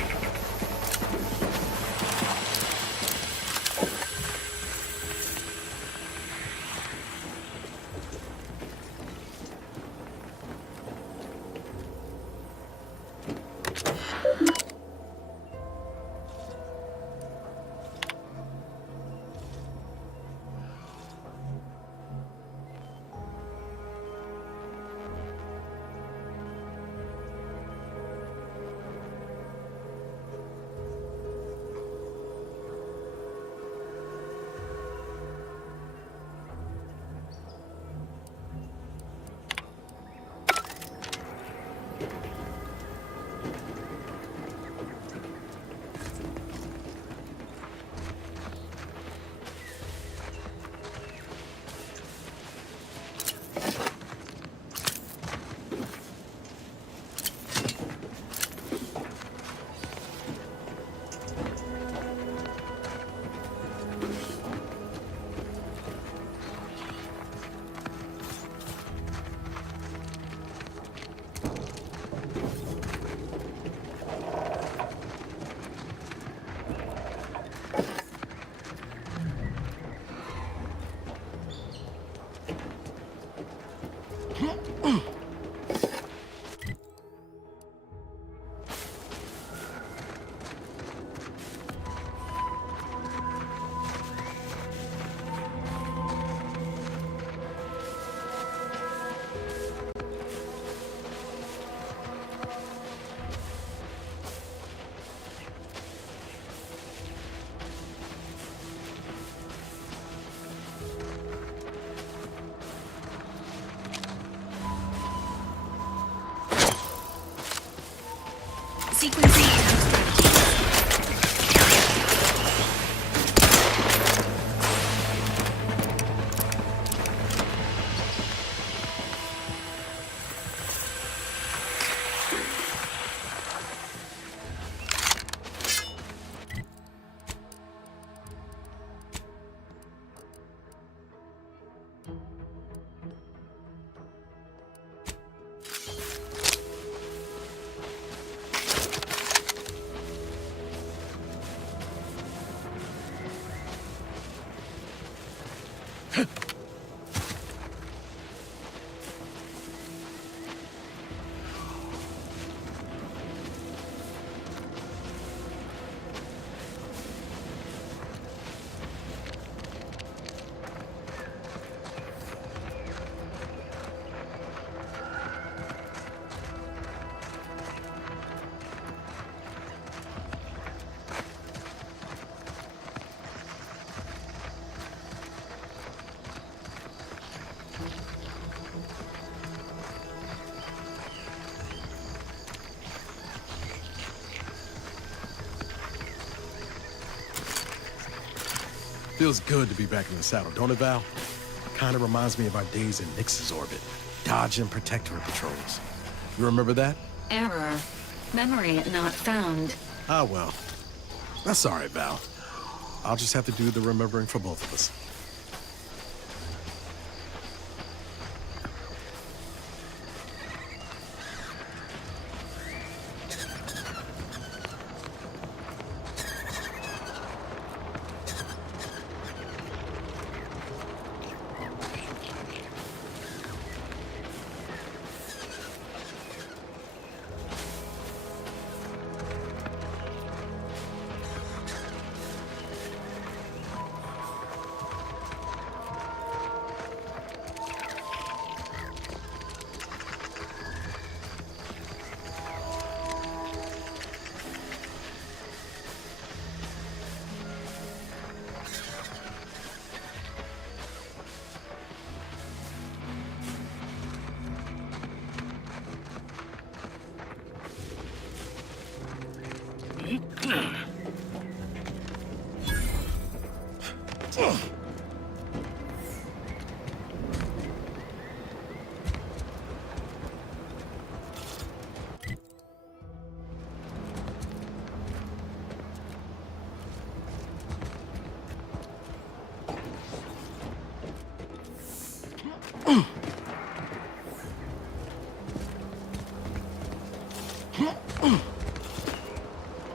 Sequencing Feels good to be back in the saddle, don't it, Val? Kinda reminds me of our days in Nyx's orbit, dodging Protectorate patrols. You remember that? Error. Memory not found. Ah, well. That's all right, Val. I'll just have to do the remembering for both of us.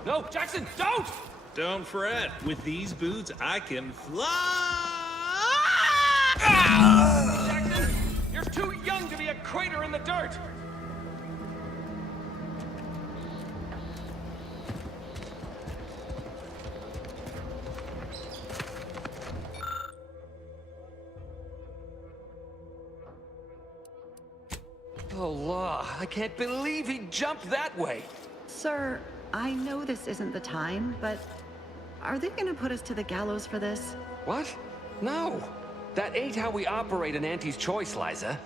No, Jackson, don't! Don't fret. With these boots, I can fly! Jackson, you're too young to be a crater in the dirt! Oh, law. I can't believe he jumped that way. Sir, I know this isn't the time, but are they gonna put us to the gallows for this? What? No. That ain't how we operate in Auntie's Choice, Liza.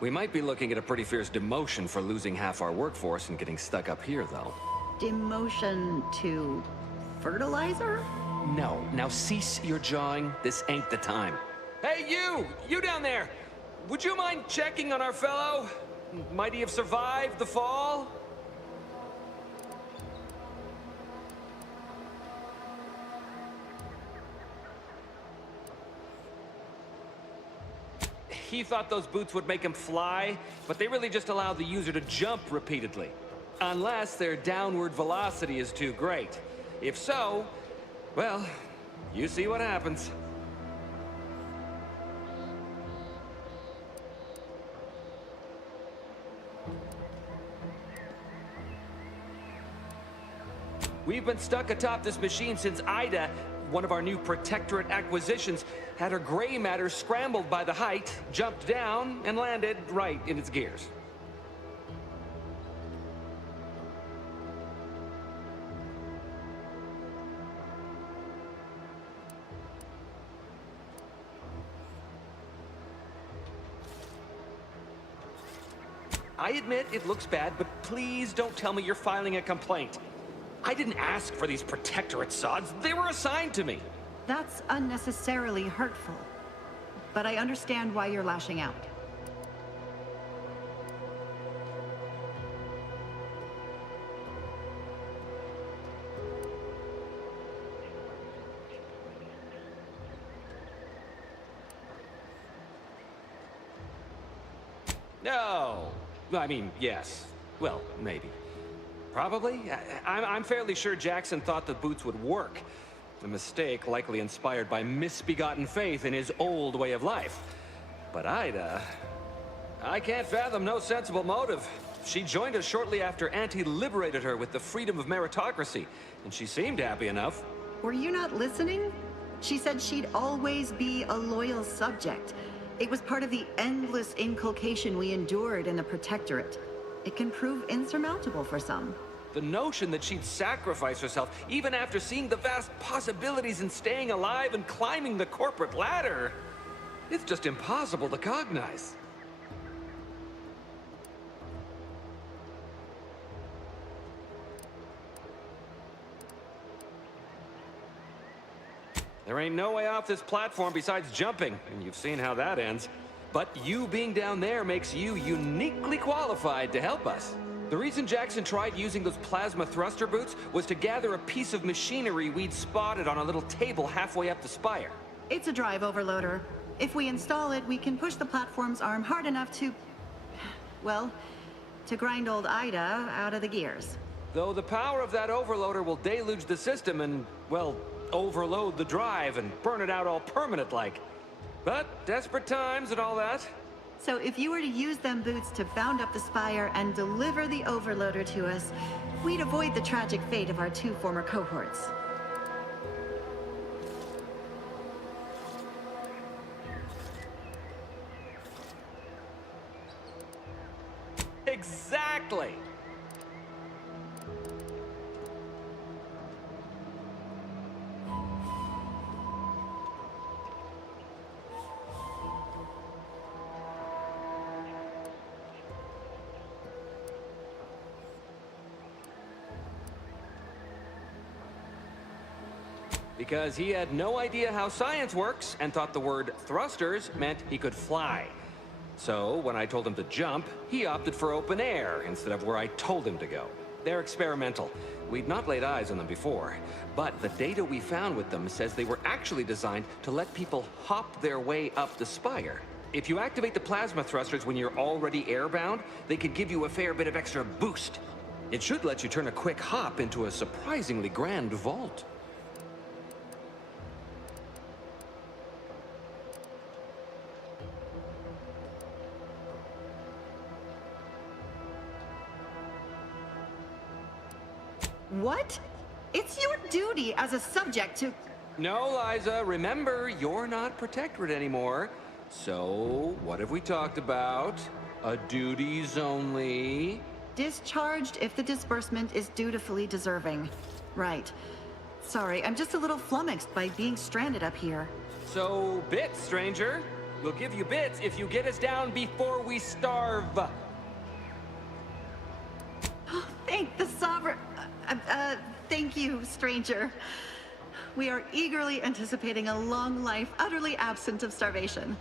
We might be looking at a pretty fierce demotion for losing half our workforce and getting stuck up here, though. Demotion to fertilizer? No. Now cease your jawing. This ain't the time. Hey, you! You down there! Would you mind checking on our fellow? Might he have survived the fall? He thought those boots would make him fly, but they really just allow the user to jump repeatedly. Unless their downward velocity is too great. If so, well, you see what happens. We've been stuck atop this machine since Ida, one of our new Protectorate acquisitions, had her gray matter scrambled by the height, jumped down, and landed right in its gears. I admit it looks bad, but please don't tell me you're filing a complaint. I didn't ask for these Protectorate sods. They were assigned to me. That's unnecessarily hurtful. But I understand why you're lashing out. No. I mean, yes. Well, maybe. Probably. I'm fairly sure Jackson thought the boots would work. A mistake likely inspired by misbegotten faith in his old way of life. But Ida... I can't fathom no sensible motive. She joined us shortly after Auntie liberated her with the freedom of meritocracy, and she seemed happy enough. Were you not listening? She said she'd always be a loyal subject. It was part of the endless inculcation we endured in the Protectorate. It can prove insurmountable for some. The notion that she'd sacrifice herself, even after seeing the vast possibilities in staying alive and climbing the corporate ladder, it's just impossible to cognize. There ain't no way off this platform besides jumping, and you've seen how that ends. But you being down there makes you uniquely qualified to help us. The reason Jackson tried using those plasma thruster boots was to gather a piece of machinery we'd spotted on a little table halfway up the spire. It's a drive overloader. If we install it, we can push the platform's arm hard enough to... well, to grind old Ida out of the gears. Though the power of that overloader will deluge the system and, well, overload the drive and burn it out all permanent-like. But desperate times and all that. So if you were to use them boots to bound up the spire and deliver the overloader to us, we'd avoid the tragic fate of our 2 former cohorts. Exactly! Because he had no idea how science works and thought the word thrusters meant he could fly. So, when I told him to jump, he opted for open air instead of where I told him to go. They're experimental. We'd not laid eyes on them before, but the data we found with them says they were actually designed to let people hop their way up the spire. If you activate the plasma thrusters when you're already airbound, they could give you a fair bit of extra boost. It should let you turn a quick hop into a surprisingly grand vault. What? It's your duty as a subject to... No, Liza, remember, you're not Protectorate anymore. So, what have we talked about? A duties only. Discharged if the disbursement is dutifully deserving. Right. Sorry, I'm just a little flummoxed by being stranded up here. So, bits, stranger. We'll give you bits if you get us down before we starve. Thank the Sovereign... thank you, stranger. We are eagerly anticipating a long life utterly absent of starvation.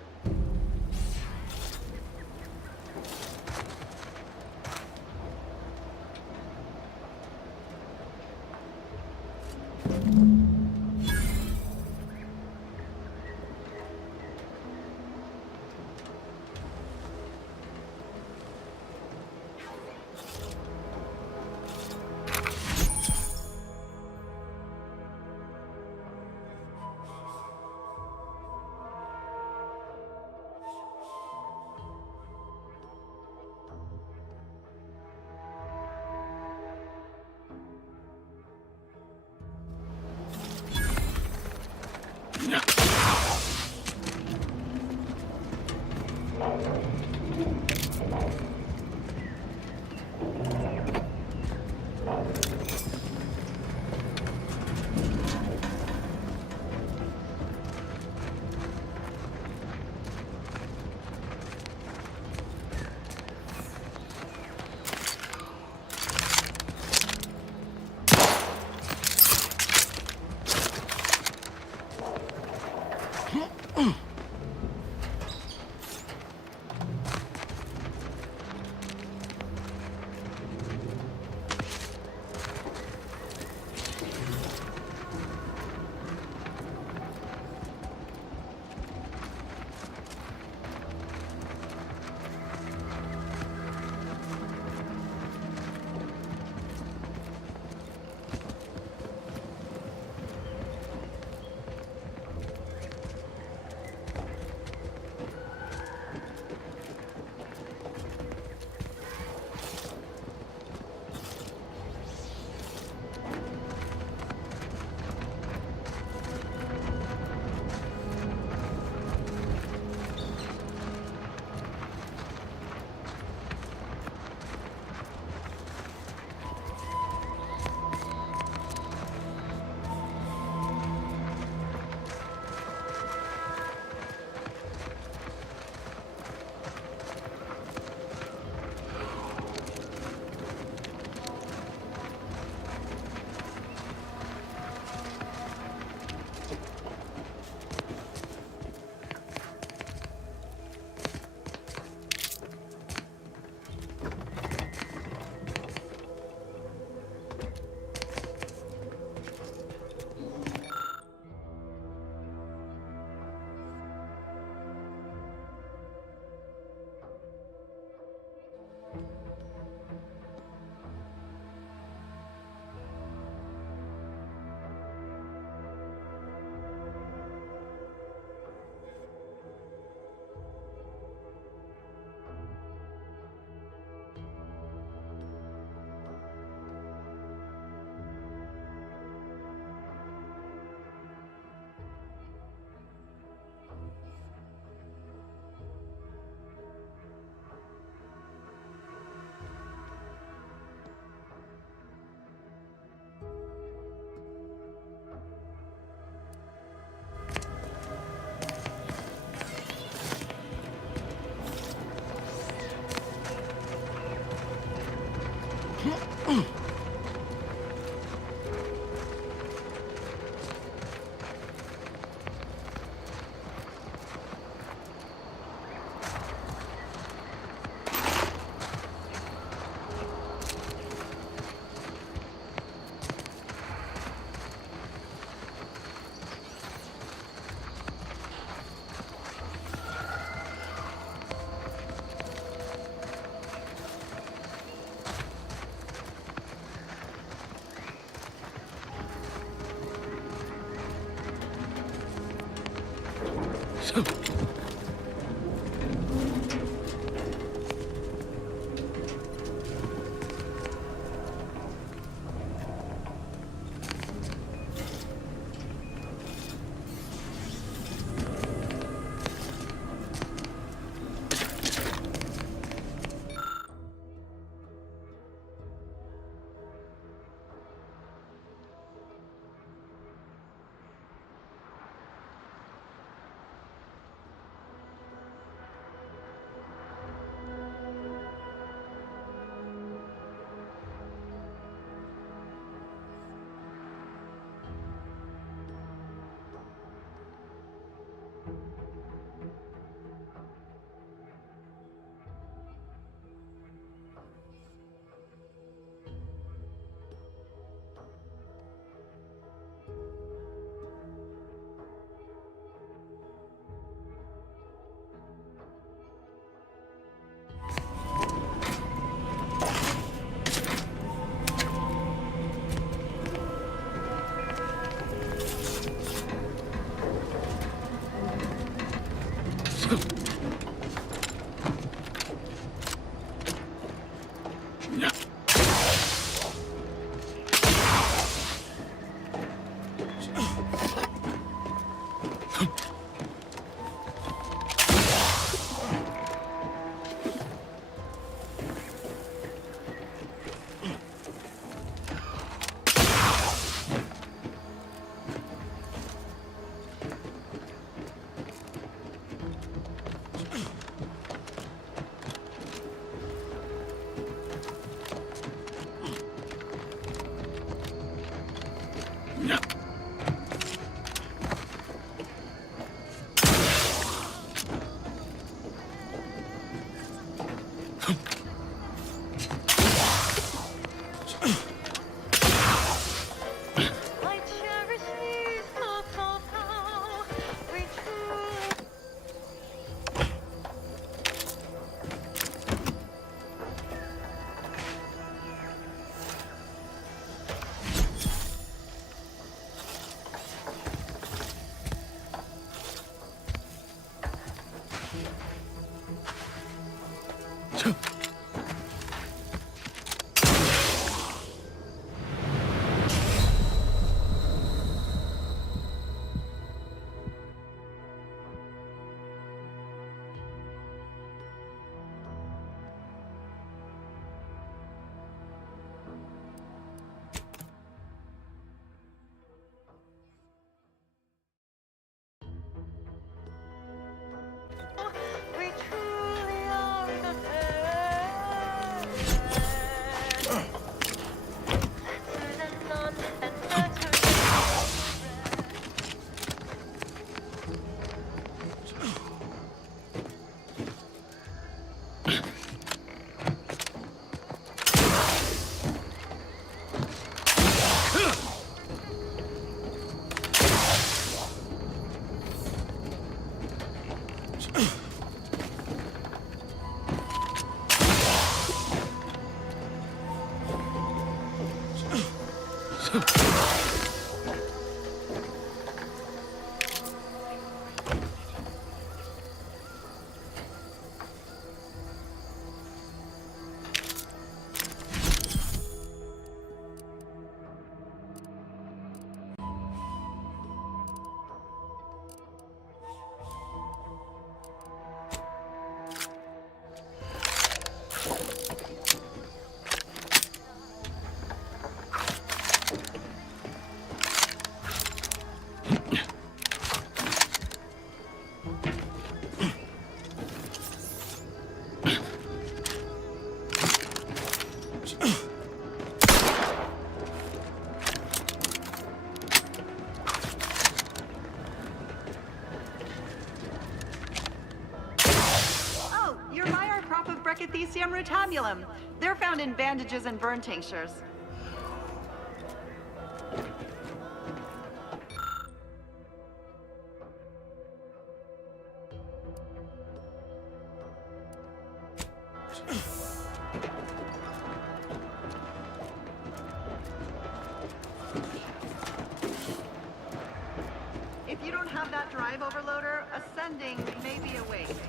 Brachythecium rutabulum. They're found in bandages and burn tinctures. If you don't have have that drive overloader, ascending may be a waste.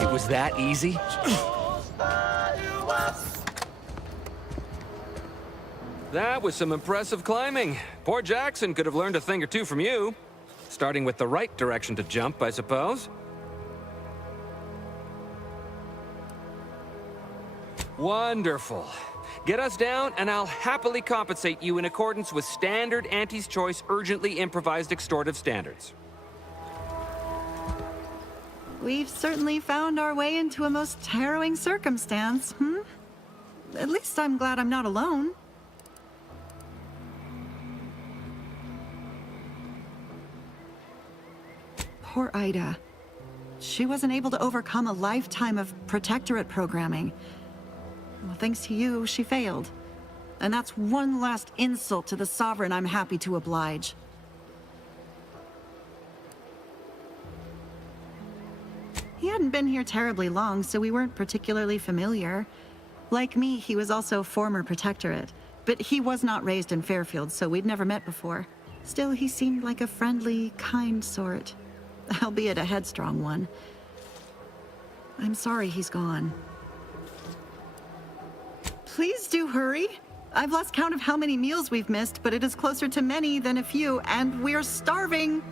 It was that easy? That was some impressive climbing. Poor Jackson could have learned a thing or two from you. Starting with the right direction to jump, I suppose. Wonderful. Get us down, and I'll happily compensate you in accordance with standard Auntie's Choice urgently improvised extortive standards. We've certainly found our way into a most harrowing circumstance, At least I'm glad I'm not alone. Poor Ida. She wasn't able to overcome a lifetime of protectorate programming. Well, thanks to you, she failed. And that's one last insult to the Sovereign I'm happy to oblige. He hadn't been here terribly long, so we weren't particularly familiar. Like me, he was also former protectorate, but he was not raised in Fairfield, so we'd never met before. Still, he seemed like a friendly, kind sort, albeit a headstrong one. I'm sorry he's gone. Please do hurry. I've lost count of how many meals we've missed, but it is closer to many than a few, and we're starving.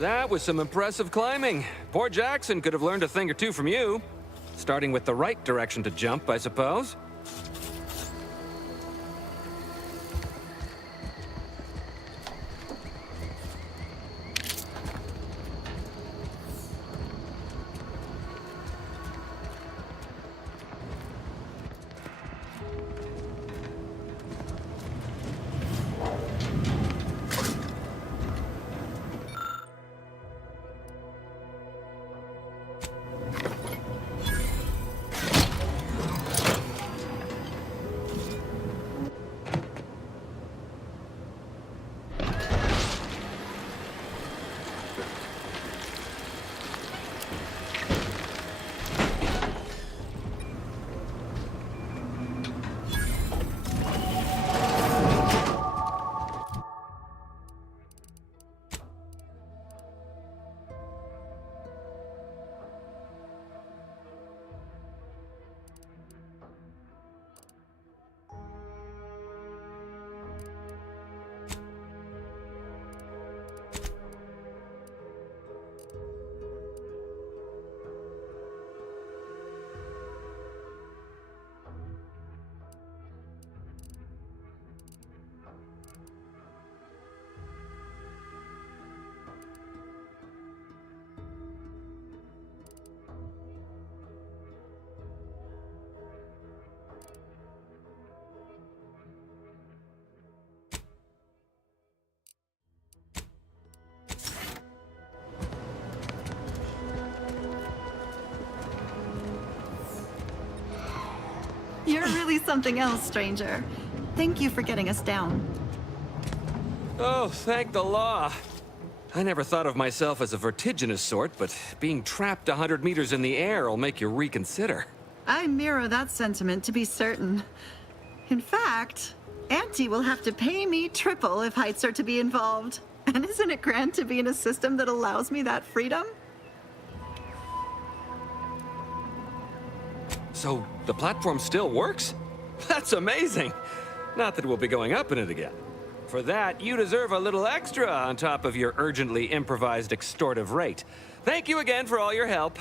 That was some impressive climbing. Poor Jackson could have learned a thing or two from you. Starting with the right direction to jump, I suppose. You're really something else, stranger. Thank you for getting us down. Oh, thank the law. I never thought of myself as a vertiginous sort, but being trapped 100 meters in the air will make you reconsider. I mirror that sentiment, to be certain. In fact, Auntie will have to pay me triple if heights are to be involved. And isn't it grand to be in a system that allows me that freedom? So, the platform still works? That's amazing! Not that we'll be going up in it again. For that, you deserve a little extra on top of your urgently improvised extortive rate. Thank you again for all your help.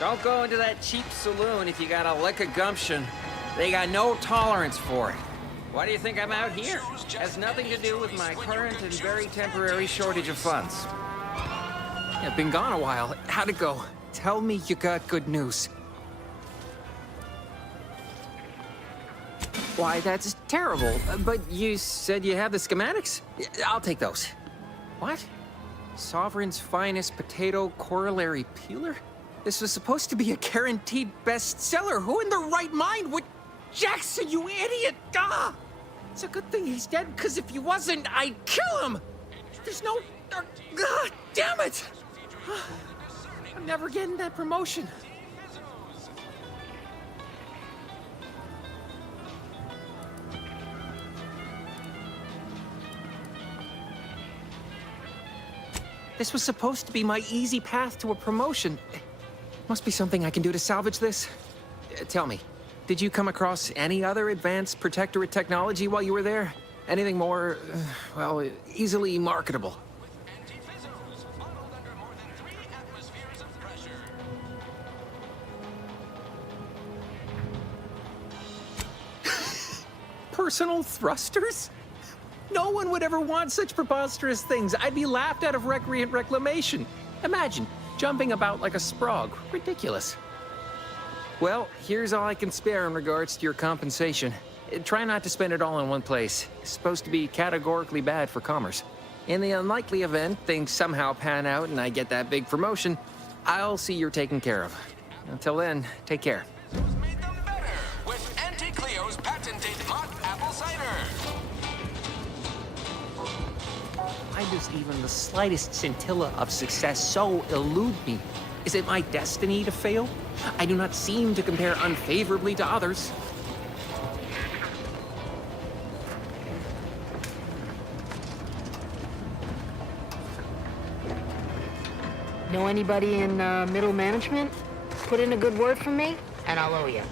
Don't go into that cheap saloon if you got a lick of gumption. They got no tolerance for it. Why do you think I'm out here? Has nothing to do with my current and very temporary shortage of funds. Yeah, been gone a while. How'd it go? Tell me you got good news. Why, that's terrible. But you said you have the schematics? I'll take those. What? Sovereign's finest potato corollary peeler? This was supposed to be a guaranteed bestseller. Who in their right mind would... Jackson, you idiot! Ah! It's a good thing he's dead, because if he wasn't, I'd kill him! There's no... damn it! I'm never getting that promotion. This was supposed to be my easy path to a promotion. Must be something I can do to salvage this. Tell me, did you come across any other advanced Protectorate technology while you were there? Anything more, well, easily marketable? Personal thrusters? No one would ever want such preposterous things. I'd be laughed out of recreant reclamation. Imagine, jumping about like a sprog. Ridiculous. Well, here's all I can spare in regards to your compensation. Try not to spend it all in one place. It's supposed to be categorically bad for commerce. In the unlikely event things somehow pan out and I get that big promotion, I'll see you're taken care of. Until then, take care. With Auntie Cleo's patented hot apple cider. I does even the slightest scintilla of success so elude me? Is it my destiny to fail? I do not seem to compare unfavorably to others. Know anybody in middle management? Put in a good word for me, and I'll owe you.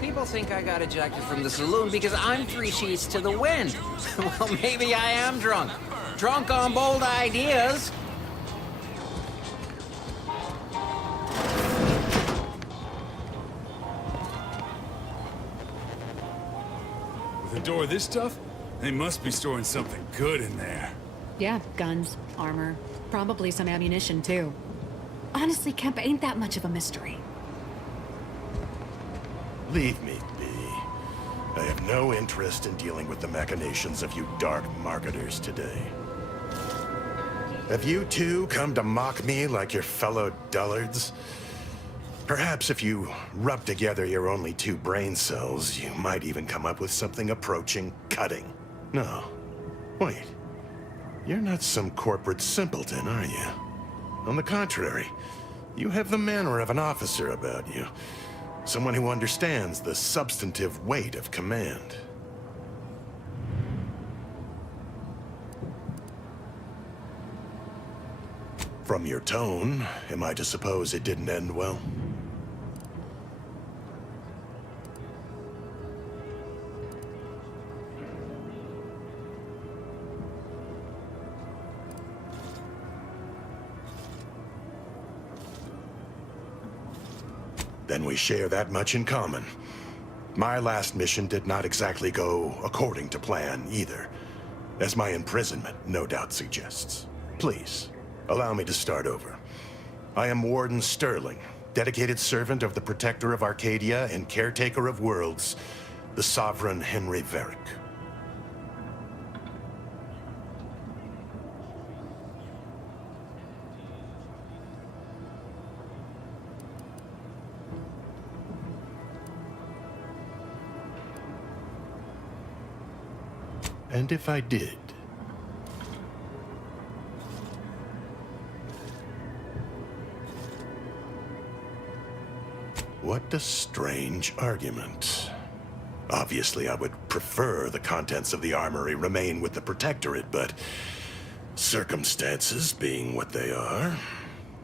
People think I got ejected from the saloon because I'm 3 sheets to the wind. Well, maybe I am drunk. Drunk on bold ideas. With a door this tough, they must be storing something good in there. Yeah, guns, armor, probably some ammunition too. Honestly, Kemp ain't that much of a mystery. Leave me be. I have no interest in dealing with the machinations of you dark marketers today. Have you two come to mock me like your fellow dullards? Perhaps if you rub together your only 2 brain cells, you might even come up with something approaching cutting. No. Wait. You're not some corporate simpleton, are you? On the contrary, you have the manner of an officer about you. Someone who understands the substantive weight of command. From your tone, am I to suppose it didn't end well? Then we share that much in common. My last mission did not exactly go according to plan either, as my imprisonment no doubt suggests. Please, allow me to start over. I am Warden Sterling, dedicated servant of the Protector of Arcadia and caretaker of worlds, the Sovereign Henry Varick. And if I did? What a strange argument. Obviously, I would prefer the contents of the armory remain with the Protectorate, but circumstances being what they are,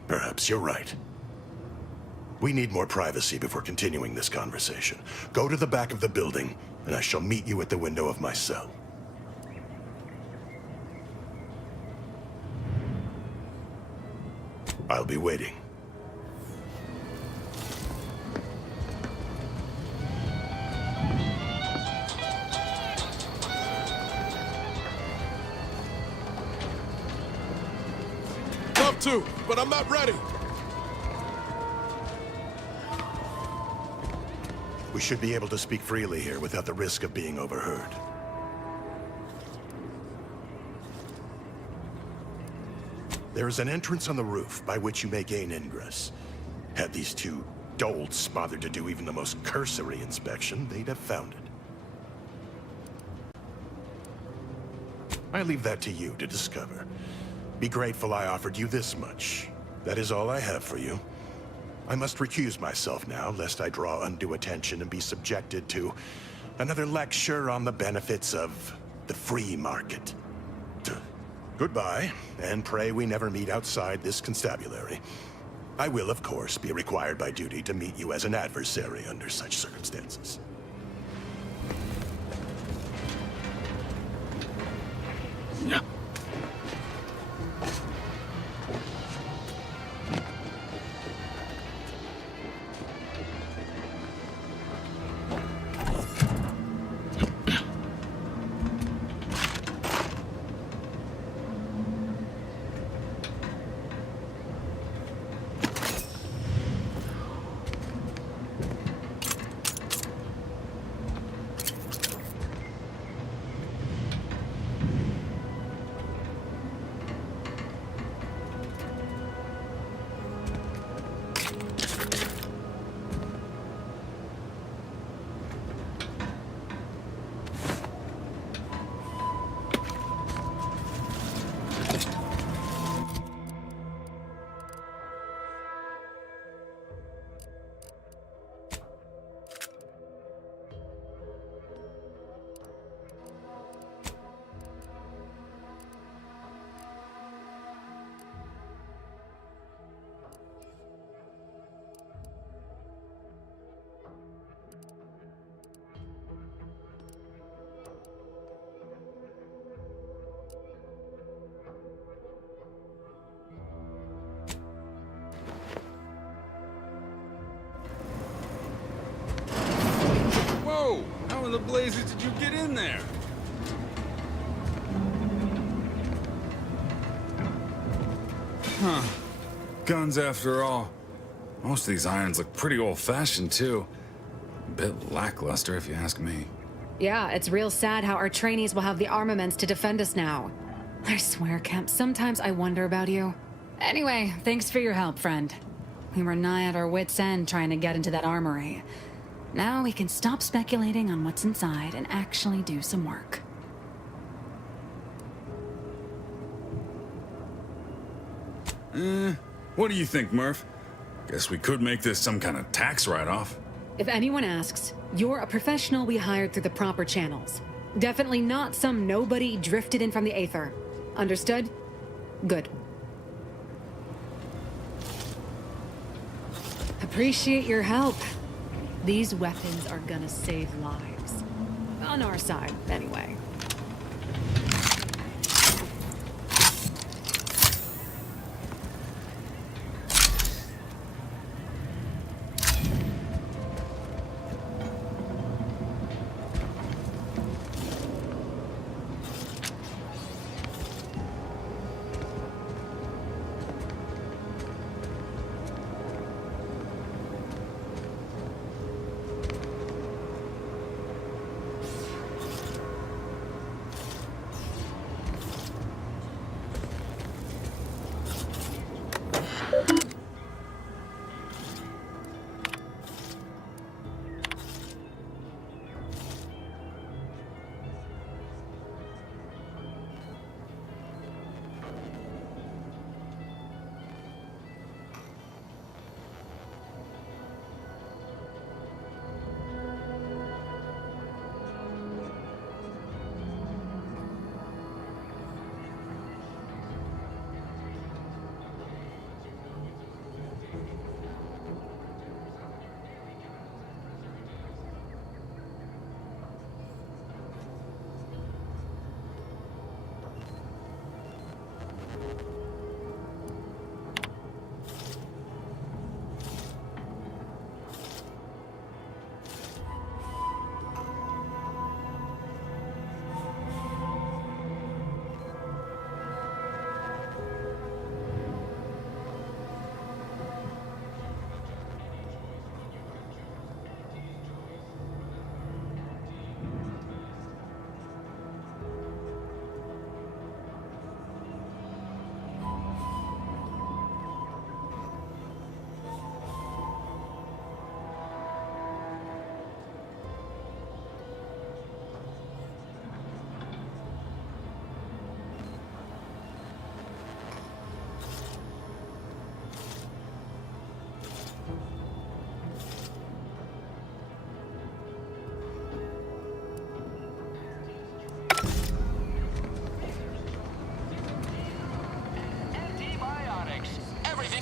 perhaps you're right. We need more privacy before continuing this conversation. Go to the back of the building, and I shall meet you at the window of my cell. I'll be waiting. but I'm not ready. We should be able to speak freely here without the risk of being overheard. There is an entrance on the roof by which you may gain ingress. Had these two dolts bothered to do even the most cursory inspection, they'd have found it. I leave that to you to discover. Be grateful I offered you this much. That is all I have for you. I must recuse myself now, lest I draw undue attention and be subjected to another lecture on the benefits of the free market. Goodbye, and pray we never meet outside this constabulary. I will, of course, be required by duty to meet you as an adversary under such circumstances. Yeah. Whoa! How in the blazes did you get in there? Huh. Guns after all. Most of these irons look pretty old-fashioned, too. A bit lackluster, if you ask me. Yeah, it's real sad how our trainees will have the armaments to defend us now. I swear, Kemp, sometimes I wonder about you. Anyway, thanks for your help, friend. We were nigh at our wits' end trying to get into that armory. Now we can stop speculating on what's inside and actually do some work. What do you think, Murph? Guess we could make this some kind of tax write-off. If anyone asks, you're a professional we hired through the proper channels. Definitely not some nobody drifted in from the Aether. Understood? Good. Appreciate your help. These weapons are gonna save lives. On our side, anyway.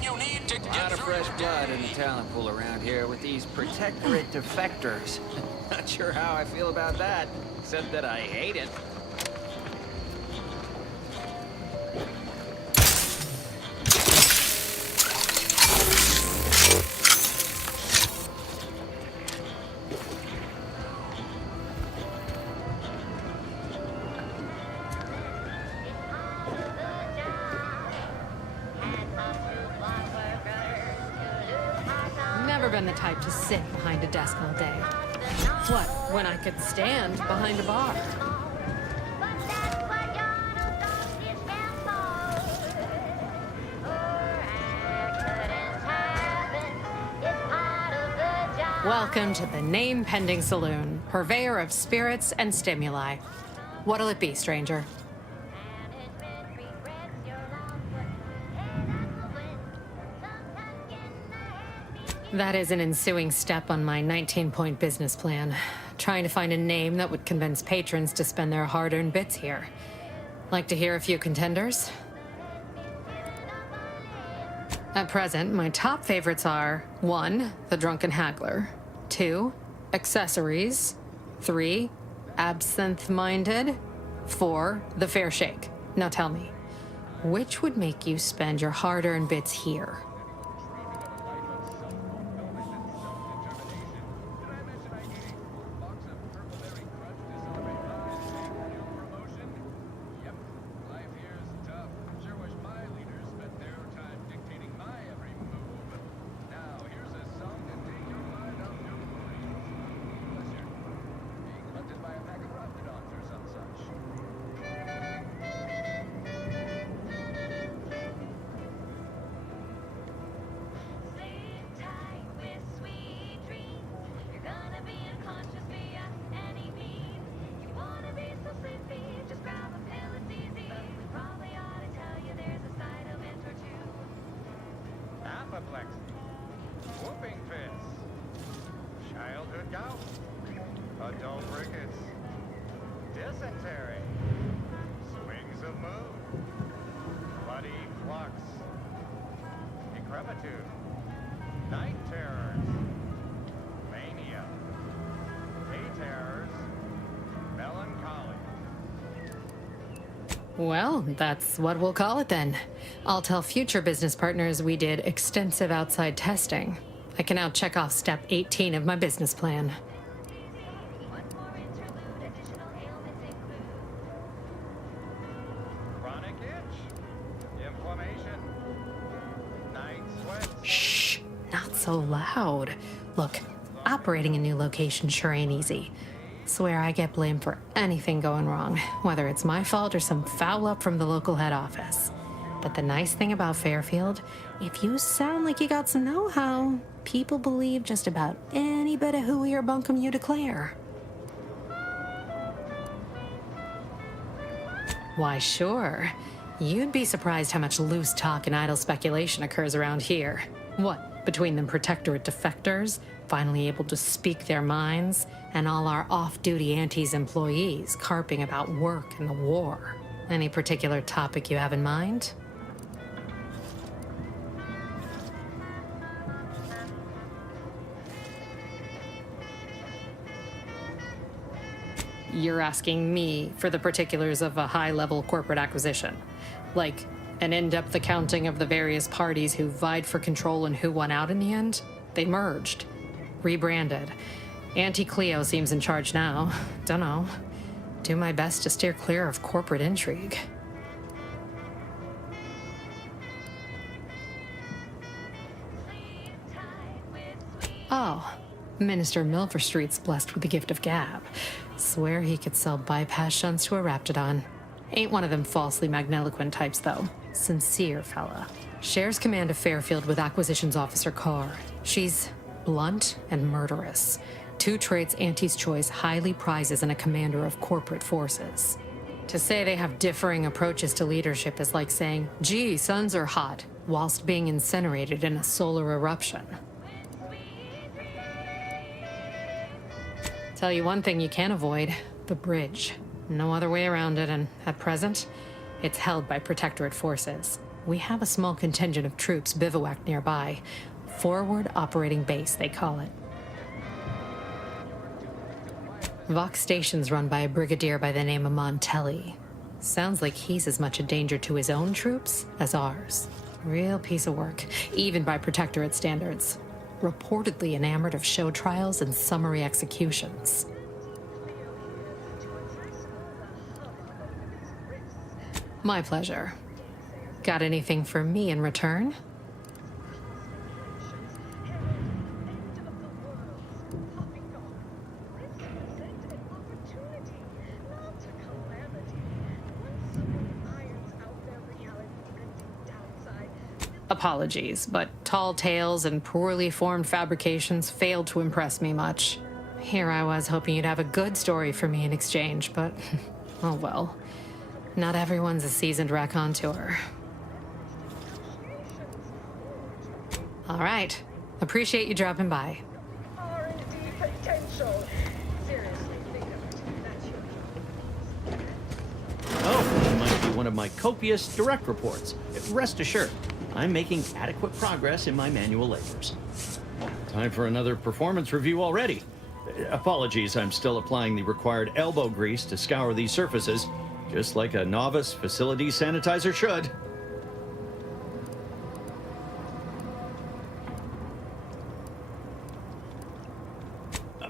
you need to A lot of fresh blood in the talent pool around here with these Protectorate defectors. Not sure how I feel about that, except that I hate it. Never been the type to sit behind a desk all day. What, when I could stand behind a bar? Welcome to the name-pending saloon, purveyor of spirits and stimuli. What'll it be, stranger? That is an ensuing step on my 19-point business plan. Trying to find a name that would convince patrons to spend their hard-earned bits here. Like to hear a few contenders? At present, my top favorites are 1. The Drunken Haggler, 2. Accessories, 3. Absinthe-Minded, 4. The Fair Shake. Now tell me, which would make you spend your hard-earned bits here? Apoplexy, whooping fits, childhood gout, adult rickets, dysentery, swings of moon, bloody flux, decrepitude, night terrors, mania, day terrors, melancholy. Well, that's what we'll call it then. I'll tell future business partners we did extensive outside testing. I can now check off step 18 of my business plan. Chronic itch, inflammation, night sweats. Shh, not so loud. Look, operating a new location sure ain't easy. Swear I get blamed for anything going wrong, whether it's my fault or some foul up from the local head office. But the nice thing about Fairfield, if you sound like you got some know-how, people believe just about any bit of hooey or bunkum you declare. Why, sure. You'd be surprised how much loose talk and idle speculation occurs around here. What, between them Protectorate defectors, finally able to speak their minds, and all our off-duty Antes employees carping about work and the war. Any particular topic you have in mind? You're asking me for the particulars of a high-level corporate acquisition. Like an in-depth accounting of the various parties who vied for control and who won out in the end? They merged. Rebranded. Auntie Cleo seems in charge now. Dunno. Do my best to steer clear of corporate intrigue. Oh, Minister Milverstreet's blessed with the gift of gab. Swear he could sell bypass shunts to a Raptidon. Ain't one of them falsely magniloquent types, though. Sincere fella. Shares command of Fairfield with Acquisitions Officer Carr. She's blunt and murderous. Two traits Auntie's Choice highly prizes in a commander of corporate forces. To say they have differing approaches to leadership is like saying, gee, suns are hot, whilst being incinerated in a solar eruption. Tell you one thing you can't avoid, the bridge. No other way around it, and at present, it's held by Protectorate forces. We have a small contingent of troops bivouacked nearby. Forward Operating Base, they call it. Vox Station's run by a brigadier by the name of Montelli. Sounds like he's as much a danger to his own troops as ours. Real piece of work, even by Protectorate standards. Reportedly enamored of show trials and summary executions. My pleasure. Got anything for me in return? Apologies, but tall tales and poorly formed fabrications failed to impress me much. Here I was hoping you'd have a good story for me in exchange, but oh well. Not everyone's a seasoned raconteur. All right. Appreciate you dropping by. R&D potential. Seriously, think of it. That's your... Oh, you might be one of my copious direct reports. Rest assured, I'm making adequate progress in my manual labors. Time for another performance review already. Apologies, I'm still applying the required elbow grease to scour these surfaces, just like a novice facility sanitizer should.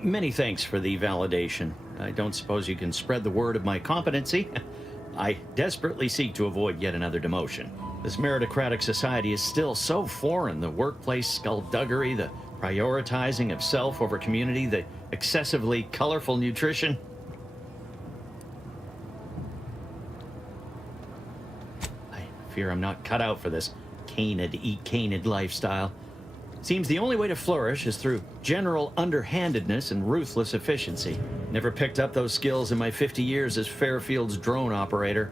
Many thanks for the validation. I don't suppose you can spread the word of my competency. I desperately seek to avoid yet another demotion. This meritocratic society is still so foreign. The workplace skullduggery, the prioritizing of self over community, the excessively colorful nutrition. I fear I'm not cut out for this canid, eat canid lifestyle. Seems the only way to flourish is through general underhandedness and ruthless efficiency. Never picked up those skills in my 50 years as Fairfield's drone operator.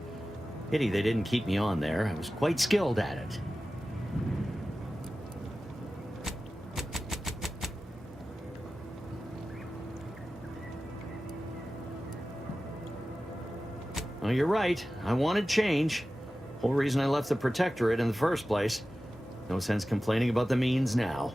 Pity they didn't keep me on there. I was quite skilled at it. Oh, you're right. I wanted change. Whole reason I left the Protectorate in the first place. No sense complaining about the means now.